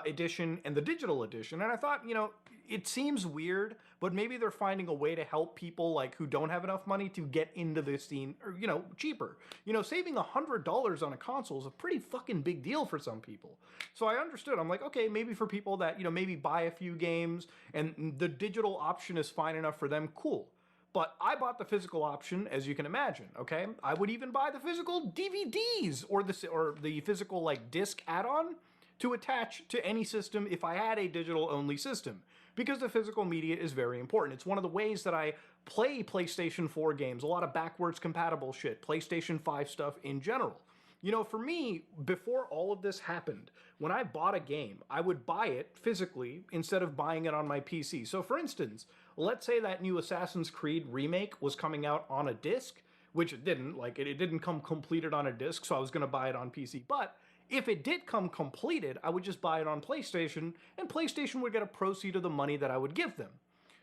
edition and the digital edition. And I thought, you know, it seems weird, but maybe they're finding a way to help people like who don't have enough money to get into this scene, or, you know, cheaper. You know, saving $100 on a console is a pretty fucking big deal for some people. So I understood. I'm like, okay, maybe for people that, you know, maybe buy a few games and the digital option is fine enough for them, cool. But I bought the physical option, as you can imagine, okay? I would even buy the physical DVDs or the physical like disc add-on to attach to any system if I had a digital-only system, because the physical media is very important. It's one of the ways that I play PlayStation 4 games, a lot of backwards compatible shit, PlayStation 5 stuff in general. You know, for me, before all of this happened, when I bought a game, I would buy it physically instead of buying it on my PC. So for instance, let's say that new Assassin's Creed remake was coming out on a disc. which it didn't. Like, it didn't come completed on a disc, so I was going to buy it on PC. But if it did come completed, I would just buy it on PlayStation, and PlayStation would get a proceed of the money that I would give them.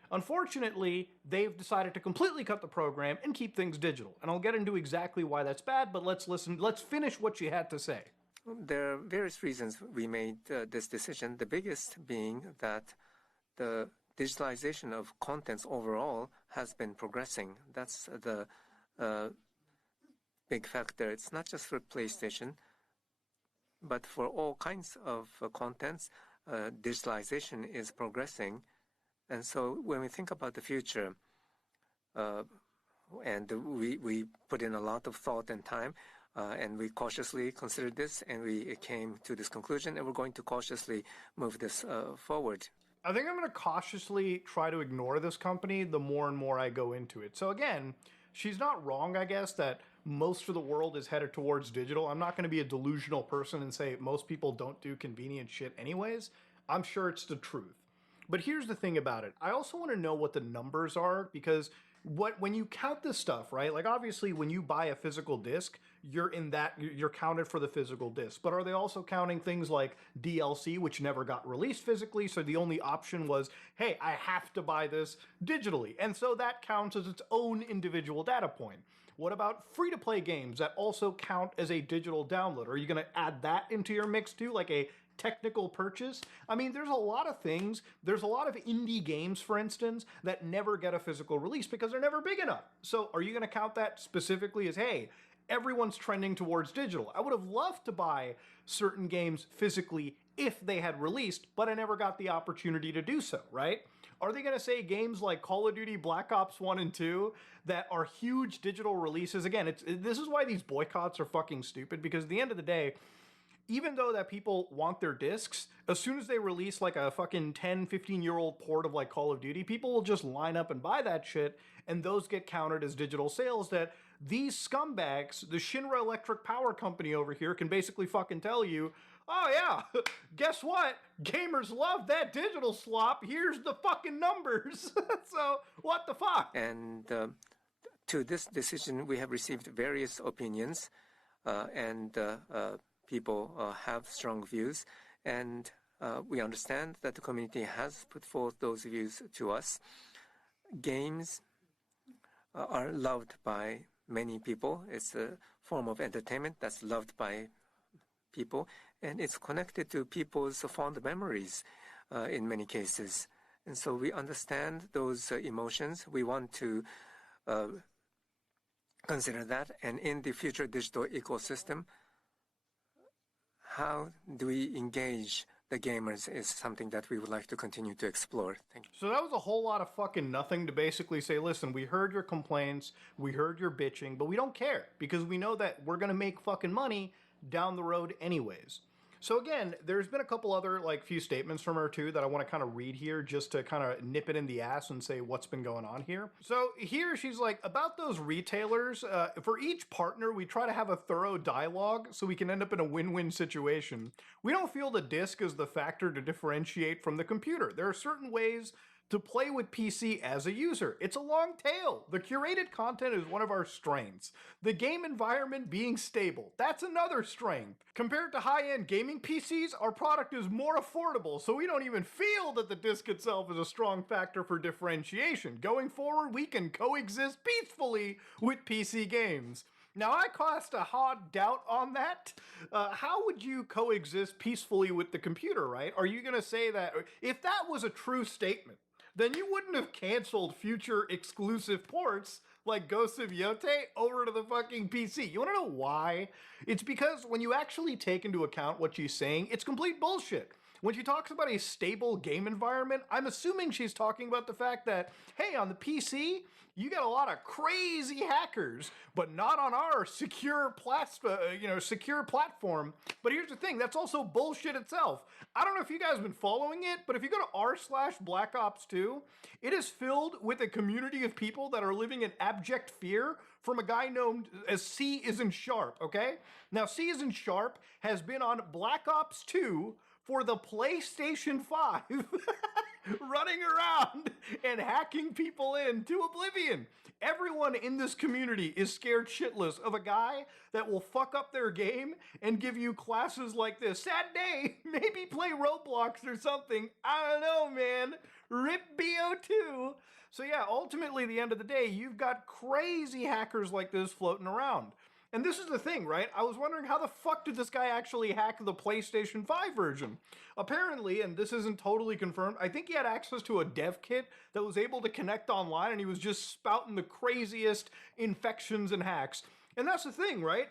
Unfortunately, they've decided to completely cut the program and keep things digital. And I'll get into exactly why that's bad, but let's finish what you had to say. There are various reasons we made this decision, the biggest being that the digitalization of contents overall has been progressing. That's the big factor. It's not just for PlayStation, but for all kinds of contents, digitalization is progressing. And so when we think about the future, and we put in a lot of thought and time, and we cautiously considered this, and we came to this conclusion, and we're going to cautiously move this forward. I think I'm going to cautiously try to ignore this company the more and more I go into it. So again, she's not wrong, I guess, that most of the world is headed towards digital. I'm not going to be a delusional person and say most people don't do convenient shit anyways. I'm sure it's the truth. But here's the thing about it. I also want to know what the numbers are, because when you count this stuff, right? Like, obviously when you buy a physical disc, you're counted for the physical disc. But are they also counting things like DLC, which never got released physically? So the only option was, hey, I have to buy this digitally. And so that counts as its own individual data point. What about free-to-play games that also count as a digital download? Are you going to add that into your mix too, like a technical purchase? I mean, there's a lot of things. There's a lot of indie games, for instance, that never get a physical release because they're never big enough. So are you going to count that specifically as, hey, everyone's trending towards digital? I would have loved to buy certain games physically if they had released, but I never got the opportunity to do so, right? Are they going to say games like Call of Duty Black Ops 1 and 2 that are huge digital releases? Again, this is why these boycotts are fucking stupid, because at the end of the day, even though that people want their discs, as soon as they release like a fucking 10, 15-year-old port of like Call of Duty, people will just line up and buy that shit, and those get counted as digital sales that these scumbags, the Shinra Electric Power Company over here, can basically fucking tell you, oh yeah, guess what? Gamers love that digital slop. Here's the fucking numbers. So, what the fuck? And to this decision, we have received various opinions, and people have strong views, and we understand that the community has put forth those views to us. Games are loved by many people. It's a form of entertainment that's loved by people, and it's connected to people's fond memories in many cases. And so we understand those emotions. We want to consider that, and in the future digital ecosystem, how do we engage the gamers is something that we would like to continue to explore. Thank you. So that was a whole lot of fucking nothing to basically say, listen, we heard your complaints, we heard your bitching, but we don't care because we know that we're going to make fucking money down the road anyways. So again, there's been a couple other few statements from her too that I want to kind of read here just to kind of nip it in the ass and say what's been going on here. So here she's like, about those retailers, for each partner, we try to have a thorough dialogue so we can end up in a win-win situation. We don't feel the disc is the factor to differentiate from the computer. There are certain ways to play with PC as a user. It's a long tail. The curated content is one of our strengths. The game environment being stable, that's another strength. Compared to high-end gaming PCs, our product is more affordable, so we don't even feel that the disc itself is a strong factor for differentiation. Going forward, we can coexist peacefully with PC games. Now, I cast a hard doubt on that. How would you coexist peacefully with the computer, right? Are you going to say that, if that was a true statement, then you wouldn't have canceled future exclusive ports like Ghosts of Yote over to the fucking PC. You want to know why? It's because when you actually take into account what she's saying, it's complete bullshit. When she talks about a stable game environment, I'm assuming she's talking about the fact that, hey, on the PC, you got a lot of crazy hackers, but not on our secure platform. But here's the thing, that's also bullshit itself. I don't know if you guys have been following it, but if you go to r/Black Ops 2, it is filled with a community of people that are living in abject fear from a guy known as C Isn't Sharp, okay? Now, C Isn't Sharp has been on Black Ops 2 for the PlayStation 5, running around and hacking people into oblivion. Everyone in this community is scared shitless of a guy that will fuck up their game and give you classes like this. Sad day, maybe play Roblox or something. I don't know, man. Rip BO2. So yeah, ultimately, at the end of the day, you've got crazy hackers like this floating around. And this is the thing, right? I was wondering how the fuck did this guy actually hack the PlayStation 5 version? Apparently, and this isn't totally confirmed, I think he had access to a dev kit that was able to connect online, and he was just spouting the craziest infections and hacks. And that's the thing, right?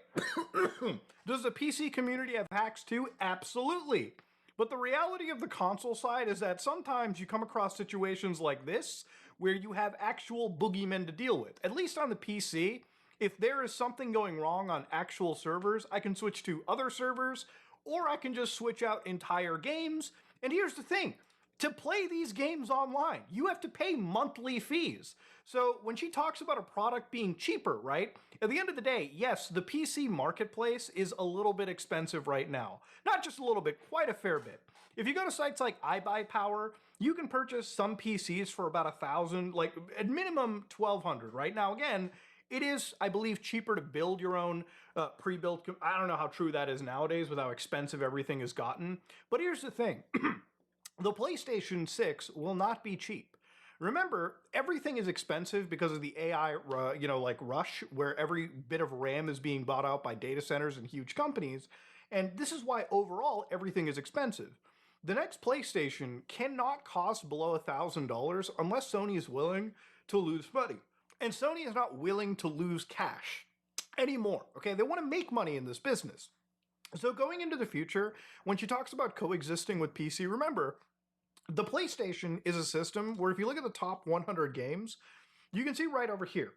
Does the PC community have hacks too? Absolutely. But the reality of the console side is that sometimes you come across situations like this where you have actual boogeymen to deal with. At least on the PC, if there is something going wrong on actual servers, I can switch to other servers, or I can just switch out entire games. And here's the thing, to play these games online, you have to pay monthly fees. So when she talks about a product being cheaper, right? At the end of the day, yes, the PC marketplace is a little bit expensive right now. Not just a little bit, quite a fair bit. If you go to sites like iBuyPower, you can purchase some PCs for about $1,000, like at minimum $1,200. Right now, again, it is, I believe, cheaper to build your own pre-built. I don't know how true that is nowadays with how expensive everything has gotten. But here's the thing. The PlayStation 6 will not be cheap. Remember, everything is expensive because of the AI, rush, where every bit of RAM is being bought out by data centers and huge companies. And this is why overall everything is expensive. The next PlayStation cannot cost below $1,000 unless Sony is willing to lose money. And Sony is not willing to lose cash anymore, okay? They want to make money in this business. So going into the future, when she talks about coexisting with PC, remember, the PlayStation is a system where if you look at the top 100 games, you can see right over here,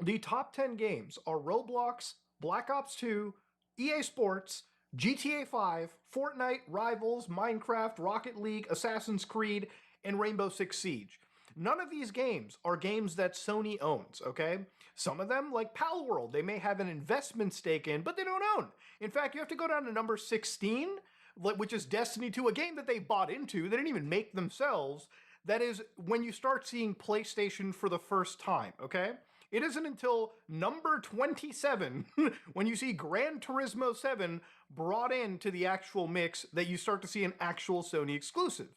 the top 10 games are Roblox, Black Ops 2, EA Sports, GTA 5, Fortnite, Rivals, Minecraft, Rocket League, Assassin's Creed, and Rainbow Six Siege. None of these games are games that Sony owns, okay? Some of them, like Palworld, they may have an investment stake in, but they don't own. In fact, you have to go down to number 16, which is Destiny 2, a game that they bought into. They didn't even make themselves. That is when you start seeing PlayStation for the first time, okay? It isn't until number 27, when you see Gran Turismo 7 brought into the actual mix, that you start to see an actual Sony exclusive.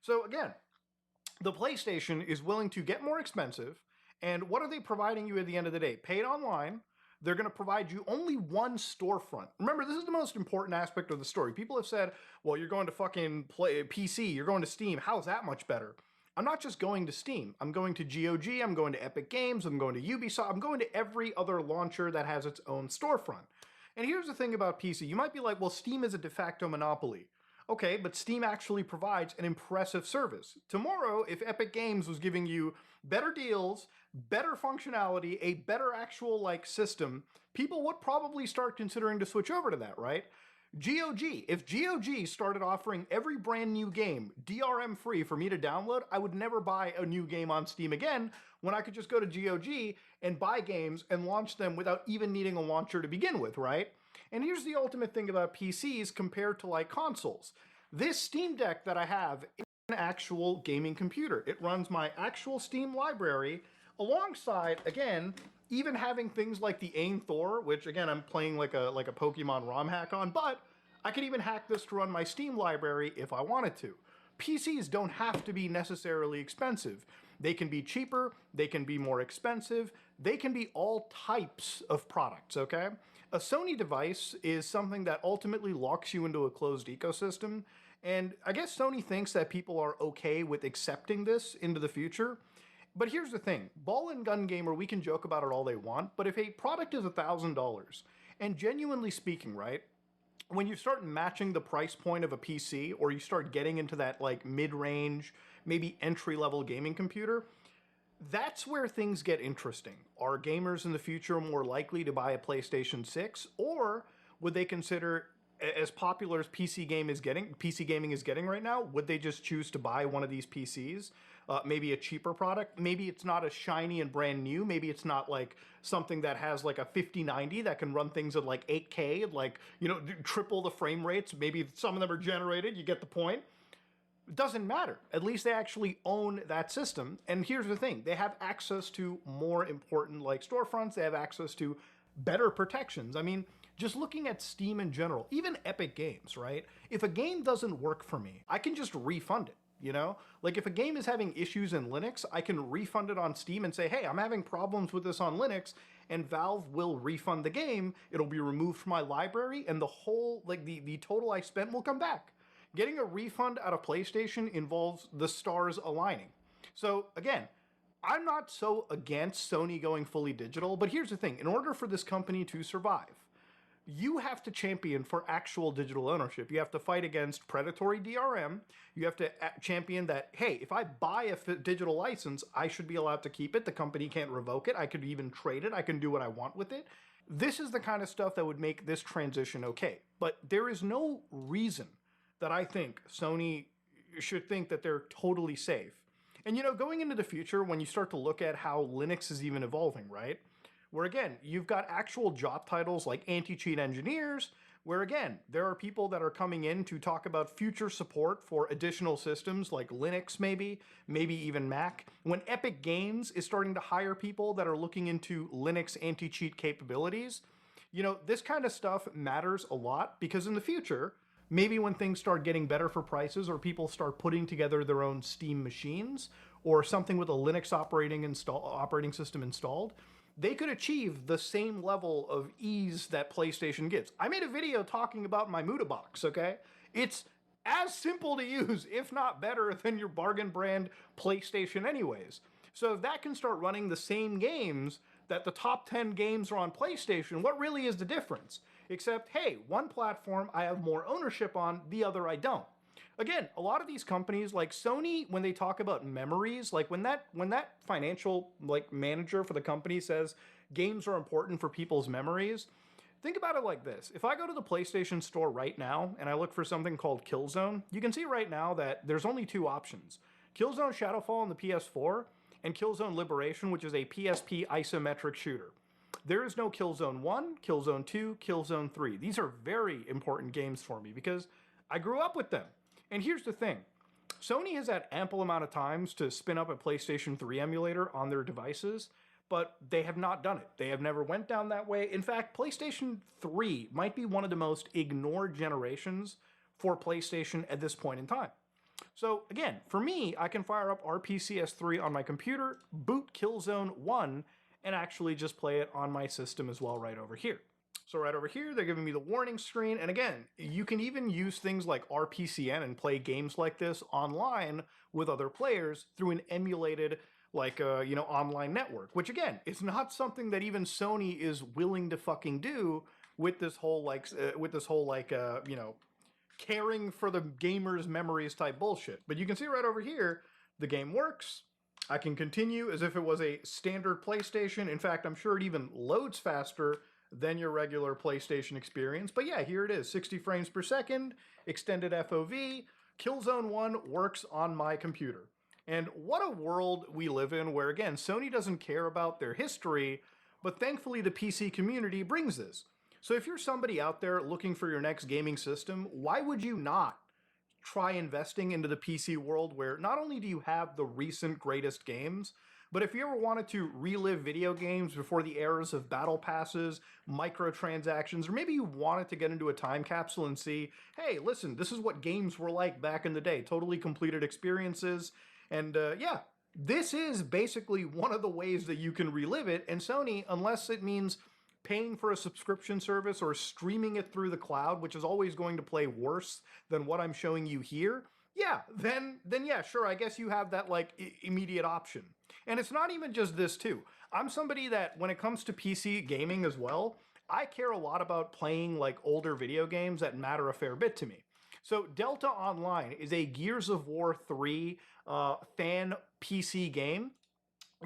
So again, the PlayStation is willing to get more expensive, and what are they providing you at the end of the day? Paid online. They're going to provide you only one storefront. Remember, this is the most important aspect of the story. People have said, well, you're going to fucking play PC, you're going to Steam. How is that much better? I'm not just going to Steam. I'm going to GOG, I'm going to Epic Games, I'm going to Ubisoft, I'm going to every other launcher that has its own storefront. And here's the thing about PC. You might be like, well, Steam is a de facto monopoly. Okay, but Steam actually provides an impressive service. Tomorrow, if Epic Games was giving you better deals, better functionality, a better actual system, people would probably start considering to switch over to that, right? GOG, if GOG started offering every brand new game DRM free for me to download, I would never buy a new game on Steam again when I could just go to GOG and buy games and launch them without even needing a launcher to begin with, right? And here's the ultimate thing about PCs compared to consoles. This Steam Deck that I have is an actual gaming computer. It runs my actual Steam library alongside, again, even having things like the AIM Thor, which again, I'm playing like a Pokemon ROM hack on, but I could even hack this to run my Steam library if I wanted to. PCs don't have to be necessarily expensive. They can be cheaper, they can be more expensive, they can be all types of products, okay? A Sony device is something that ultimately locks you into a closed ecosystem, and I guess Sony thinks that people are okay with accepting this into the future. But here's the thing, ball and gun gamer, we can joke about it all they want, but if a product is $1,000, and genuinely speaking, right, when you start matching the price point of a PC, or you start getting into that mid-range, maybe entry-level gaming computer, that's where things get interesting. Are gamers in the future more likely to buy a PlayStation 6, or would they consider, as popular as PC gaming is getting right now, would they just choose to buy one of these PCs? Maybe a cheaper product. Maybe it's not as shiny and brand new. Maybe it's not something that has a 5090 that can run things at 8K, triple the frame rates. Maybe some of them are generated. You get the point. It doesn't matter. At least they actually own that system. And here's the thing. They have access to more important like storefronts. They have access to better protections. I mean, just looking at Steam in general, even Epic Games, right? If a game doesn't work for me, I can just refund it, you know? Like if a game is having issues in Linux, I can refund it on Steam and say, hey, I'm having problems with this on Linux, and Valve will refund the game. It'll be removed from my library, and the whole, like the total I spent will come back. Getting a refund out of PlayStation involves the stars aligning. So again, I'm not so against Sony going fully digital, but here's the thing. In order for this company to survive, you have to champion for actual digital ownership. You have to fight against predatory DRM. You have to champion that, hey, if I buy a digital license, I should be allowed to keep it. The company can't revoke it. I could even trade it. I can do what I want with it. This is the kind of stuff that would make this transition okay. But there is no reason that I think Sony should think that they're totally safe. And you know, going into the future, when you start to look at how Linux is even evolving, right? Where again, you've got actual job titles like anti-cheat engineers, where again, there are people that are coming in to talk about future support for additional systems like Linux maybe even Mac. When Epic Games is starting to hire people that are looking into Linux anti-cheat capabilities, you know, this kind of stuff matters a lot because in the future, maybe when things start getting better for prices or people start putting together their own Steam machines or something with a Linux operating system installed, they could achieve the same level of ease that PlayStation gives. I made a video talking about my Muda box, okay? It's as simple to use, if not better, than your bargain brand PlayStation anyways. So if that can start running the same games that the top 10 games are on PlayStation, what really is the difference? Except, hey, one platform I have more ownership on, the other I don't. Again, a lot of these companies like Sony, when they talk about memories, like when that financial like manager for the company says games are important for people's memories, think about it like this. If I go to the PlayStation Store right now and I look for something called Killzone, you can see right now that there's only two options. Killzone Shadowfall on the PS4 and Killzone Liberation, which is a PSP isometric shooter. There is no Killzone 1, Killzone 2, Killzone 3. These are very important games for me because I grew up with them. And here's the thing. Sony has had ample amount of times to spin up a PlayStation 3 emulator on their devices, but they have not done it. They have never went down that way. In fact, PlayStation 3 might be one of the most ignored generations for PlayStation at this point in time. So again, for me, I can fire up RPCS3 on my computer, boot Killzone 1, and actually just play it on my system as well right over here. So right over here, they're giving me the warning screen. And again, you can even use things like RPCN and play games like this online with other players through an emulated like online network, which again, is not something that even Sony is willing to fucking do with this whole caring for the gamer's memories type bullshit. But you can see right over here, the game works. I can continue as if it was a standard PlayStation. In fact, I'm sure it even loads faster than your regular PlayStation experience. But yeah, here it is, 60 frames per second, extended FOV. Killzone 1 works on my computer. And what a world we live in where, again, Sony doesn't care about their history, but thankfully the PC community brings this. So if you're somebody out there looking for your next gaming system, why would you not try investing into the PC world where not only do you have the recent greatest games, but if you ever wanted to relive video games before the eras of battle passes, microtransactions, or maybe you wanted to get into a time capsule and see, hey, listen, this is what games were like back in the day, totally completed experiences. And yeah, this is basically one of the ways that you can relive it. And Sony, unless it means paying for a subscription service or streaming it through the cloud, which is always going to play worse than what I'm showing you here, yeah, then yeah, sure, I guess you have that like immediate option. And it's not even just this too. I'm somebody that when it comes to PC gaming as well, I care a lot about playing like older video games that matter a fair bit to me. So Delta Online is a Gears of War 3 fan PC game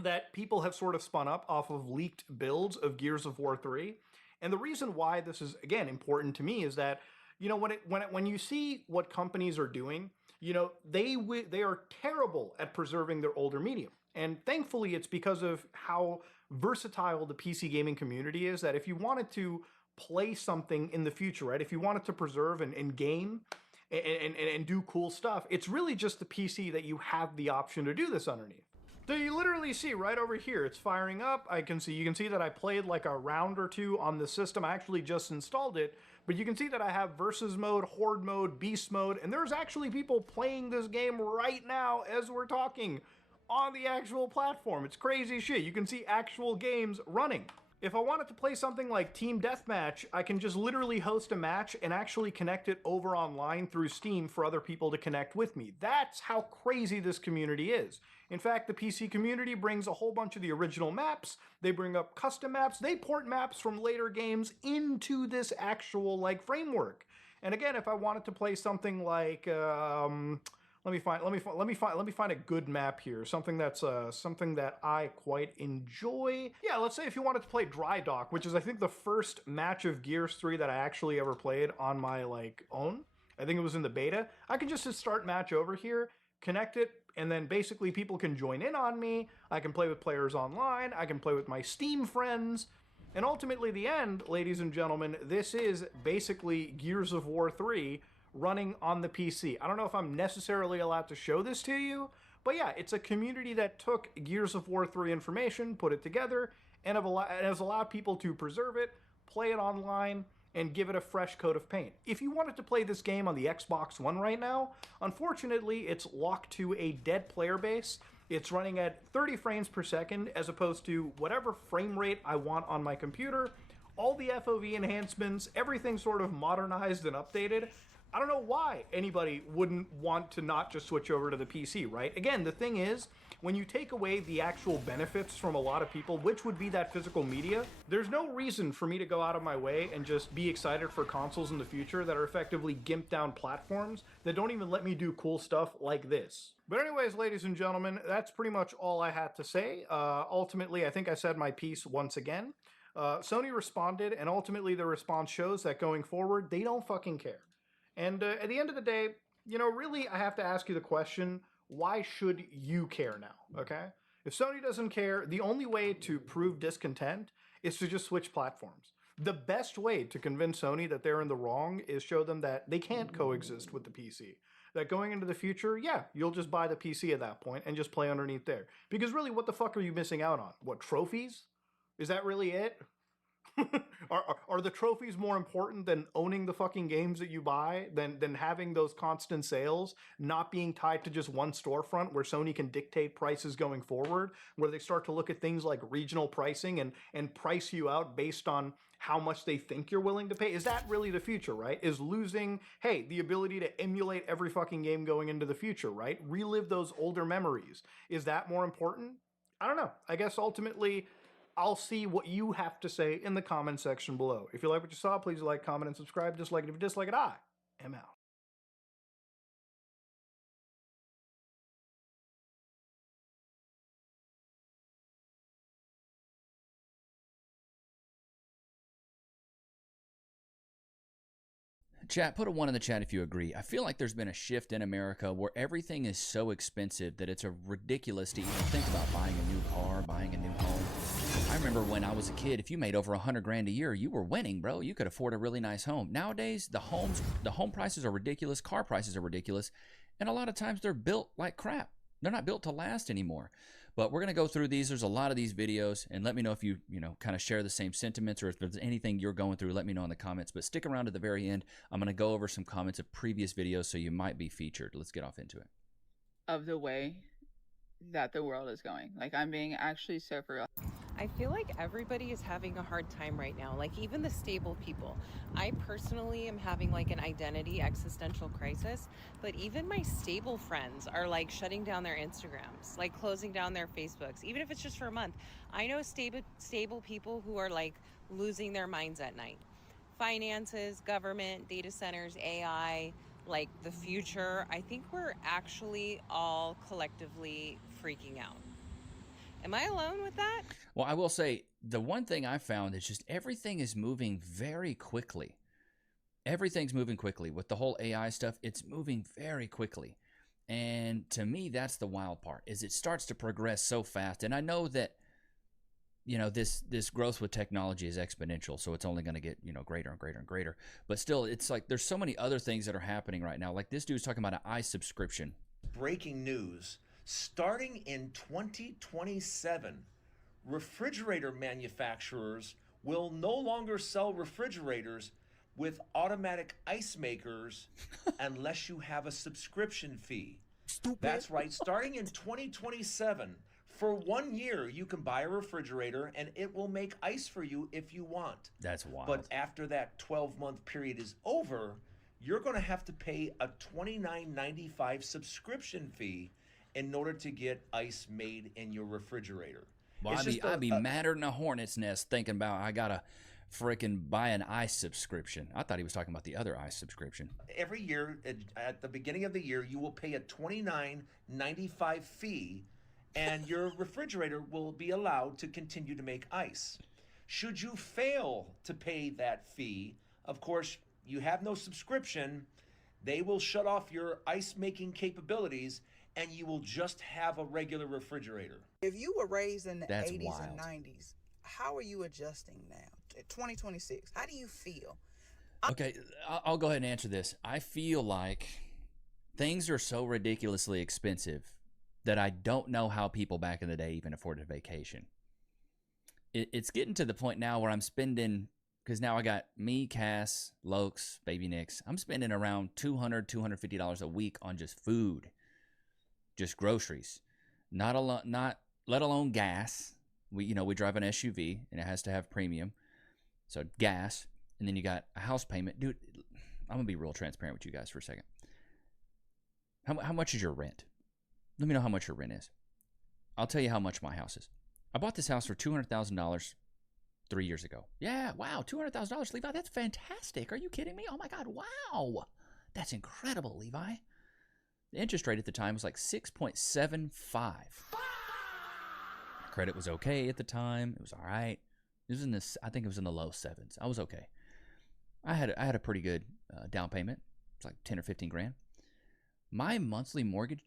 that people have sort of spun up off of leaked builds of Gears of War 3. And the reason why this is, again, important to me is that, you know, when you see what companies are doing, you know, they are terrible at preserving their older medium. And thankfully, it's because of how versatile the PC gaming community is that if you wanted to play something in the future, right, if you wanted to preserve and game and do cool stuff. It's really just the PC that you have the option to do this underneath. So you literally see right over here, it's firing up. You can see that I played like a round or two on the system. I actually just installed it, but you can see that I have versus mode, horde mode, beast mode, and there's actually people playing this game right now as we're talking on the actual platform. It's crazy shit. You can see actual games running. If I wanted to play something like Team Deathmatch, I can just literally host a match and actually connect it over online through Steam for other people to connect with me. That's how crazy this community is. In fact, the PC community brings a whole bunch of the original maps, they bring up custom maps, they port maps from later games into this actual like framework. And again, if I wanted to play something like let me find a good map here. Something that's something that I quite enjoy. Yeah, let's say if you wanted to play Dry Dock, which is I think the first match of Gears 3 that I actually ever played on my like own. I think it was in the beta. I can just start match over here, connect it, and then basically people can join in on me. I can play with players online. I can play with my Steam friends. And ultimately the end, ladies and gentlemen, this is basically Gears of War 3 running on the PC. I don't know if I'm necessarily allowed to show this to you, but yeah, it's a community that took Gears of War 3 information, put it together, and has allowed people to preserve it, play it online, and give it a fresh coat of paint. If you wanted to play this game on the Xbox One right now, unfortunately, it's locked to a dead player base. It's running at 30 frames per second as opposed to whatever frame rate I want on my computer. All the FOV enhancements, everything sort of modernized and updated. I don't know why anybody wouldn't want to not just switch over to the PC, right? Again, the thing is, when you take away the actual benefits from a lot of people, which would be that physical media, there's no reason for me to go out of my way and just be excited for consoles in the future that are effectively gimped down platforms that don't even let me do cool stuff like this. But anyways, ladies and gentlemen, that's pretty much all I had to say. Ultimately, I think I said my piece once again. Sony responded, and ultimately the response shows that going forward, they don't fucking care. And at the end of the day, you know, really, I have to ask you the question, why should you care now, okay? If Sony doesn't care, the only way to prove discontent is to just switch platforms. The best way to convince Sony that they're in the wrong is show them that they can't coexist with the PC. That going into the future, yeah, you'll just buy the PC at that point and just play underneath there. Because really, what the fuck are you missing out on? What, trophies? Is that really it? Are the trophies more important than owning the fucking games that you buy, than having those constant sales, not being tied to just one storefront where Sony can dictate prices going forward, where they start to look at things like regional pricing and price you out based on how much they think you're willing to pay? Is that really the future, right? Is losing, hey, the ability to emulate every fucking game going into the future, right? Relive those older memories. Is that more important? I don't know. I guess ultimately, I'll see what you have to say in the comment section below. If you like what you saw, please like, comment, and subscribe. Dislike it if you dislike it. I am out. Chat, put a 1 in the chat if you agree. I feel like there's been a shift in America where everything is so expensive that it's ridiculous to even think about buying a new car, buying a new home. I remember when I was a kid, if you made over $100 grand a year, you were winning, bro. You could afford a really nice home. Nowadays, the home prices are ridiculous, car prices are ridiculous, and a lot of times they're built like crap. They're not built to last anymore. But we're going to go through these. There's a lot of these videos, and let me know if you kind of share the same sentiments, or if there's anything you're going through, let me know in the comments. But stick around to the very end. I'm going to go over some comments of previous videos, so you might be featured. Let's get off into it. Of the way that the world is going. Like, I'm being actually so for real. I feel like everybody is having a hard time right now, like even the stable people. I personally am having like an identity existential crisis, but even my stable friends are like shutting down their Instagrams, like closing down their Facebooks, even if it's just for a month. I know stable people who are like losing their minds at night. Finances, government, data centers, AI, like the future. I think we're actually all collectively freaking out. Am I alone with that? Well, I will say the one thing I found is just everything is moving very quickly. Everything's moving quickly. With the whole AI stuff, it's moving very quickly. And to me, that's the wild part, is it starts to progress so fast. And I know that you know, this growth with technology is exponential, so it's only going to get, you know, greater and greater and greater. But still, it's like there's so many other things that are happening right now. Like this dude's talking about an ice subscription. Breaking news. Starting in 2027, refrigerator manufacturers will no longer sell refrigerators with automatic ice makers unless you have a subscription fee. Stupid. That's right. Starting in 2027, for 1 year, you can buy a refrigerator and it will make ice for you if you want. That's wild. But after that 12-month period is over, you're going to have to pay a $29.95 subscription fee in order to get ice made in your refrigerator. Well, I'd be madder than a hornet's nest thinking about I gotta frickin' buy an ice subscription. I thought he was talking about the other ice subscription. Every year, at the beginning of the year, you will pay a $29.95 fee, and your refrigerator will be allowed to continue to make ice. Should you fail to pay that fee, of course, you have no subscription, they will shut off your ice-making capabilities, and you will just have a regular refrigerator. If you were raised in the That's 80s wild. and 90s, how are you adjusting now? 2026, how do you feel? Okay, I'll go ahead and answer this. I feel like things are so ridiculously expensive that I don't know how people back in the day even afforded a vacation. It's getting to the point now where I'm spending, because now I got me, Cass, Lokes, baby Nix. I'm spending around $200, $250 a week on just food, just groceries, not let alone gas. We drive an SUV and it has to have premium, so gas, and then you got a house payment, dude. I'm gonna be real transparent with you guys for a second. How much is your rent? Let me know how much your rent is. I'll tell you how much my house is. I bought this house for $200,000 3 years ago. Yeah, wow, $200,000, Levi. That's fantastic. Are you kidding me? Oh my God, wow, that's incredible, Levi. The interest rate at the time was like 6.75. Credit was okay at the time. It was all right. It was in this. I think it was in the low sevens. I was okay. I had a pretty good down payment. It's like 10 or 15 grand. My monthly mortgage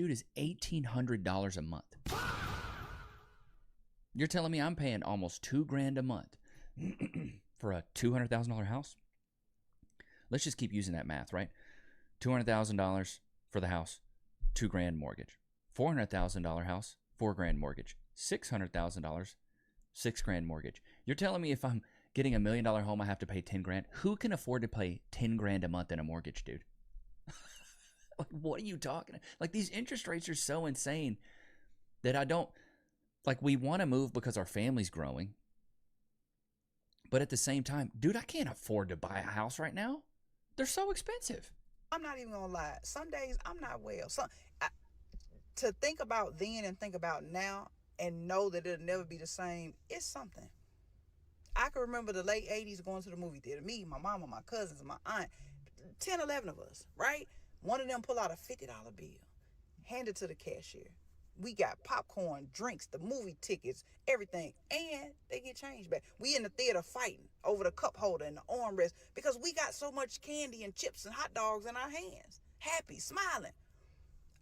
dude, is $1,800 a month. You're telling me I'm paying almost $2,000 a month for a $200,000 house? Let's just keep using that math, right? $200,000 for the house, $2,000 mortgage. $400,000 house, $4,000 mortgage. $600,000, $6,000 mortgage. You're telling me if I'm getting $1 million home, I have to pay $10,000? Who can afford to pay $10,000 a month in a mortgage, dude? Like, what are you talking? Like, these interest rates are so insane that I don't, like, we want to move because our family's growing. But at the same time, dude, I can't afford to buy a house right now. They're so expensive. I'm not even gonna lie. Some days I'm not well. To think about then and think about now and know that it'll never be the same, it's something. I can remember the late 80s going to the movie theater. Me, my mama, my cousins, my aunt, 10, 11 of us, right? One of them pull out a $50 bill, hand it to the cashier. We got popcorn, drinks, the movie tickets, everything, and they get change back. We in the theater fighting over the cup holder and the armrest because we got so much candy and chips and hot dogs in our hands. Happy, smiling.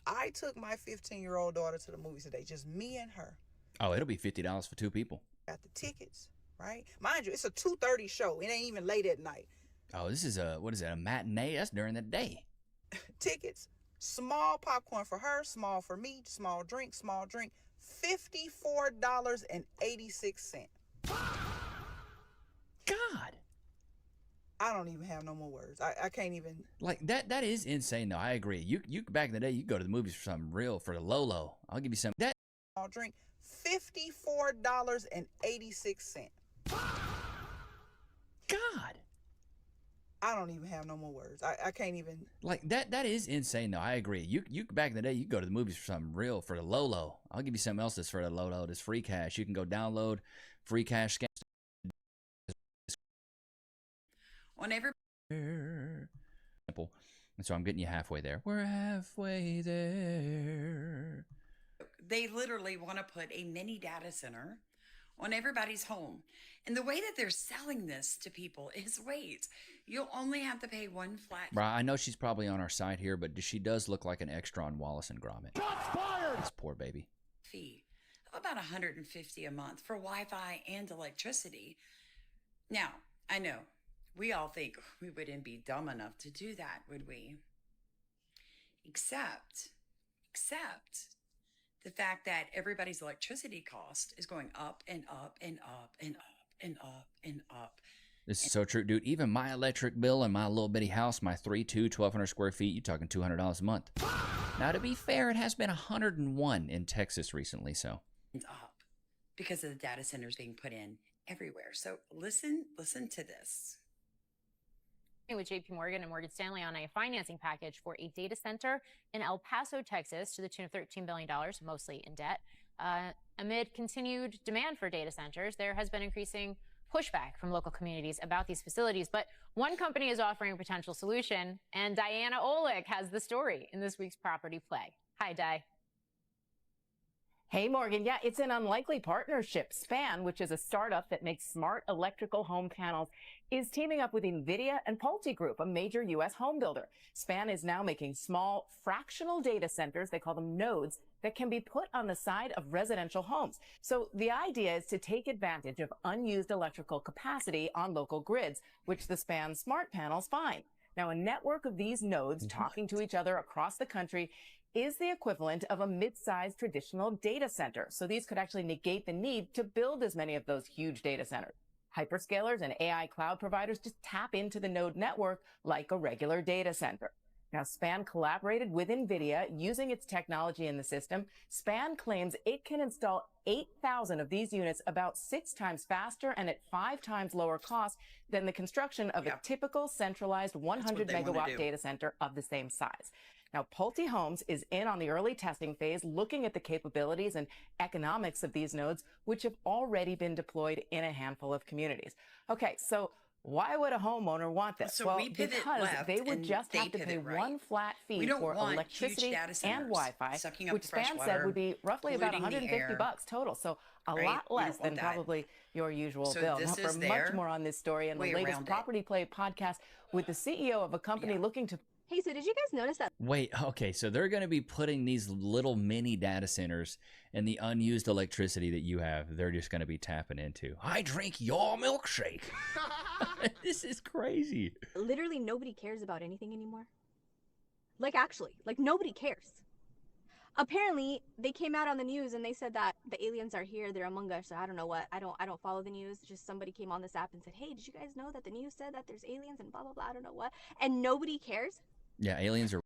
I took my 15-year-old daughter to the movies today, just me and her. Oh, it'll be $50 for 2 people. Got the tickets, right? Mind you, it's a 2:30 show. It ain't even late at night. Oh, this is a matinee? That's during the day. Tickets, small popcorn for her, small for me, small drink, $54.86. God. I don't even have no more words. I can't even. Like, that is insane, though. I agree. You back in the day, you go to the movies for something real, for the low. I'll give you some. That small drink, $54.86. God. I don't even have no more words. I can't even. Like, that is insane, though. I agree. You back in the day, you go to the movies for something real, for the low. I'll give you something else that's for the low. That's free cash. You can go download free cash scams. On every Simple. And so I'm getting you halfway there. We're halfway there. they literally want to put a mini data center on everybody's home. And the way that they're selling this to people is, wait, you'll only have to pay one flat Right, I know she's probably on our side here, but she does look like an extra on Wallace and Gromit. Shots fired! This poor baby. fee of about $150 a month for Wi-Fi and electricity. Now, I know we all think we wouldn't be dumb enough to do that, would we? Except the fact that everybody's electricity cost is going up and up and up and up and up and up. This is so true, dude. Even my electric bill in my little bitty house, my 1,200 square feet, you're talking $200 a month. Now, to be fair, it has been 101 in Texas recently, so. Up because of the data centers being put in everywhere. So listen to this. With JP Morgan and Morgan Stanley on a financing package for a data center in El Paso, Texas, to the tune of $13 billion, mostly in debt. Amid continued demand for data centers, there has been increasing pushback from local communities about these facilities. But one company is offering a potential solution, and Diana Olick has the story in this week's Property Play. Hi, Di. Hey, Morgan. Yeah, it's an unlikely partnership. Span, which is a startup that makes smart electrical home panels, is teaming up with NVIDIA and Pulte Group, a major U.S. home builder. Span is now making small fractional data centers, they call them nodes, that can be put on the side of residential homes. So the idea is to take advantage of unused electrical capacity on local grids, which the Span smart panels find. Now, a network of these nodes talking to each other across the country is the equivalent of a mid-sized traditional data center. So these could actually negate the need to build as many of those huge data centers. Hyperscalers and AI cloud providers just tap into the node network like a regular data center. Now, Span collaborated with NVIDIA using its technology in the system. Span claims it can install 8,000 of these units about 6 times faster and at 5 times lower cost than the construction of a typical centralized 100 megawatt data center of the same size. Now, Pulte Homes is in on the early testing phase, looking at the capabilities and economics of these nodes, which have already been deployed in a handful of communities. Okay, so why would a homeowner want this? So well, we pivot because left they would and just they have to pay pivot right. one flat We fee don't for want electricity huge data centers and Wi-Fi, sucking up which the fresh Span said water, would be roughly about polluting the $150 air, total. So a right? lot We less don't than want that. probably your usual So bill. this Now, for is much their more on this story and the way latest around it. Property Play podcast with the CEO of a company looking to Hey, so did you guys notice that? Wait, okay, so they're going to be putting these little mini data centers and the unused electricity that you have, they're just going to be tapping into. I drink your milkshake. This is crazy. Literally nobody cares about anything anymore. Like, actually, like, nobody cares. Apparently, they came out on the news and they said that the aliens are here, they're among us. So I don't know what. I don't follow the news. Just somebody came on this app and said, "Hey, did you guys know that the news said that there's aliens and blah blah blah, I don't know what." And nobody cares. Yeah, aliens are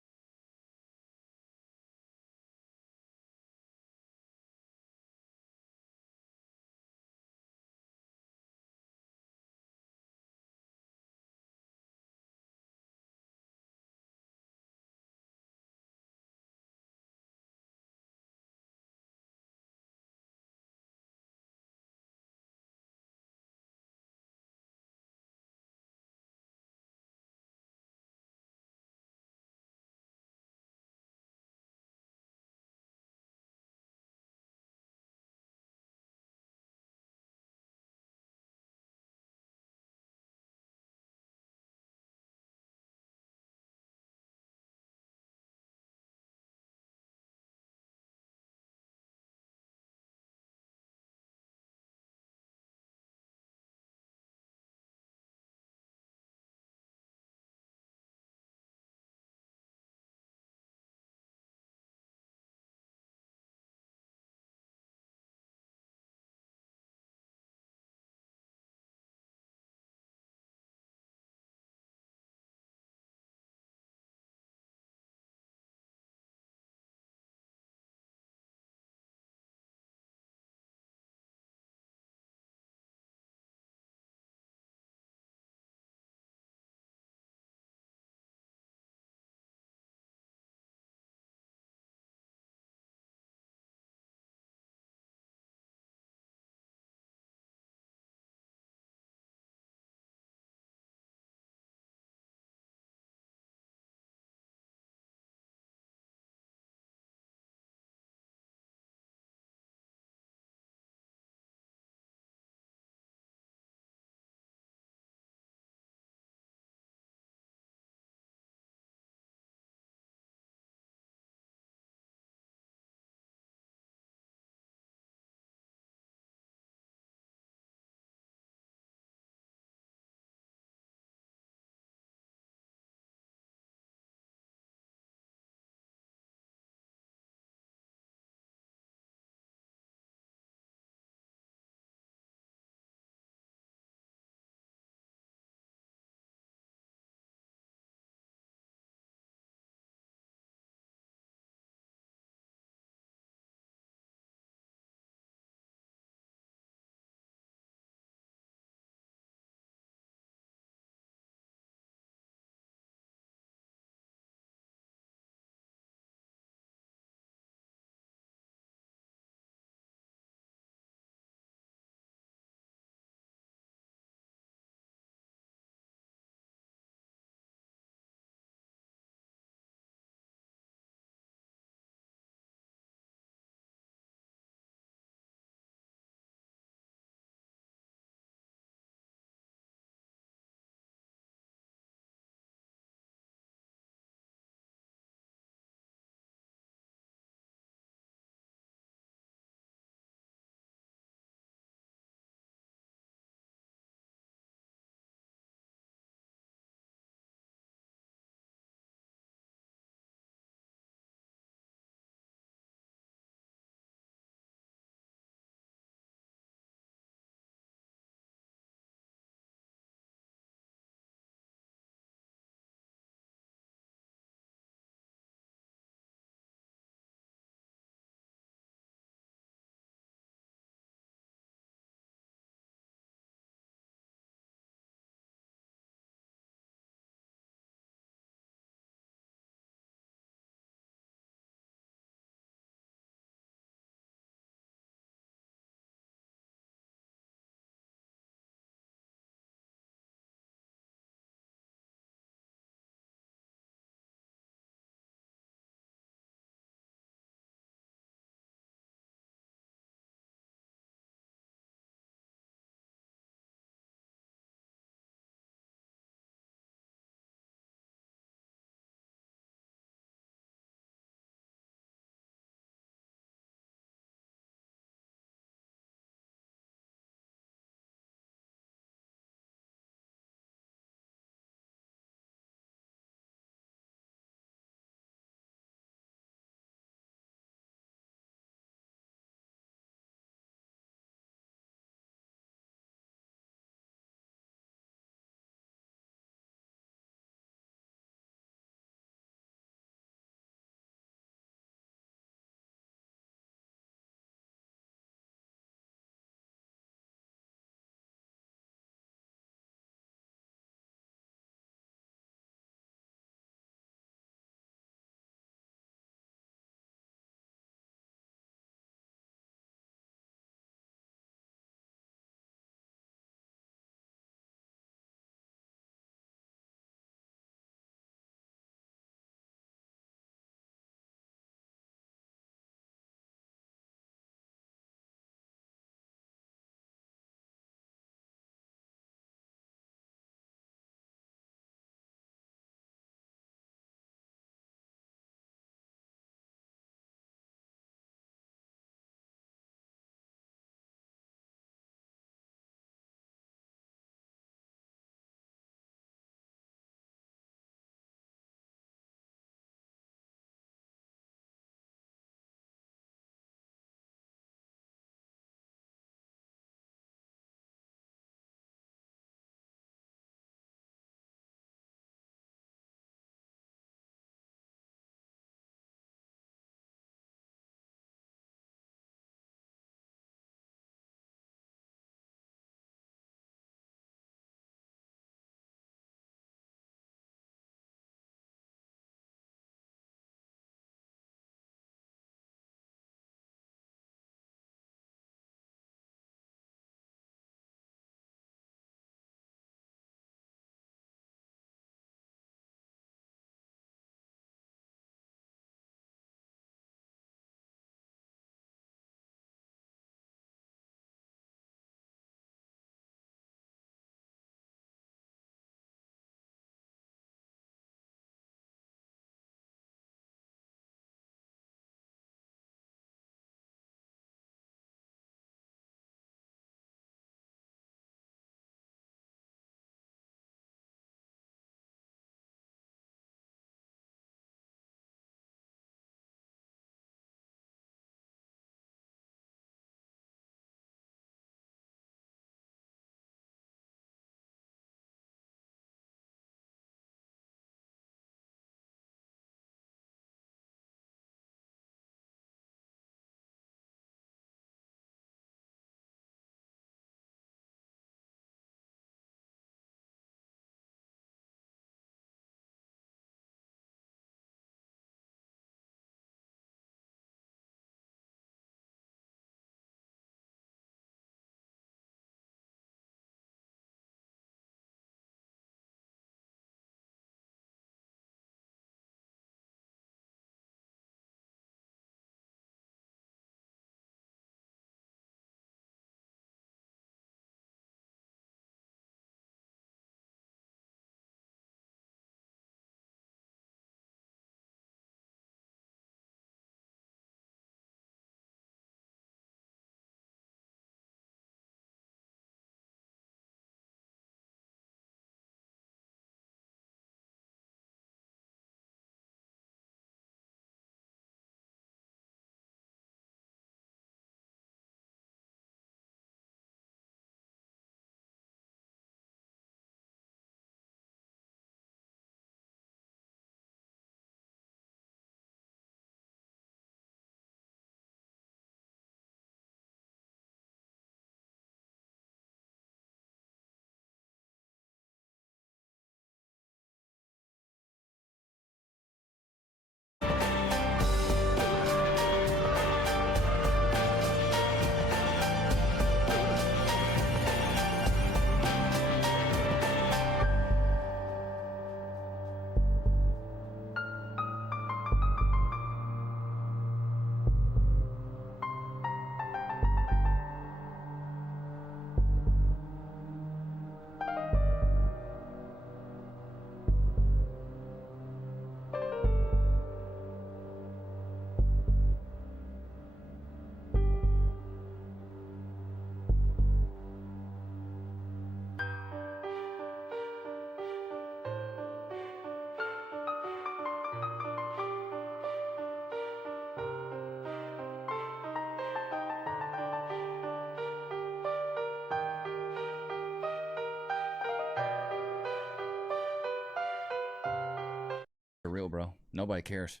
Nobody cares.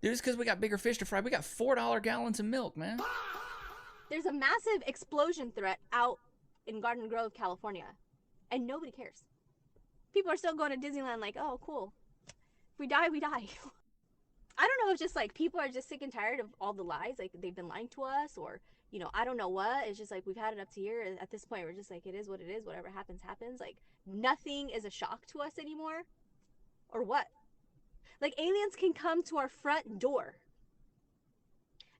Dude, it's because we got bigger fish to fry. We got $4 gallons of milk, man. There's a massive explosion threat out in Garden Grove, California, and nobody cares. People are still going to Disneyland like, oh, cool. If we die, we die. I don't know if just like people are just sick and tired of all the lies, like they've been lying to us, or, you know, I don't know what. It's just like we've had it up to here. At this point, we're just like, it is what it is. Whatever happens, happens. Like nothing is a shock to us anymore. Or what? Like aliens can come to our front door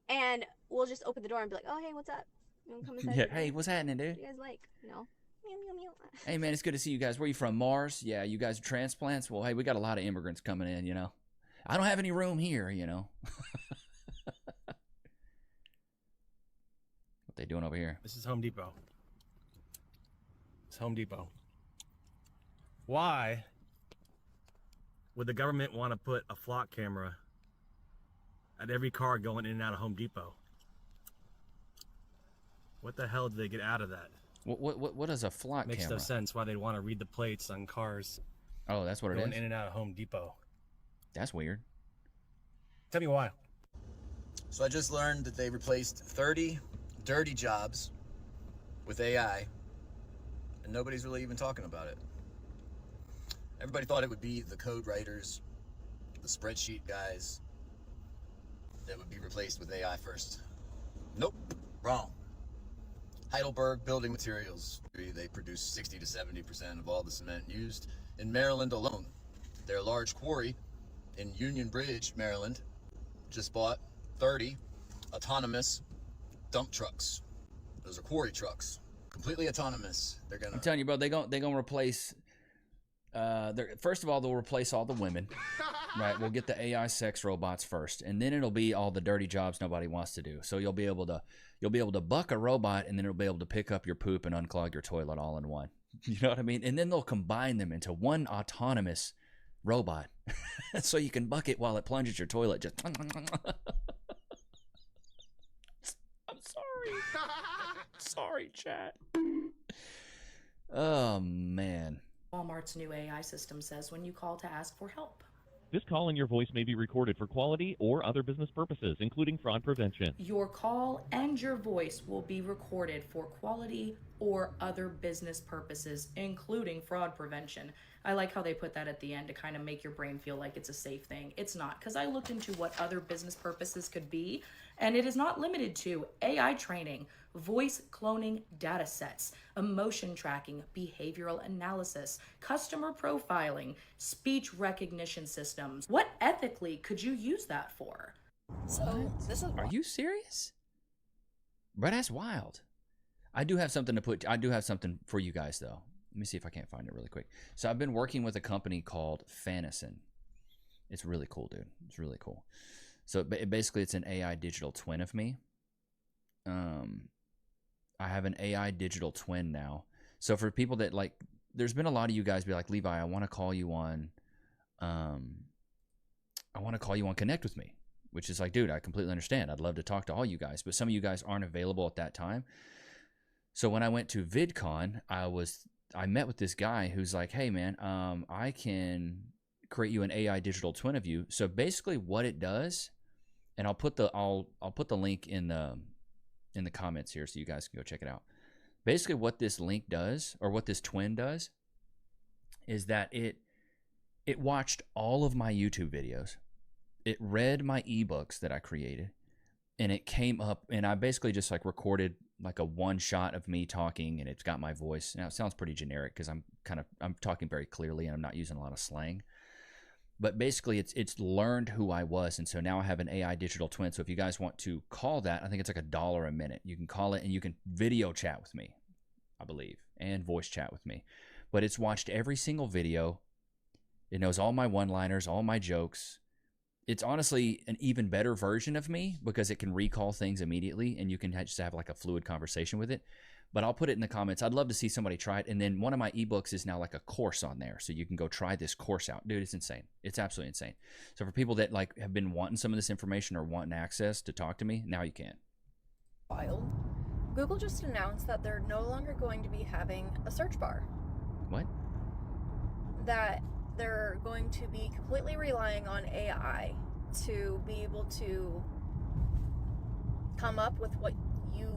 and we'll just open the door and be like, oh, hey, what's up? You wanna come inside? Yeah, hey, what's happening, dude? What do you guys like? You know? Meow, meow, meow. Hey, man, it's good to see you guys. Where you from, Mars? Yeah, you guys are transplants? Well, hey, we got a lot of immigrants coming in, you know. I don't have any room here, you know. What they doing over here? This is Home Depot. It's Home Depot. Why would the government want to put a flock camera at every car going in and out of Home Depot? What the hell did they get out of that? What is a flock Makes camera? no sense why they'd want to read the plates on cars. Oh, that's what it going is? in and out of Home Depot. That's weird. Tell me why. So I just learned that they replaced 30 dirty jobs with AI, and nobody's really even talking about it. Everybody thought it would be the code writers, the spreadsheet guys, that would be replaced with AI first. Nope, wrong. Heidelberg Building Materials, they produce 60 to 70% of all the cement used in Maryland alone. Their large quarry in Union Bridge, Maryland, just bought 30 autonomous dump trucks. Those are quarry trucks, completely autonomous. They're gonna. I'm telling you, bro, they're gonna replace. First of all, they'll replace all the women. Right, we'll get the AI sex robots first, and then it'll be all the dirty jobs nobody wants to do. So you'll be able to buck a robot, and then it'll be able to pick up your poop and unclog your toilet all in one. You know what I mean? And then they'll combine them into one autonomous robot, so you can buck it while it plunges your toilet. Just. I'm sorry. Sorry, chat. Oh man. Walmart's new AI system says when you call to ask for help. This call and your voice may be recorded for quality or other business purposes, including fraud prevention. Your call and your voice will be recorded for quality or other business purposes, including fraud prevention. I like how they put that at the end to kind of make your brain feel like it's a safe thing. It's not, because I looked into what other business purposes could be, and it is not limited to AI training, voice cloning data sets, emotion tracking, behavioral analysis, customer profiling, speech recognition systems. What ethically could you use that for? So this is. Are you serious? Bro, that's wild. I do have something for you guys though. Let me see if I can't find it really quick. So I've been working with a company called Fanison. It's really cool, dude. It's really cool. So basically it's an AI digital twin of me. I have an AI digital twin now. So for people that like, there's been a lot of you guys be like, Levi, I want to call you on Connect with Me, which is like, dude, I completely understand. I'd love to talk to all you guys, but some of you guys aren't available at that time. So when I went to VidCon, I met with this guy who's like, hey man, I can create you an AI digital twin of you. So basically what it does, and I'll put the link in the comments here so you guys can go check it out. Basically what this link does, or what this twin does, is that it watched all of my YouTube videos. It read my ebooks that I created, and it came up, and I basically just like recorded like a one shot of me talking, and it's got my voice. Now it sounds pretty generic because I'm talking very clearly and I'm not using a lot of slang. But basically it's learned who I was, and so now I have an AI digital twin. So if you guys want to call that, I think it's like $1 a minute. You can call it and you can video chat with me, I believe, and voice chat with me. But it's watched every single video. It knows all my one-liners, all my jokes. It's honestly an even better version of me because it can recall things immediately, and you can just have like a fluid conversation with it. But I'll put it in the comments. I'd love to see somebody try it. And then one of my ebooks is now like a course on there. So you can go try this course out. Dude, it's insane. It's absolutely insane. So for people that like have been wanting some of this information or wanting access to talk to me, now you can. Wild. Google just announced that they're no longer going to be having a search bar. What? That they're going to be completely relying on AI to be able to come up with what you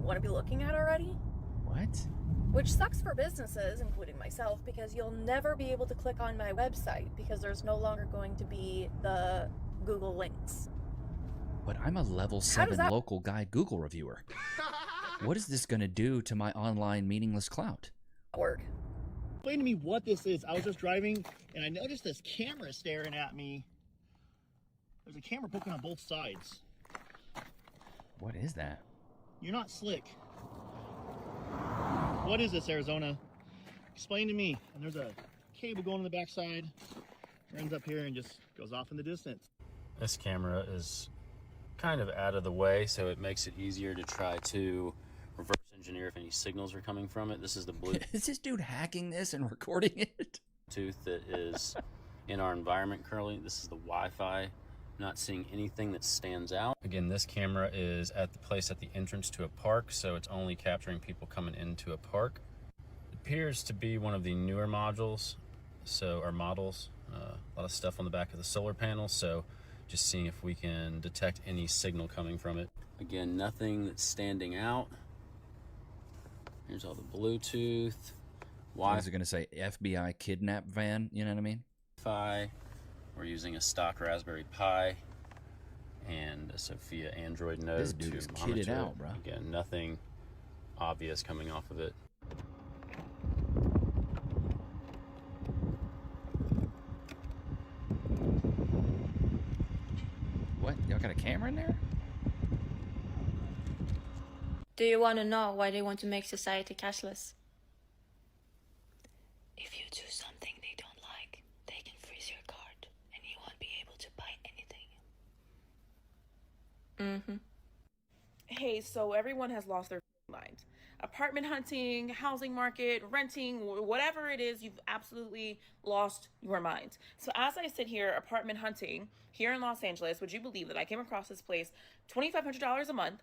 want to be looking at already. What? Which sucks for businesses, including myself, because you'll never be able to click on my website because there's no longer going to be the Google links. But I'm a level 7 local guy Google reviewer. What is this going to do to my online meaningless clout? Work. Explain to me what this is. I was just driving and I noticed this camera staring at me. There's a camera poking on both sides. What is that? You're not slick. What is this, Arizona? Explain to me. And there's a cable going on the backside. Runs up here and just goes off in the distance. This camera is kind of out of the way, so it makes it easier to try to reverse engineer if any signals are coming from it. This is the Bluetooth. Is this dude hacking this and recording it? That is in our environment currently. This is the Wi-Fi. Not seeing anything that stands out. Again, this camera is at the place at the entrance to a park, so it's only capturing people coming into a park. It appears to be one of the newer modules, or models. A lot of stuff on the back of the solar panel, so just seeing if we can detect any signal coming from it. Again, nothing that's standing out. Here's all the Bluetooth. What is it going to say? FBI kidnap van? You know what I mean? Wi-Fi. We're using a stock Raspberry Pi and a Sophia Android node. This dude is kitted out, bro. Again, nothing obvious coming off of it. What? Y'all got a camera in there? Do you want to know why they want to make society cashless? If you do something they don't like, they can freeze your card and you won't be able to buy anything. Hey, so everyone has lost their mind. Apartment hunting, housing market, renting, whatever it is, you've absolutely lost your mind. So as I sit here apartment hunting here in Los Angeles, would you believe that I came across this place, $2,500 a month,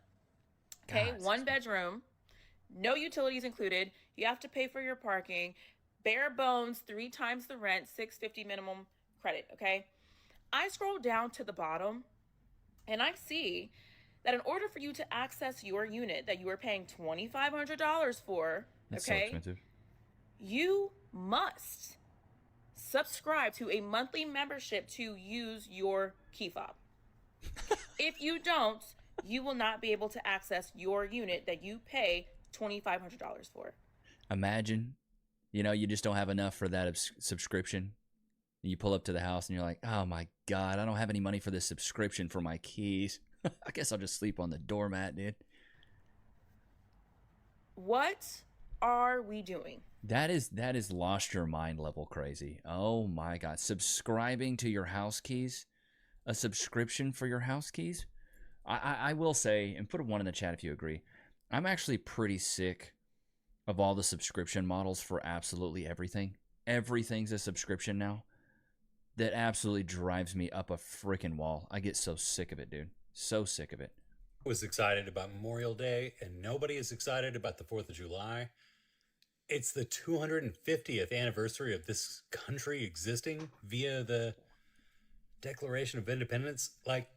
okay, God, 1 bedroom, no utilities included, you have to pay for your parking, bare bones, 3 times the rent, $650 minimum credit, okay? I scroll down to the bottom and I see that in order for you to access your unit that you are paying $2,500 for, That's okay, so expensive. you must subscribe to a monthly membership to use your key fob. If you don't, you will not be able to access your unit that you pay $2,500 for. Imagine, you just don't have enough for that subscription. You pull up to the house and you're like, oh my God, I don't have any money for this subscription for my keys. I guess I'll just sleep on the doormat, dude. What are we doing? That is lost your mind level crazy. Oh my God. Subscribing to your house keys? A subscription for your house keys? I will say, and put a 1 in the chat if you agree, I'm actually pretty sick of all the subscription models for absolutely everything. Everything's a subscription now. That absolutely drives me up a freaking wall. I get so sick of it, dude. So sick of it. I was excited about Memorial Day, and nobody is excited about the 4th of July. It's the 250th anniversary of this country existing via the Declaration of Independence. Like,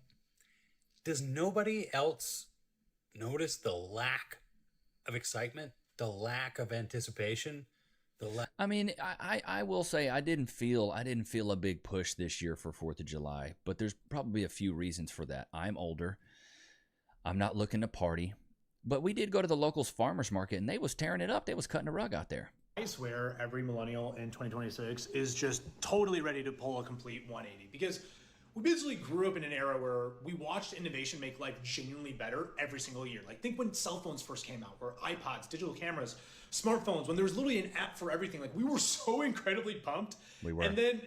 does nobody else notice the lack of excitement, the lack of anticipation? I mean, I will say I didn't feel a big push this year for 4th of July, but there's probably a few reasons for that. I'm older. I'm not looking to party. But we did go to the locals farmers market and they was tearing it up. They was cutting a rug out there. I swear every millennial in 2026 is just totally ready to pull a complete 180 because we basically grew up in an era where we watched innovation make life genuinely better every single year. Like, think when cell phones first came out, or iPods, digital cameras, smartphones, when there was literally an app for everything. Like, we were so incredibly pumped. We were. And then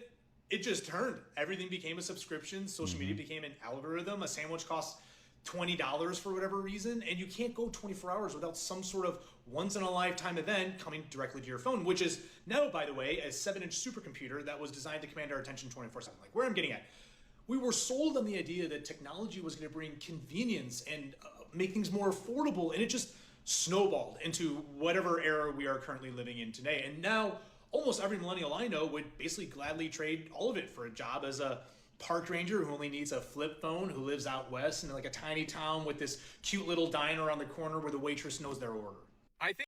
it just turned. Everything became a subscription. Social media became an algorithm. A sandwich costs $20 for whatever reason. And you can't go 24 hours without some sort of once-in-a-lifetime event coming directly to your phone, which is now, by the way, a 7-inch supercomputer that was designed to command our attention 24/7. Like, where I'm getting at. We were sold on the idea that technology was going to bring convenience and make things more affordable, and it just snowballed into whatever era we are currently living in today. And now almost every millennial I know would basically gladly trade all of it for a job as a park ranger who only needs a flip phone, who lives out west in like a tiny town with this cute little diner on the corner where the waitress knows their order. I think